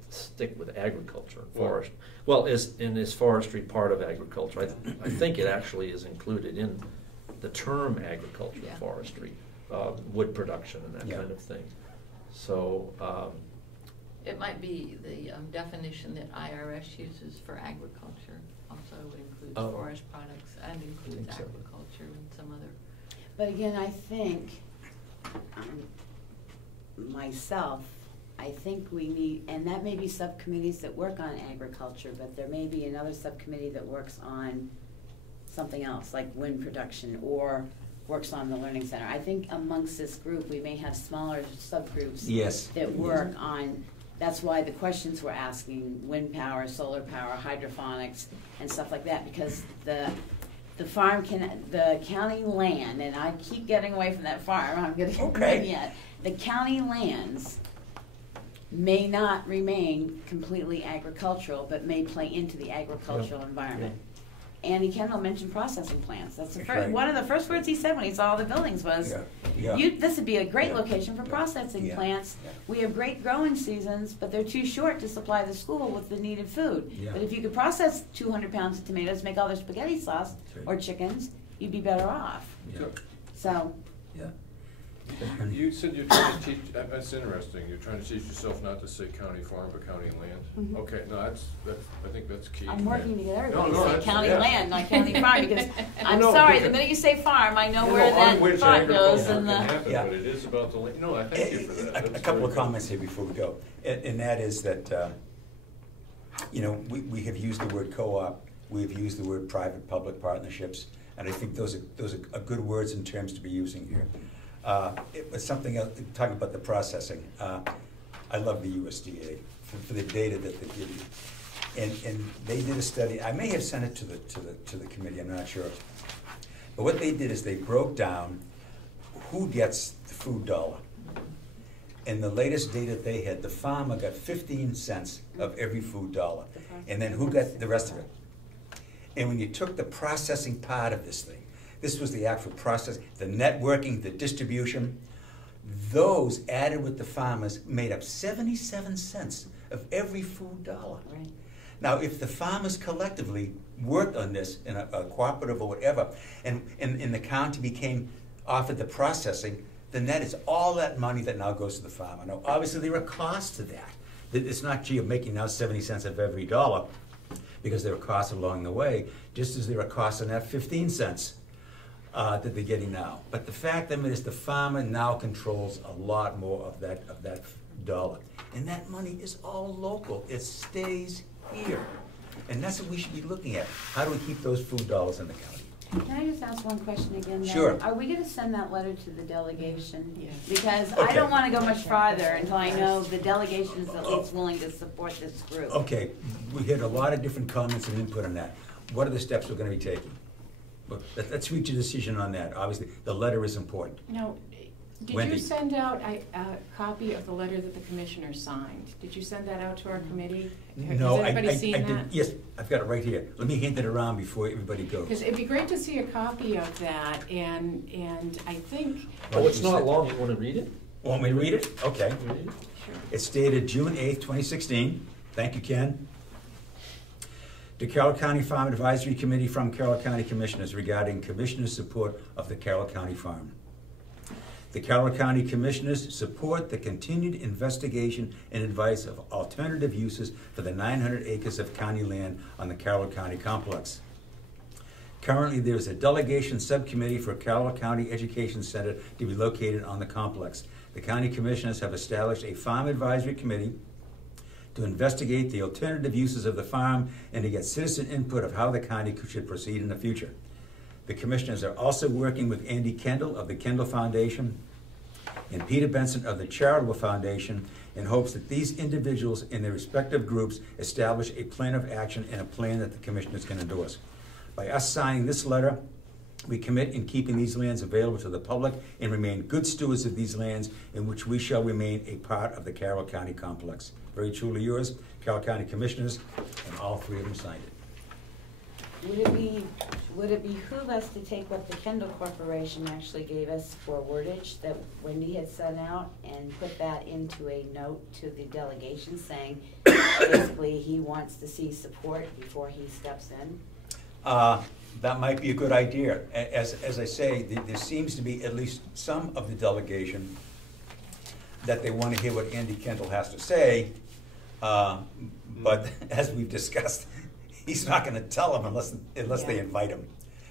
stick with agriculture and forest. Well, is forestry part of agriculture? I think it actually is included in the term agriculture and forestry. wood production and that Yeah. kind of thing. So, It might be the definition that IRS uses for agriculture also includes Oh. forest products and includes Think so. agriculture and some other. But again, I think, myself, I think we need, and that may be subcommittees that work on agriculture, but there may be another subcommittee that works on something else, like wind production, or works on the learning center. I think amongst this group, we may have smaller subgroups Yes. that work on, that's why the questions we're asking, wind power, solar power, hydroponics, and stuff like that, because the farm can, the county land, and I keep getting away from that farm, I'm getting Okay. yet. The county lands may not remain completely agricultural, but may play into the agricultural environment. Andy Kendall mentioned processing plants. That's the That's first, right. one of the first words he said when he saw all the buildings was, Yeah. this would be a great Yeah. location for processing Yeah. plants. Yeah. We have great growing seasons, but they're too short to supply the school with the needed food. Yeah. But if you could process 200 pounds of tomatoes, make all their spaghetti sauce That's right. or chickens, you'd be better off. Yeah. So, Yeah. You said you're trying to teach, that's interesting, you're trying to teach yourself not to say county farm, but county land? Mhm. Okay, no, that's, I think that's key. I'm working to get everybody No, to say that's- county yeah. land, not county farm, because I'm No, sorry, because- the minute you say farm, I know You where on that which thought goes agriculture and can the. happen, Yeah. but it is about the, no, I thank you for that. A That's couple of very- comments here before we go, and that is that, you know, we have used the word co-op, we've used the word private-public partnerships, and I think those are good words and terms to be using here. It was something else, talking about the processing. I love the USDA for the data that they give you. And they did a study, I may have sent it to the committee, I'm not sure. But what they did is they broke down who gets the food dollar. And the latest data they had, the farmer got 15 cents of every food dollar. And then who got the rest of it? And when you took the processing part of this thing, this was the actual process, the networking, the distribution, those added with the farmers made up 77 cents of every food dollar. Right. Now, if the farmers collectively worked on this in a cooperative or whatever, and the county became offered the processing, then that is all that money that now goes to the farmer. Now, obviously, there are costs to that. It's not, gee, I'm making now 70 cents of every dollar, because there are costs along the way, just as there are costs on that 15 cents that they're getting now. But the fact of it is the farmer now controls a lot more of that dollar. And that money is all local. It stays here. And that's what we should be looking at. How do we keep those food dollars in the county? Can I just ask one question again? then? Sure. Are we gonna send that letter to the delegation? Yes. Because I Okay. don't wanna go much farther until I know the delegation is at least willing to support this group. Okay, we had a lot of different comments and input on that. What are the steps we're gonna be taking? Well, let's reach a decision on that. Obviously, the letter is important. Now, did Wendy. you send out a copy of the letter that the commissioner signed? Did you send that out to our committee? No, Has anybody seen I did. that? Yes, I've got it right here. Let me hand it around before everybody Because goes. it'd be great to see a copy of that, and I think, oh, it's not long, you wanna read it? Want me to read it? Okay. Read it? sure. It's dated June 8th, 2016. Thank you, Ken. To Carroll County Farm Advisory Committee from Carroll County Commissioners regarding Commissioners' support of the Carroll County Farm. The Carroll County Commissioners support the continued investigation and advice of alternative uses for the 900 acres of county land on the Carroll County complex. Currently, there is a delegation subcommittee for Carroll County Education Center to be located on the complex. The county commissioners have established a farm advisory committee to investigate the alternative uses of the farm and to get citizen input of how the county should proceed in the future. The commissioners are also working with Andy Kendall of the Kendall Foundation and Peter Benson of the Charitable Foundation in hopes that these individuals in their respective groups establish a plan of action and a plan that the commissioners can endorse. By us signing this letter, we commit in keeping these lands available to the public and remain good stewards of these lands in which we shall remain a part of the Carroll County complex. Very truly yours, Carroll County Commissioners, and all three of them signed it. Would it behoove us to take what the Kendall Corporation actually gave us for wordage that Wendy had sent out and put that into a note to the delegation saying basically he wants to see support before he steps in? That might be a good idea. As I say, there seems to be at least some of the delegation that they want to hear what Andy Kendall has to say, but as we've discussed, he's not going to tell them unless they invite him.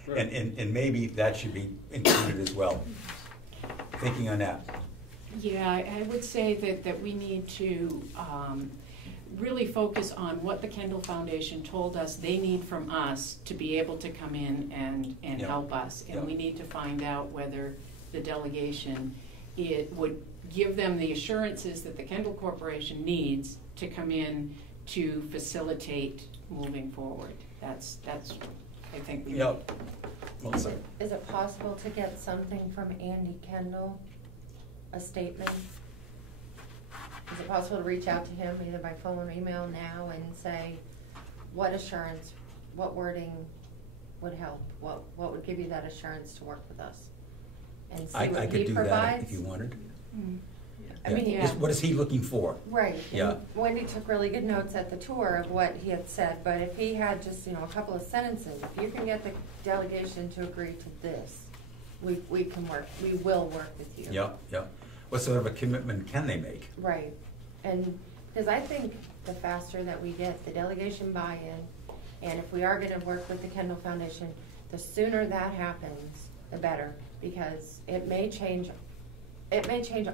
Right. And maybe that should be included as well. Thinking on that. Yeah, I would say that we need to really focus on what the Kendall Foundation told us they need from us to be able to come in and Yeah. help us. And Yeah. we need to find out whether the delegation, it would give them the assurances that the Kendall Corporation needs to come in to facilitate moving forward. That's I think. Yeah. Melissa. Is it possible to get something from Andy Kendall, a statement? Is it possible to reach out to him either by phone or email now and say, what assurance, what wording would help? What would give you that assurance to work with us? And see I what could he do that provides? if you wanted. Mm. I mean, Yeah. What is he looking for? Right. Yeah. And Wendy took really good notes at the tour of what he had said, but if he had just, a couple of sentences, if you can get the delegation to agree to this, we can work, we will work with you. Yeah, yeah. What sort of a commitment can they make? Right. And, because I think the faster that we get the delegation buy-in, and if we are gonna work with the Kendall Foundation, the sooner that happens, the better, because it may change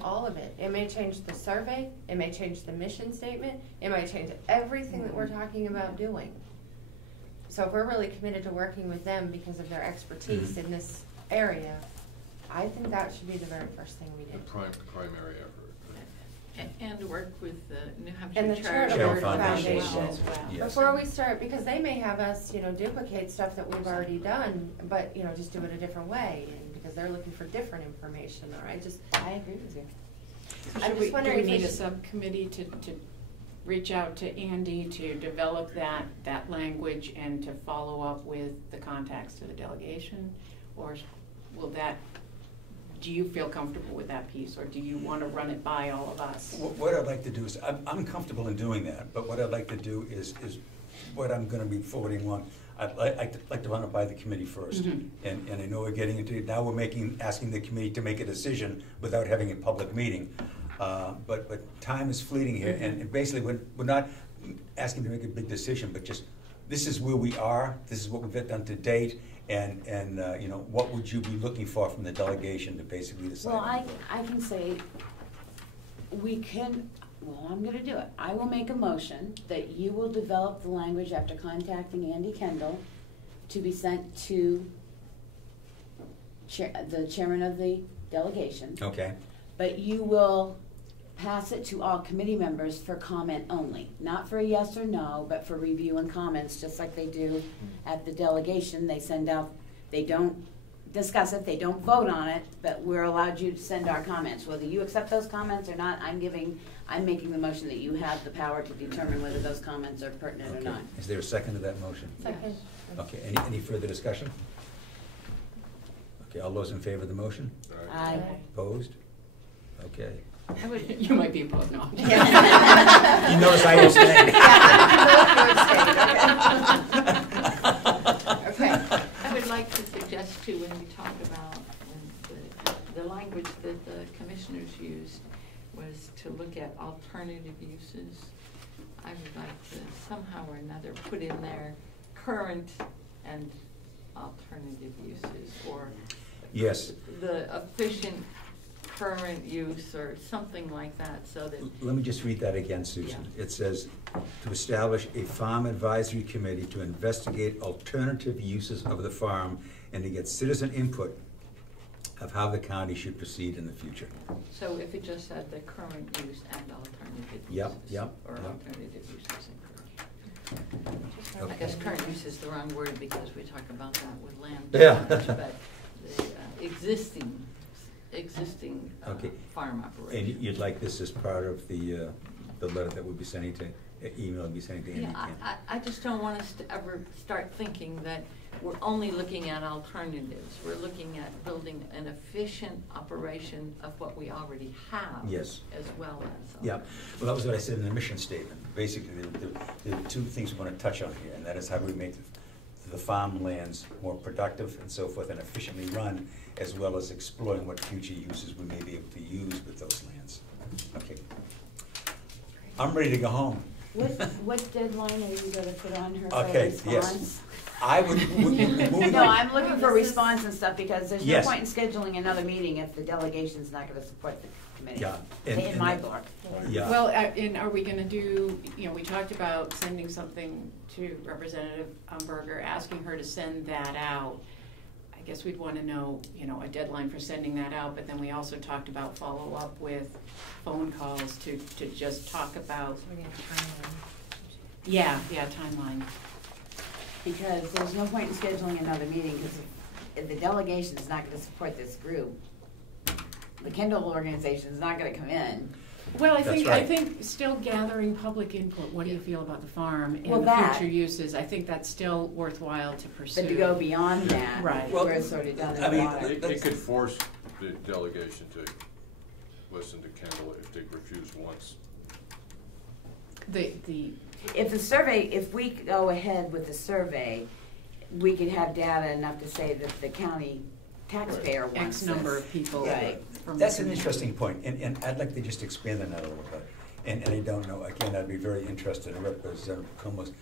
all of it. It may change the survey, it may change the mission statement, it might change everything that we're talking about doing. So if we're really committed to working with them because of their expertise in this area, I think that should be the very first thing we do. The primary effort. And to work with the New And the Hampshire Charitable Charitable Foundation. Foundation. as well. Yes. Before we start, because they may have us, duplicate stuff that we've already done, but, just do it a different way, and because they're looking for different information, or I agree with you. I'm Should just do wondering we if we need a should- subcommittee to reach out to Andy to develop that language and to follow up with the contacts to the delegation? Or do you feel comfortable with that piece, or do you want to run it by all of us? What I'd like to do is, I'm comfortable in doing that, but what I'd like to do is what I'm gonna be forwarding on. I'd like to run it by the committee first. Mhm. And I know we're getting into, now we're asking the committee to make a decision without having a public meeting. But time is fleeting here, and basically, we're not asking to make a big decision, but just, this is where we are, this is what we've done to date, and what would you be looking for from the delegation to basically decide? Well, I can say, I'm gonna do it. I will make a motion that you will develop the language after contacting Andy Kendall to be sent to the chairman of the delegation. Okay, But you will pass it to all committee members for comment only, not for a yes or no, but for review and comments, just like they do at the delegation. They send out, they don't discuss it, they don't vote on it, but we're allowed you to send our comments. Whether you accept those comments or not, I'm making the motion that you have the power to determine whether those comments are pertinent or okay. not. Is there a second to that motion? Second. Okay, any further discussion? Okay, all those in favor of the motion? Aye. Opposed? Okay. You might be opposed, no. You notice I abstained. Okay. I would like to suggest too, when we talk about the language that the commissioners used was to look at alternative uses. I would like to somehow or another put in there current and alternative uses, or Yes. the efficient current use, or something like that, so that. Let me just read that again, Susan. Yeah. It says, to establish a farm advisory committee to investigate alternative uses of the farm and to get citizen input of how the county should proceed in the future. So if it just said the current use and alternative uses. Yep, yep, Or yep. alternative uses and current. I Okay. guess current use is the wrong word because we talk about that with land. Yeah. But the existing Okay. farm And operation. you'd like this as part of the letter that we'll be sending to, email we'll be sending to Andy? Yeah, I just don't want us to ever start thinking that we're only looking at alternatives. We're looking at building an efficient operation of what we already have. Yes. As well as. Yeah, well, that was what I said in the mission statement. Basically, there are two things we want to touch on here, and that is how do we make the farmlands more productive and so forth and efficiently run, as well as exploring what future uses we may be able to use with those lands. Okay. I'm ready to go home. What deadline are you gonna put on her for Okay, response? yes. I would, moving No, on. I'm looking for response and stuff, because there's no Yes. point in scheduling another meeting if the delegation's not gonna support the committee. Yeah, In my book. Yeah. Well, and are we gonna do, we talked about sending something to Representative Umberger, asking her to send that out. I guess we'd wanna know, a deadline for sending that out, but then we also talked about follow-up with phone calls to just talk about, So we need a timeline. yeah, timeline. Because there's no point in scheduling another meeting, because if the delegation is not gonna support this group, the Kendall organization is not gonna come in. Well, I That's think, right. still gathering public input, what do you feel about the farm Well, and the that- future uses, I think that's still worthwhile to pursue. But to go beyond that, Right. where it's sort of done in I the mean, water. It could force the delegation to listen to Kendall if they refuse once. The, If we go ahead with the survey, we could have data enough to say that the county taxpayer wants X number this. of people. Right. from That's the an community. interesting point, and I'd like to just expand on that a little bit. And I don't know, again, I'd be very interested in Representative Comeau's.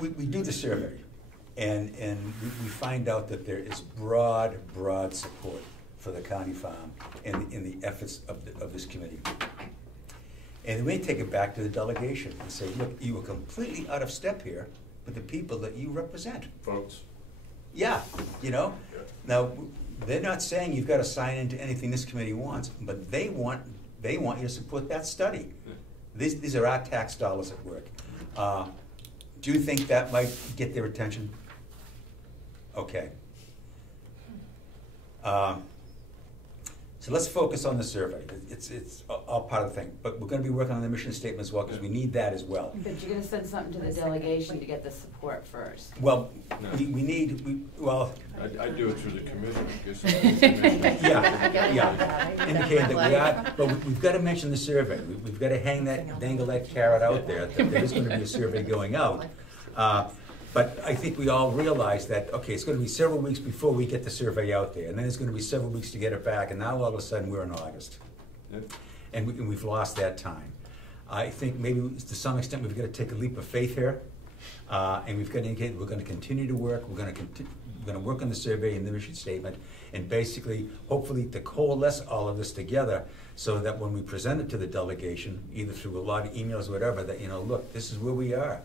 We do the survey, and we find out that there is broad support for the county farm in the efforts of this committee. And we take it back to the delegation and say, look, you were completely out of step here with the people that you represent. Votes. Yeah, Now, they're not saying you've got to sign into anything this committee wants, but they want you to support that study. These are our tax dollars at work. Do you think that might get their attention? Okay. So let's focus on the survey. It's all part of the thing, but we're gonna be working on the mission statement as well, because we need that as well. But you're gonna send something to the delegation to get the support first. Well, No. I'd do it through the commission. Yeah, indicating that we are, but we've got to mention the survey. We've got to dangle that carrot out there, that there is going to be a survey going out. But I think we all realize that, okay, it's going to be several weeks before we get the survey out there, and then it's going to be several weeks to get it back, and now all of a sudden we're in August. And we've lost that time. I think maybe to some extent we've got to take a leap of faith here, and we've got to indicate we're going to continue to work, we're going to work on the survey and the mission statement, and basically, hopefully, to coalesce all of this together so that when we present it to the delegation, either through a lot of emails or whatever, that, look, this is where we are.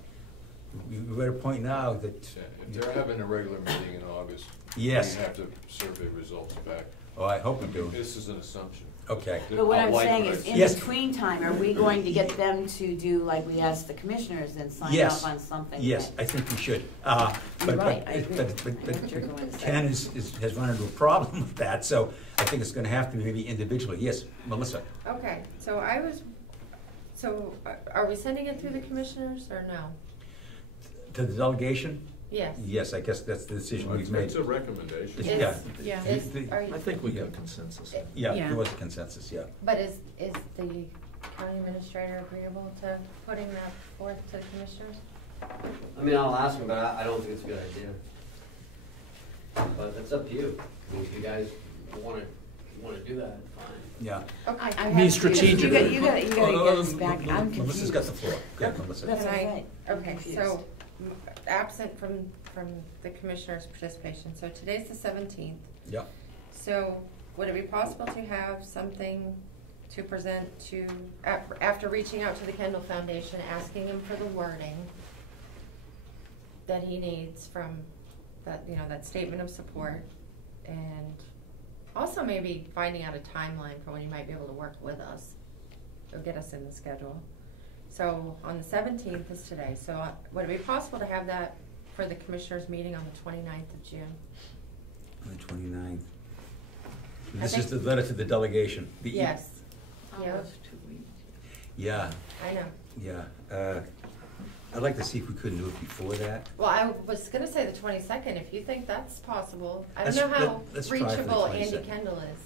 We're at a point now that... If they're having a regular meeting in August, Yes. we have to survey results back. Oh, I hope we do. This is an assumption. Okay. But what I'm Like saying what is, I in Yes. between time, are we going to get them to do like we asked the commissioners and sign Yes. off on something? Yes, that- I think we should. You're right, I agree. What you're going to say. Ken has run into a problem with that, so I think it's gonna have to be maybe individually. Yes, Melissa? Okay, so are we sending it through the commissioners or no? To the delegation? Yes. Yes, I guess that's the decision we've made. It's a recommendation. Is- Yeah. Yeah. Are you- I think we got consensus. Yeah, Yeah. there was a consensus, yeah. But is the county administrator agreeable to putting that forth to the commissioners? I mean, I'll ask them, but I don't think it's a good idea. But it's up to you. I mean, if you guys wanna do that, fine. Yeah. Okay. I mean have- strategically. You gotta get us back, I'm confused. Melissa's got the floor. Yeah, Melissa. That's Can what I'm I- saying. I'm Okay, confused. so absent from the commissioners' participation, so today's the 17th. Yeah. So would it be possible to have something to present to, after reaching out to the Kendall Foundation, asking him for the wording that he needs from that, that statement of support, and also maybe finding out a timeline for when he might be able to work with us. It'll get us in the schedule. So on the 17th is today, so would it be possible to have that for the commissioners meeting on the 29th of June? On the 29th. I This think- is the letter to the delegation. Yes. Yeah. Almost 2 weeks. Yeah, I know. yeah. I'd like to see if we couldn't do it before that. Well, I was gonna say the 22nd, if you think that's possible. I don't Let's- know how let's try for the reachable Andy 22nd. Kendall is.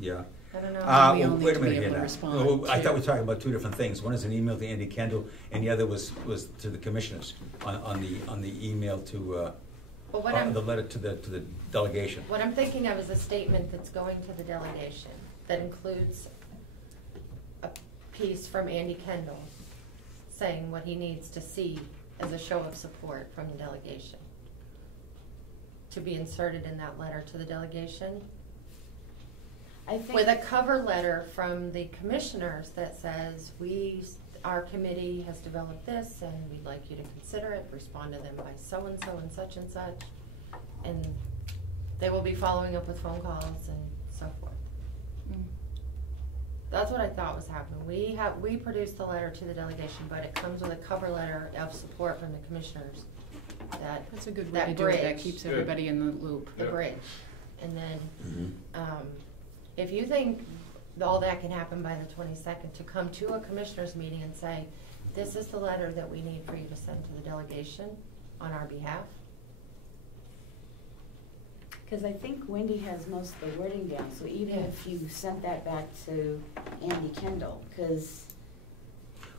Yeah. I don't know. We all Well, need wait a to be minute able here to now. respond Well, I to- thought we were talking about two different things. One is an email to Andy Kendall, and the other was to the commissioners on the email to, But what I'm, the letter to the delegation. what I'm thinking of is a statement that's going to the delegation that includes a piece from Andy Kendall saying what he needs to see as a show of support from the delegation, to be inserted in that letter to the delegation, I think. with a cover letter from the commissioners that says, our committee has developed this and we'd like you to consider it, respond to them by so-and-so and such and such. And they will be following up with phone calls and so forth. Mm. That's what I thought was happening. We produced the letter to the delegation, but it comes with a cover letter of support from the commissioners. That's a good way that to do it, that bridge. keeps Good. everybody in the loop. The Yeah. bridge. And then, Mhm. if you think all that can happen by the 22nd, to come to a commissioners meeting and say, this is the letter that we need for you to send to the delegation on our behalf. Because I think Wendy has most of the wording down, so even if you sent that back to Andy Kendall, because,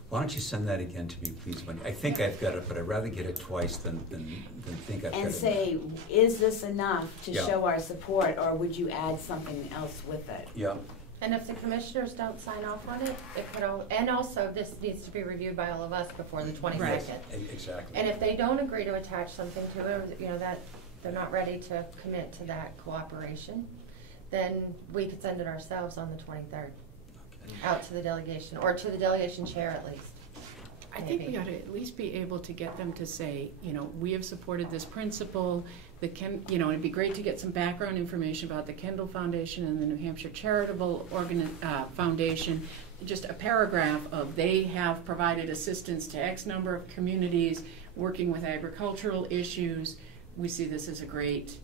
Why don't you send that again to me, please, Wendy? I think I've got it, but I'd rather get it twice than think I've got it. and say, is this enough to Yeah. show our support, or would you add something else with it? Yeah, And if the commissioners don't sign off on it, it could, and also this needs to be reviewed by all of us before the 22nd. exactly. And if they don't agree to attach something to it, that they're not ready to commit to that cooperation, then we could send it ourselves on the 23rd, Okay. out to the delegation, or to the delegation chair at least. I think we Maybe. ought to at least be able to get them to say, we have supported this principle, it'd be great to get some background information about the Kendall Foundation and the New Hampshire Charitable Foundation, just a paragraph of they have provided assistance to X number of communities working with agricultural issues. We see this as a great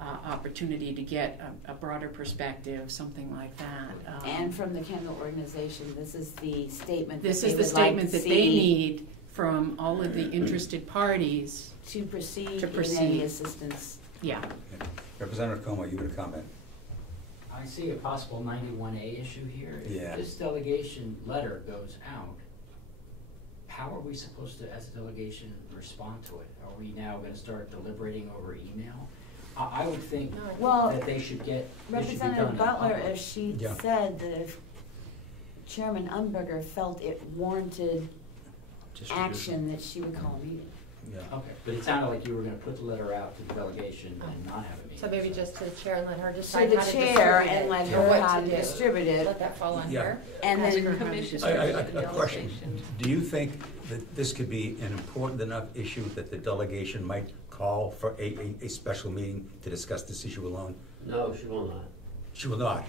opportunity to get a broader perspective, something like that. And from the Kendall organization, this is the statement that This they is the would like statement to that they see need from all of the interested parties. to proceed To in proceed. any assistance. Yeah. Representative Comeau, you got a comment? I see a possible 91A issue here. Yeah. If this delegation letter goes out, how are we supposed to, as a delegation, respond to it? Are we now gonna start deliberating over email? I would think Well, that they should get, this should be done Representative in Butler, public. if she Yeah. said that if Chairman Umberger felt it warranted action, that she would call a meeting. Yeah. Okay, but it sounded like you were gonna put the letter out to the delegation and not have a meeting. So maybe just to the chair and let her To decide the how to distribute chair it, and let or her what how to to do. distribute it. Let that fall on Yeah. her. And Ask then her how to Commission. distribute it. A question. Do you think that this could be an important enough issue that the delegation might call for a special meeting to discuss this issue alone? No, she will not. She will not.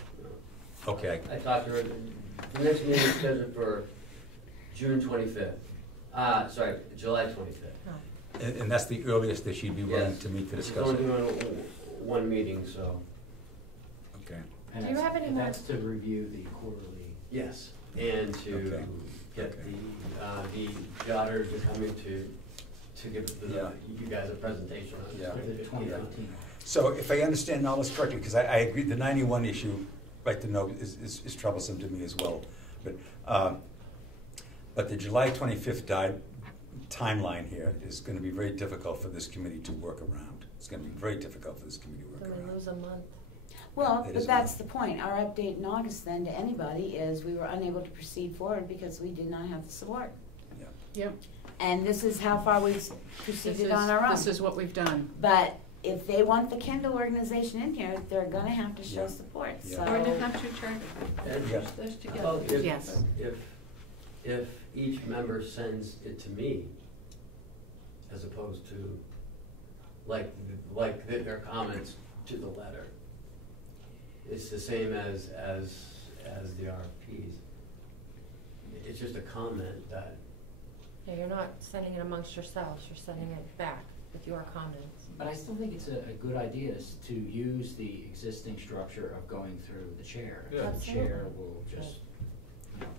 Okay. I talked to her, the next meeting is scheduled for June 25th. July 25th. And that's the earliest that she'd be willing Yes. to meet to She's discuss only it? doing one meeting, so. Okay. And Do you have any and more? that's to review the quarterly. Yes. And to Okay. get Okay. the auditors are coming to give Yeah. you guys a presentation on Yeah. For the 2015. So if I understand all this correctly, because I agree, the 91 issue, right to know, is troublesome to me as well. But the July 25th timeline here is going to be very difficult for this committee to work around. It's going to be very difficult for this committee to work So we around. lose a month. Well, It but is that's one. the point. Our update in August then to anybody is we were unable to proceed forward because we did not have the support. Yeah. Yep. And this is how far we've proceeded on our own. This is what we've done. But if they want the Kendall organization in here, they're gonna have to show Yeah. support, Yeah. so. Or New Hampshire Charter, And Yeah. those together. Well, Yes. If each member sends it to me, as opposed to like their comments to the letter, it's the same as the RFPs. It's just a comment that. Yeah, you're not sending it amongst yourselves, you're sending it back with your comments. But I still think it's a good idea to use the existing structure of going through the chair. Yeah. The chair will just,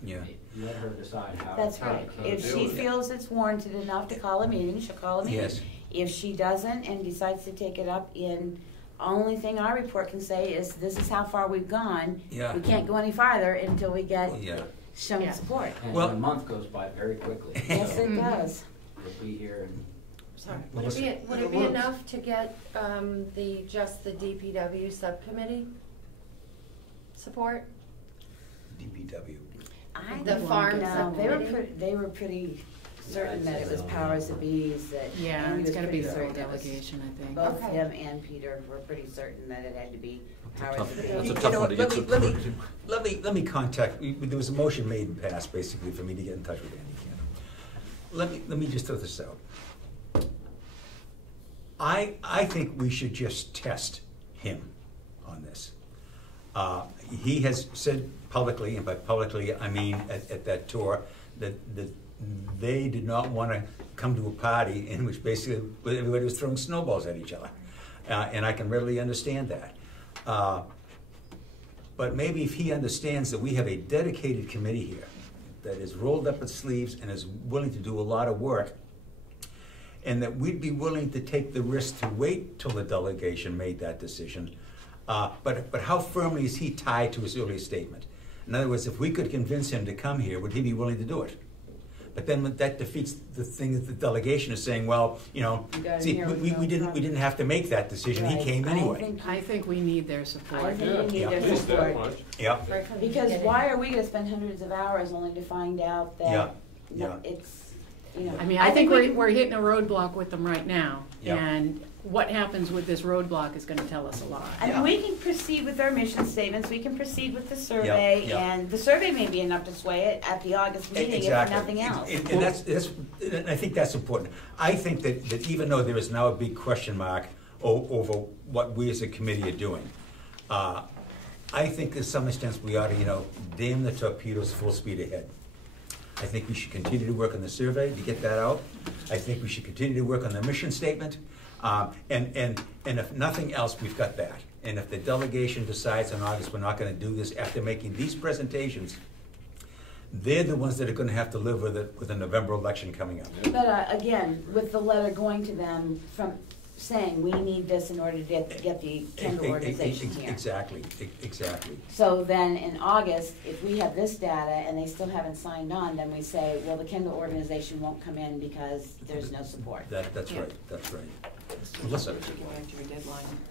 Yeah. let her decide how. That's how to right. code If it. she feels it's warranted enough to call a meeting, she'll call a meeting. Yes. If she doesn't and decides to take it up in only thing our report can say is this is how far we've gone. Yeah. We can't go any farther until we get Yeah. shown Yeah. support. And Well- a month goes by very quickly. Yes, So it does. We'll be here and Sorry. Well, Would it listen, be enough to get, just the DPW subcommittee support? DPW. I The think- farm no, subcommittee? they were pretty certain that it was powers of bees, that Yeah, Andy it's was gotta be pretty the whole certain it was- delegation, I think. Both Okay. him and Peter were pretty certain that it had to be powers of the That's bees. a tough one to get support. Let me contact, there was a motion made and passed, basically, for me to get in touch with Andy Cannon. Let me just throw this out. I think we should just test him on this. He has said publicly, and by publicly, I mean at that tour, that they did not want to come to a party in which basically everybody was throwing snowballs at each other. And I can readily understand that. But maybe if he understands that we have a dedicated committee here that is rolled up its sleeves and is willing to do a lot of work, and that we'd be willing to take the risk to wait till the delegation made that decision. But how firmly is he tied to his earlier statement? In other words, if we could convince him to come here, would he be willing to do it? But then that defeats the thing that the delegation is saying, well, You got him see, here with we no didn't problem. have to make that decision, he Right. came anyway. I think we need their I support. think we need Yeah. their At least that support. much. Yep, Right from the Because beginning? why are we gonna spend hundreds of hours only to find out Yeah, that yeah. it's, you know. I mean, I think we we're hitting a roadblock with them right now. Yeah. And what happens with this roadblock is gonna tell us a lot. I mean, we can proceed with our mission statements, we can proceed with the survey, yeah. and the survey may be enough to sway it at the August meeting, if Exactly. nothing else. And and I think that's important. I think that even though there is now a big question mark over what we as a committee are doing, I think to some extent we ought to, damn the torpedoes full speed ahead. I think we should continue to work on the survey to get that out. I think we should continue to work on the mission statement. And if nothing else, we've got that. And if the delegation decides in August we're not gonna do this after making these presentations, they're the ones that are gonna have to live with it with the November election coming up. But again, with the letter going to them from saying, we need this in order to get the Kendall organization here. Exactly. So then in August, if we have this data and they still haven't signed on, then we say, well, the Kendall organization won't come in because there's no support. That's Yeah. right, that's right. Melissa,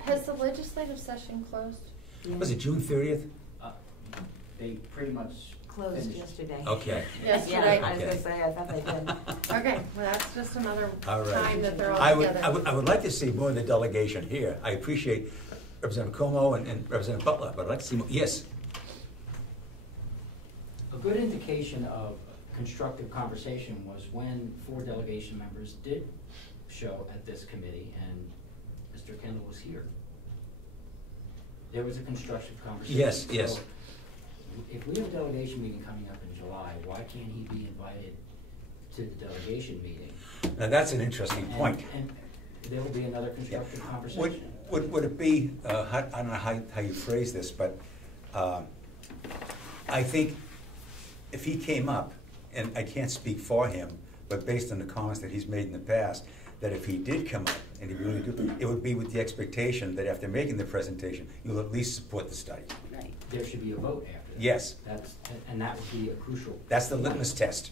Has the legislative session closed? was it June 30th? they pretty much Closed finished. yesterday. Okay. Yesterday? Yeah, I was gonna say, I thought they did. Okay, well, that's just another All right. time that they're all I would, together. I would like to see more of the delegation here. I appreciate Representative Comeau and Representative Butler, but I'd like to see more, yes. A good indication of constructive conversation was when 4 delegation members did show at this committee and Mr. Kendall was here. There was a constructive conversation. Yes. So, if we have a delegation meeting coming up in July, why can't he be invited to the delegation meeting? Now, that's an interesting point. And there will be another constructive conversation. Would it be, I don't know how you phrase this, but I think if he came up, and I can't speak for him, but based on the comments that he's made in the past, that if he did come up, and he really do, it would be with the expectation that after making the presentation, you'll at least support the study. Right. There should be a vote after that. Yes. And that would be a crucial. That's the point. litmus test.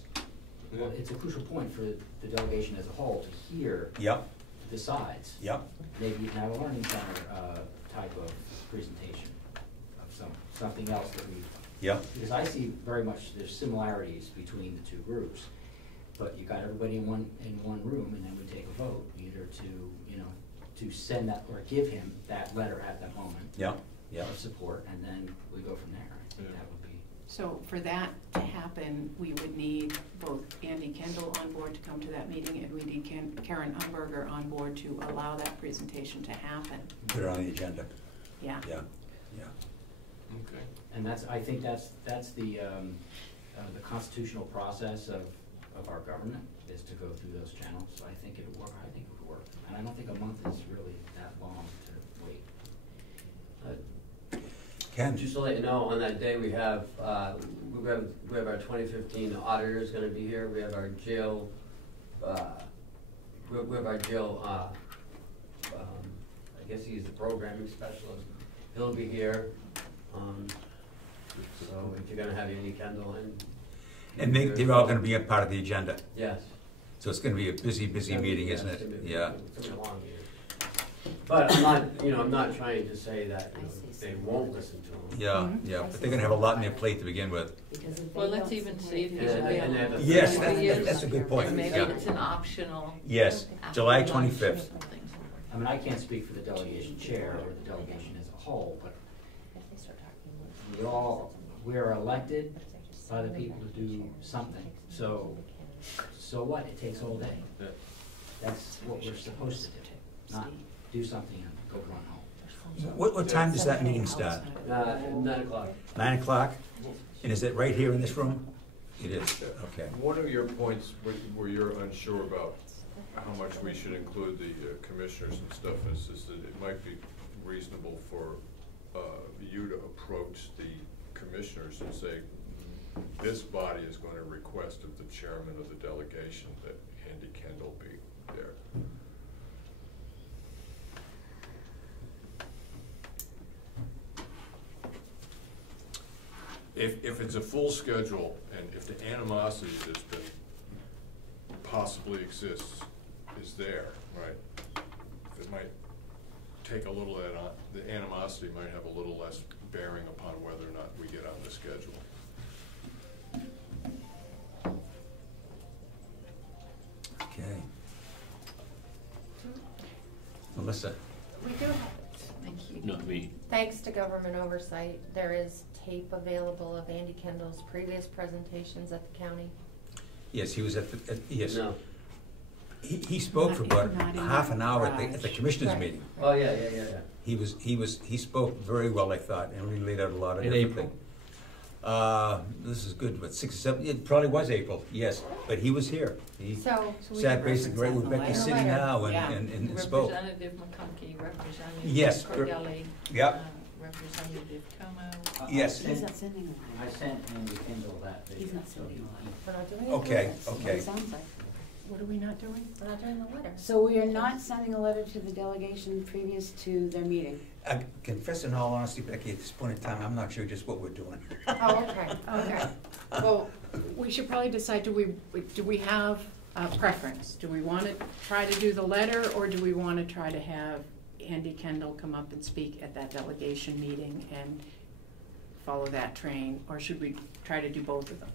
Well, it's a crucial point for the delegation as a whole to hear Yep, the sides. yep. Maybe now a learning center type of presentation of something else that we. Yep. Because I see very much there's similarities between the two groups, but you got everybody in one room, and then we take a vote either to send that or give him that letter at that moment. Yep, yep. Of support, and then we go from there. I think that would be. So for that to happen, we would need both Andy Kendall on board to come to that meeting, and we need Karen Umberger on board to allow that presentation to happen. Put it on the agenda. Yeah. Yeah. Okay. And I think that's the constitutional process of our government is to go through those channels. So I think it would work. And I don't think a month is really that long to wait. Ken? Just to let you know, on that day we have our 2015 auditors going to be here. We have our jail. guess he's the programming specialist. He'll be here. So if you're gonna have Andy Kendall And they're all gonna be a part of the agenda. Yes. So it's gonna be a busy meeting, isn't it? Yeah. It's gonna be a long meeting. But I'm not trying to say that, they won't listen to him. Yeah, yeah, but they're gonna have a lot on their plate to begin with. Because if they Well, let's don't even support see if it, he's And- and they have available. the- Yes, Maybe that's a good point. And maybe Yeah. it's an optional. Yes, after July lunch or 25th. something. I mean, I can't speak for the delegation chair or the delegation as a whole, but we're elected by the people to do something. So what? It takes all day. That's what we're supposed to do, not do something and go run home. What time does that meeting start? 9 o'clock. 9 o'clock? And is it right here in this room? It is, okay. One of your points where you're unsure about how much we should include the commissioners and stuff is that it might be reasonable for you to approach the commissioners and say, this body is going to request of the chairman of the delegation that Andy Kendall be there. If it's a full schedule, and if the animosity that's been possibly exists is there, right? It might take a little, the animosity might have a little less bearing upon whether or not we get on the schedule. Okay. Melissa? We do have, Thank you. No, me. thanks to government oversight, there is tape available of Andy Kendall's previous presentations at the county. Yes, he was yes. No. He spoke for about Not in half an hour the at the commissioners' Right. meeting. Oh, yeah. He spoke very well, I thought, and really laid out a lot of In different April. things. This is good, but 6 or 7, it probably was April, yes, but he was here. He So, we sat could basically right reference where that in the Becky's letter. sitting now Yeah. and spoke. Representative McConkey, Representative Yes, Cordelli. yep. Representative Comeau. Yes. He's not sending a I letter. sent Andy Kendall that video. He's not sending a letter. we're not doing it. Okay, That's what okay. it sounds like. What are we not doing? We're not doing the letter. So we are not sending a letter to the delegation previous to their meeting? I confess in all honesty, Becky, at this point in time, I'm not sure just what we're doing. Oh, okay, okay. Well, we should probably decide, do we have a preference? Do we want to try to do the letter, or do we want to try to have Andy Kendall come up and speak at that delegation meeting and follow that train, or should we try to do both of them?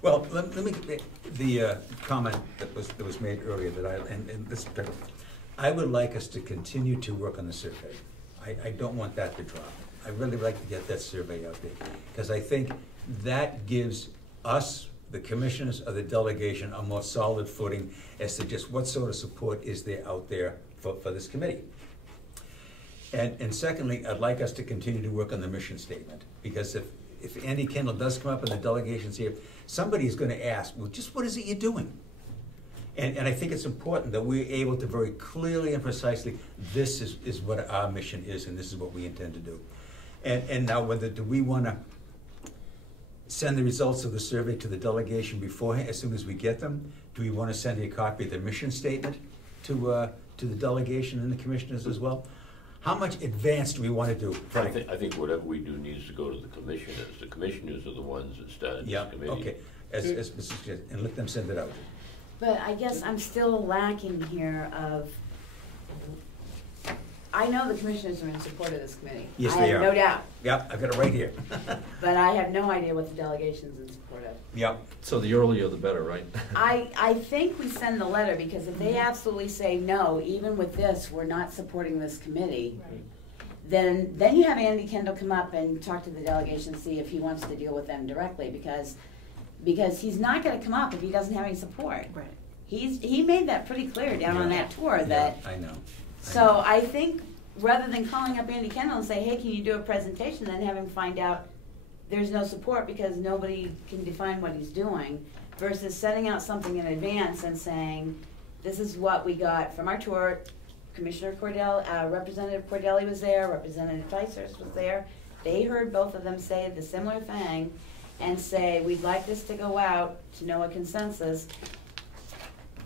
Well, let me get the comment that was made earlier and this, I would like us to continue to work on the survey. I don't want that to drop. I really like to get that survey out there, because I think that gives us, the commissioners of the delegation, a more solid footing as to just what sort of support is there out there for this committee. And secondly, I'd like us to continue to work on the mission statement, because if Andy Kendall does come up and the delegation's here, somebody's gonna ask, well, just what is it you're doing? And I think it's important that we're able to very clearly and precisely, this is what our mission is, and this is what we intend to do. And now, do we wanna send the results of the survey to the delegation beforehand, as soon as we get them? Do we wanna send a copy of the mission statement to the delegation and the commissioners as well? How much advance do we wanna do? I think whatever we do needs to go to the commissioners. The commissioners are the ones that started Yeah, this committee. okay, as Mrs. suggested, and let them send it out. But I guess I'm still lacking here of, I know the commissioners are in support of this committee. Yes, I they have are. no doubt, Yep, I've got it right here. but I have no idea what the delegation's in support of. Yep, So the earlier the better, right? I think we send the letter, because if they absolutely say, no, even with this, we're not supporting this committee, then you have Andy Kendall come up and talk to the delegation, see if he wants to deal with them directly, because he's not gonna come up if he doesn't have any support. Right. He made that pretty clear down on that tour that, I know. so I think rather than calling up Andy Kendall and say, hey, can you do a presentation, then have him find out there's no support because nobody can define what he's doing, versus setting out something in advance and saying, this is what we got from our tour. Commissioner Cordelli, Representative Cordelli was there, Representative Ticehurst was there. They heard both of them say the similar thing and say, we'd like this to go out to know a consensus.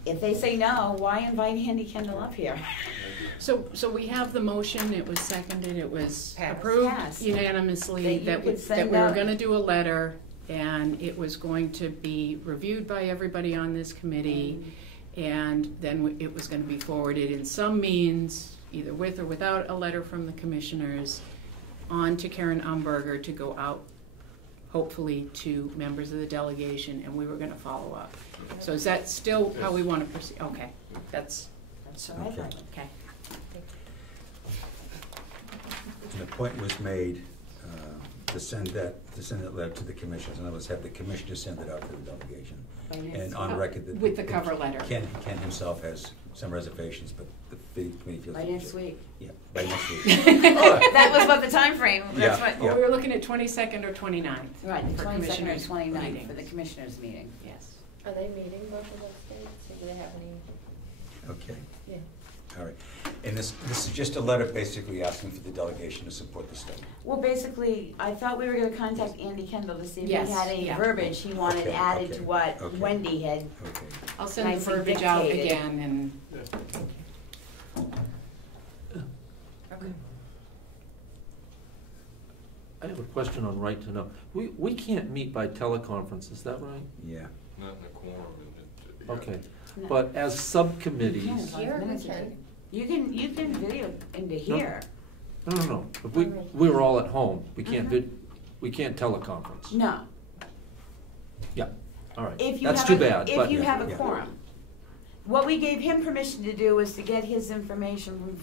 if they say no, why invite Andy Kendall up here? So we have the motion, it was seconded, it was Passed. approved Passed. unanimously That you that could that send we were out- gonna do a letter, and it was going to be reviewed by everybody on this committee, and then it was gonna be forwarded in some means, either with or without a letter from the commissioners, on to Karen Umberger to go out, hopefully, to members of the delegation, and we were gonna follow up. So is that still how we wanna proceed? Okay, that's, That's what I Okay. thought. okay. And the point was made to send that letter to the commissioners. In other words, have the commissioners send it out to the delegation. By next And on week. record that. With the cover letter. Ken himself has some reservations, but the committee feels. By next week. Yeah, by next week. That was about the time frame. That's Yeah, what, Well, we were looking at 22nd or 29th. right, the for 22nd or commissioners' 29th for meetings. the commissioners meeting. Yes. Are they meeting both of those dates? Or do they have any? Okay, Yeah. all right. And this is just a letter basically asking for the delegation to support the study. Well, basically, I thought we were gonna contact Andy Kendall to see if he Yes, had any yeah. verbiage he wanted Okay, added okay, to what okay. Wendy had. Okay. I'll send the Nicely verbiage out dictated. again and, Okay. I have a question on right to know. We can't meet by teleconference, is that right? Yeah. Not in a quorum. yeah. Okay, No. but as You subcommittees, can, Here 5 we minutes can. ago. You can video into here. no. If we were all at home, we can't we can't teleconference. No. Yeah, all right. If you That's have too a- bad, If but you have a Yeah. quorum. What we gave him permission to do was to get his information from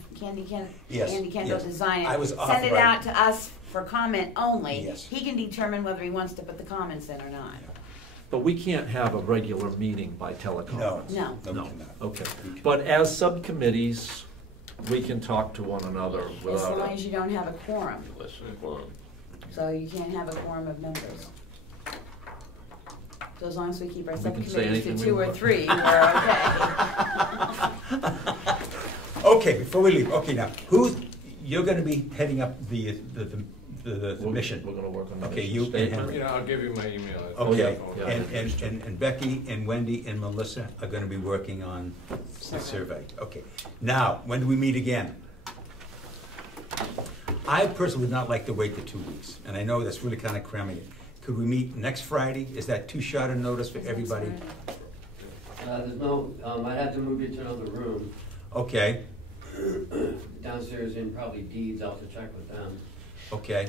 Yes, Andy Kendall yes. Design. I was Send it authorized- out to us for comment only. Yes. He can determine whether he wants to put the comments in or not. but we can't have a regular meeting by teleconference. No. No, No, we cannot. okay. We can- But as subcommittees, we can talk to one another As without long a... as you don't have a quorum. Less than a quorum. So you can't have a quorum of members. So as long as we keep our We can say subcommittees to anything we 2 or want. 3, we're okay. Okay, before we leave, okay, now, you're gonna be heading up the mission. We're gonna work on the Okay, mission you and statement. Henry. Yeah, I'll give you my email. Okay, yeah. and Becky and Wendy and Melissa are gonna be working on the survey. Okay, now, when do we meet again? I personally would not like to wait the 2 weeks, and I know that's really kind of cramming it. Could we meet next Friday? Is that too short a notice for everybody? There's no, I'd have to move you to another room Okay, downstairs in probably deeds. I'll have to check with them. okay,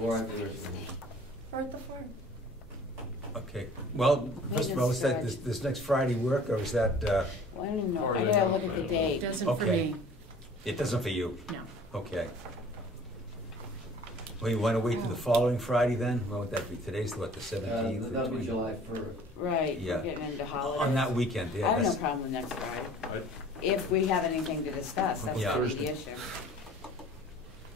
Or at the nursing home. Or at the farm. okay. Well, first of all, is that, this next Friday work, or is that, Well, I don't even know, Or I they gotta don't, look at I the don't date. doesn't for Okay. me, it doesn't for you? no. Okay. Well, you want to wait till the following Friday then? What would that be? Today's what, the 17th? That'll be July 1st. Right, Yeah. we're getting into holidays. On that weekend, I yeah. have no that's- problem with next Friday. I- If we have anything to discuss, that's Yeah. gonna be the issue.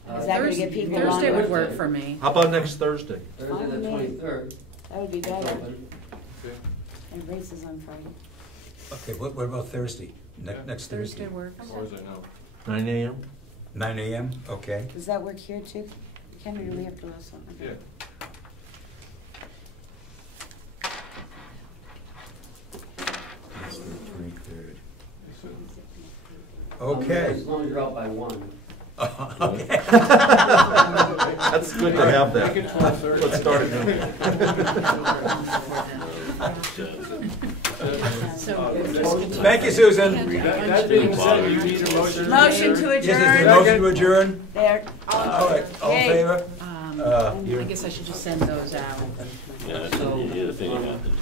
Uh, Is that gonna get people on Thursday would with work it? for me. How about next Thursday? Thursday Fine the with me. 23rd. That would be It's better. open. Okay. And races on Friday. Okay, what about Thursday? Yeah. Next Thursday? Thursday works. As far as I know. 9 a.m.? 9 a.m., okay. Does that work here too? Ken, or do we have to listen? Yeah. That's the 23rd. He said- Okay. As long as you're out by 1. Okay. That's good to have that. Make it 12:30. Let's start it now. So, Thank you, Susan. That being said, you need a motion. Motion to Yes, is there a adjourn. motion to adjourn? There. All right, all in Yay. favor? I You're- guess I should just send those out. Yeah, that's the other thing you have to do.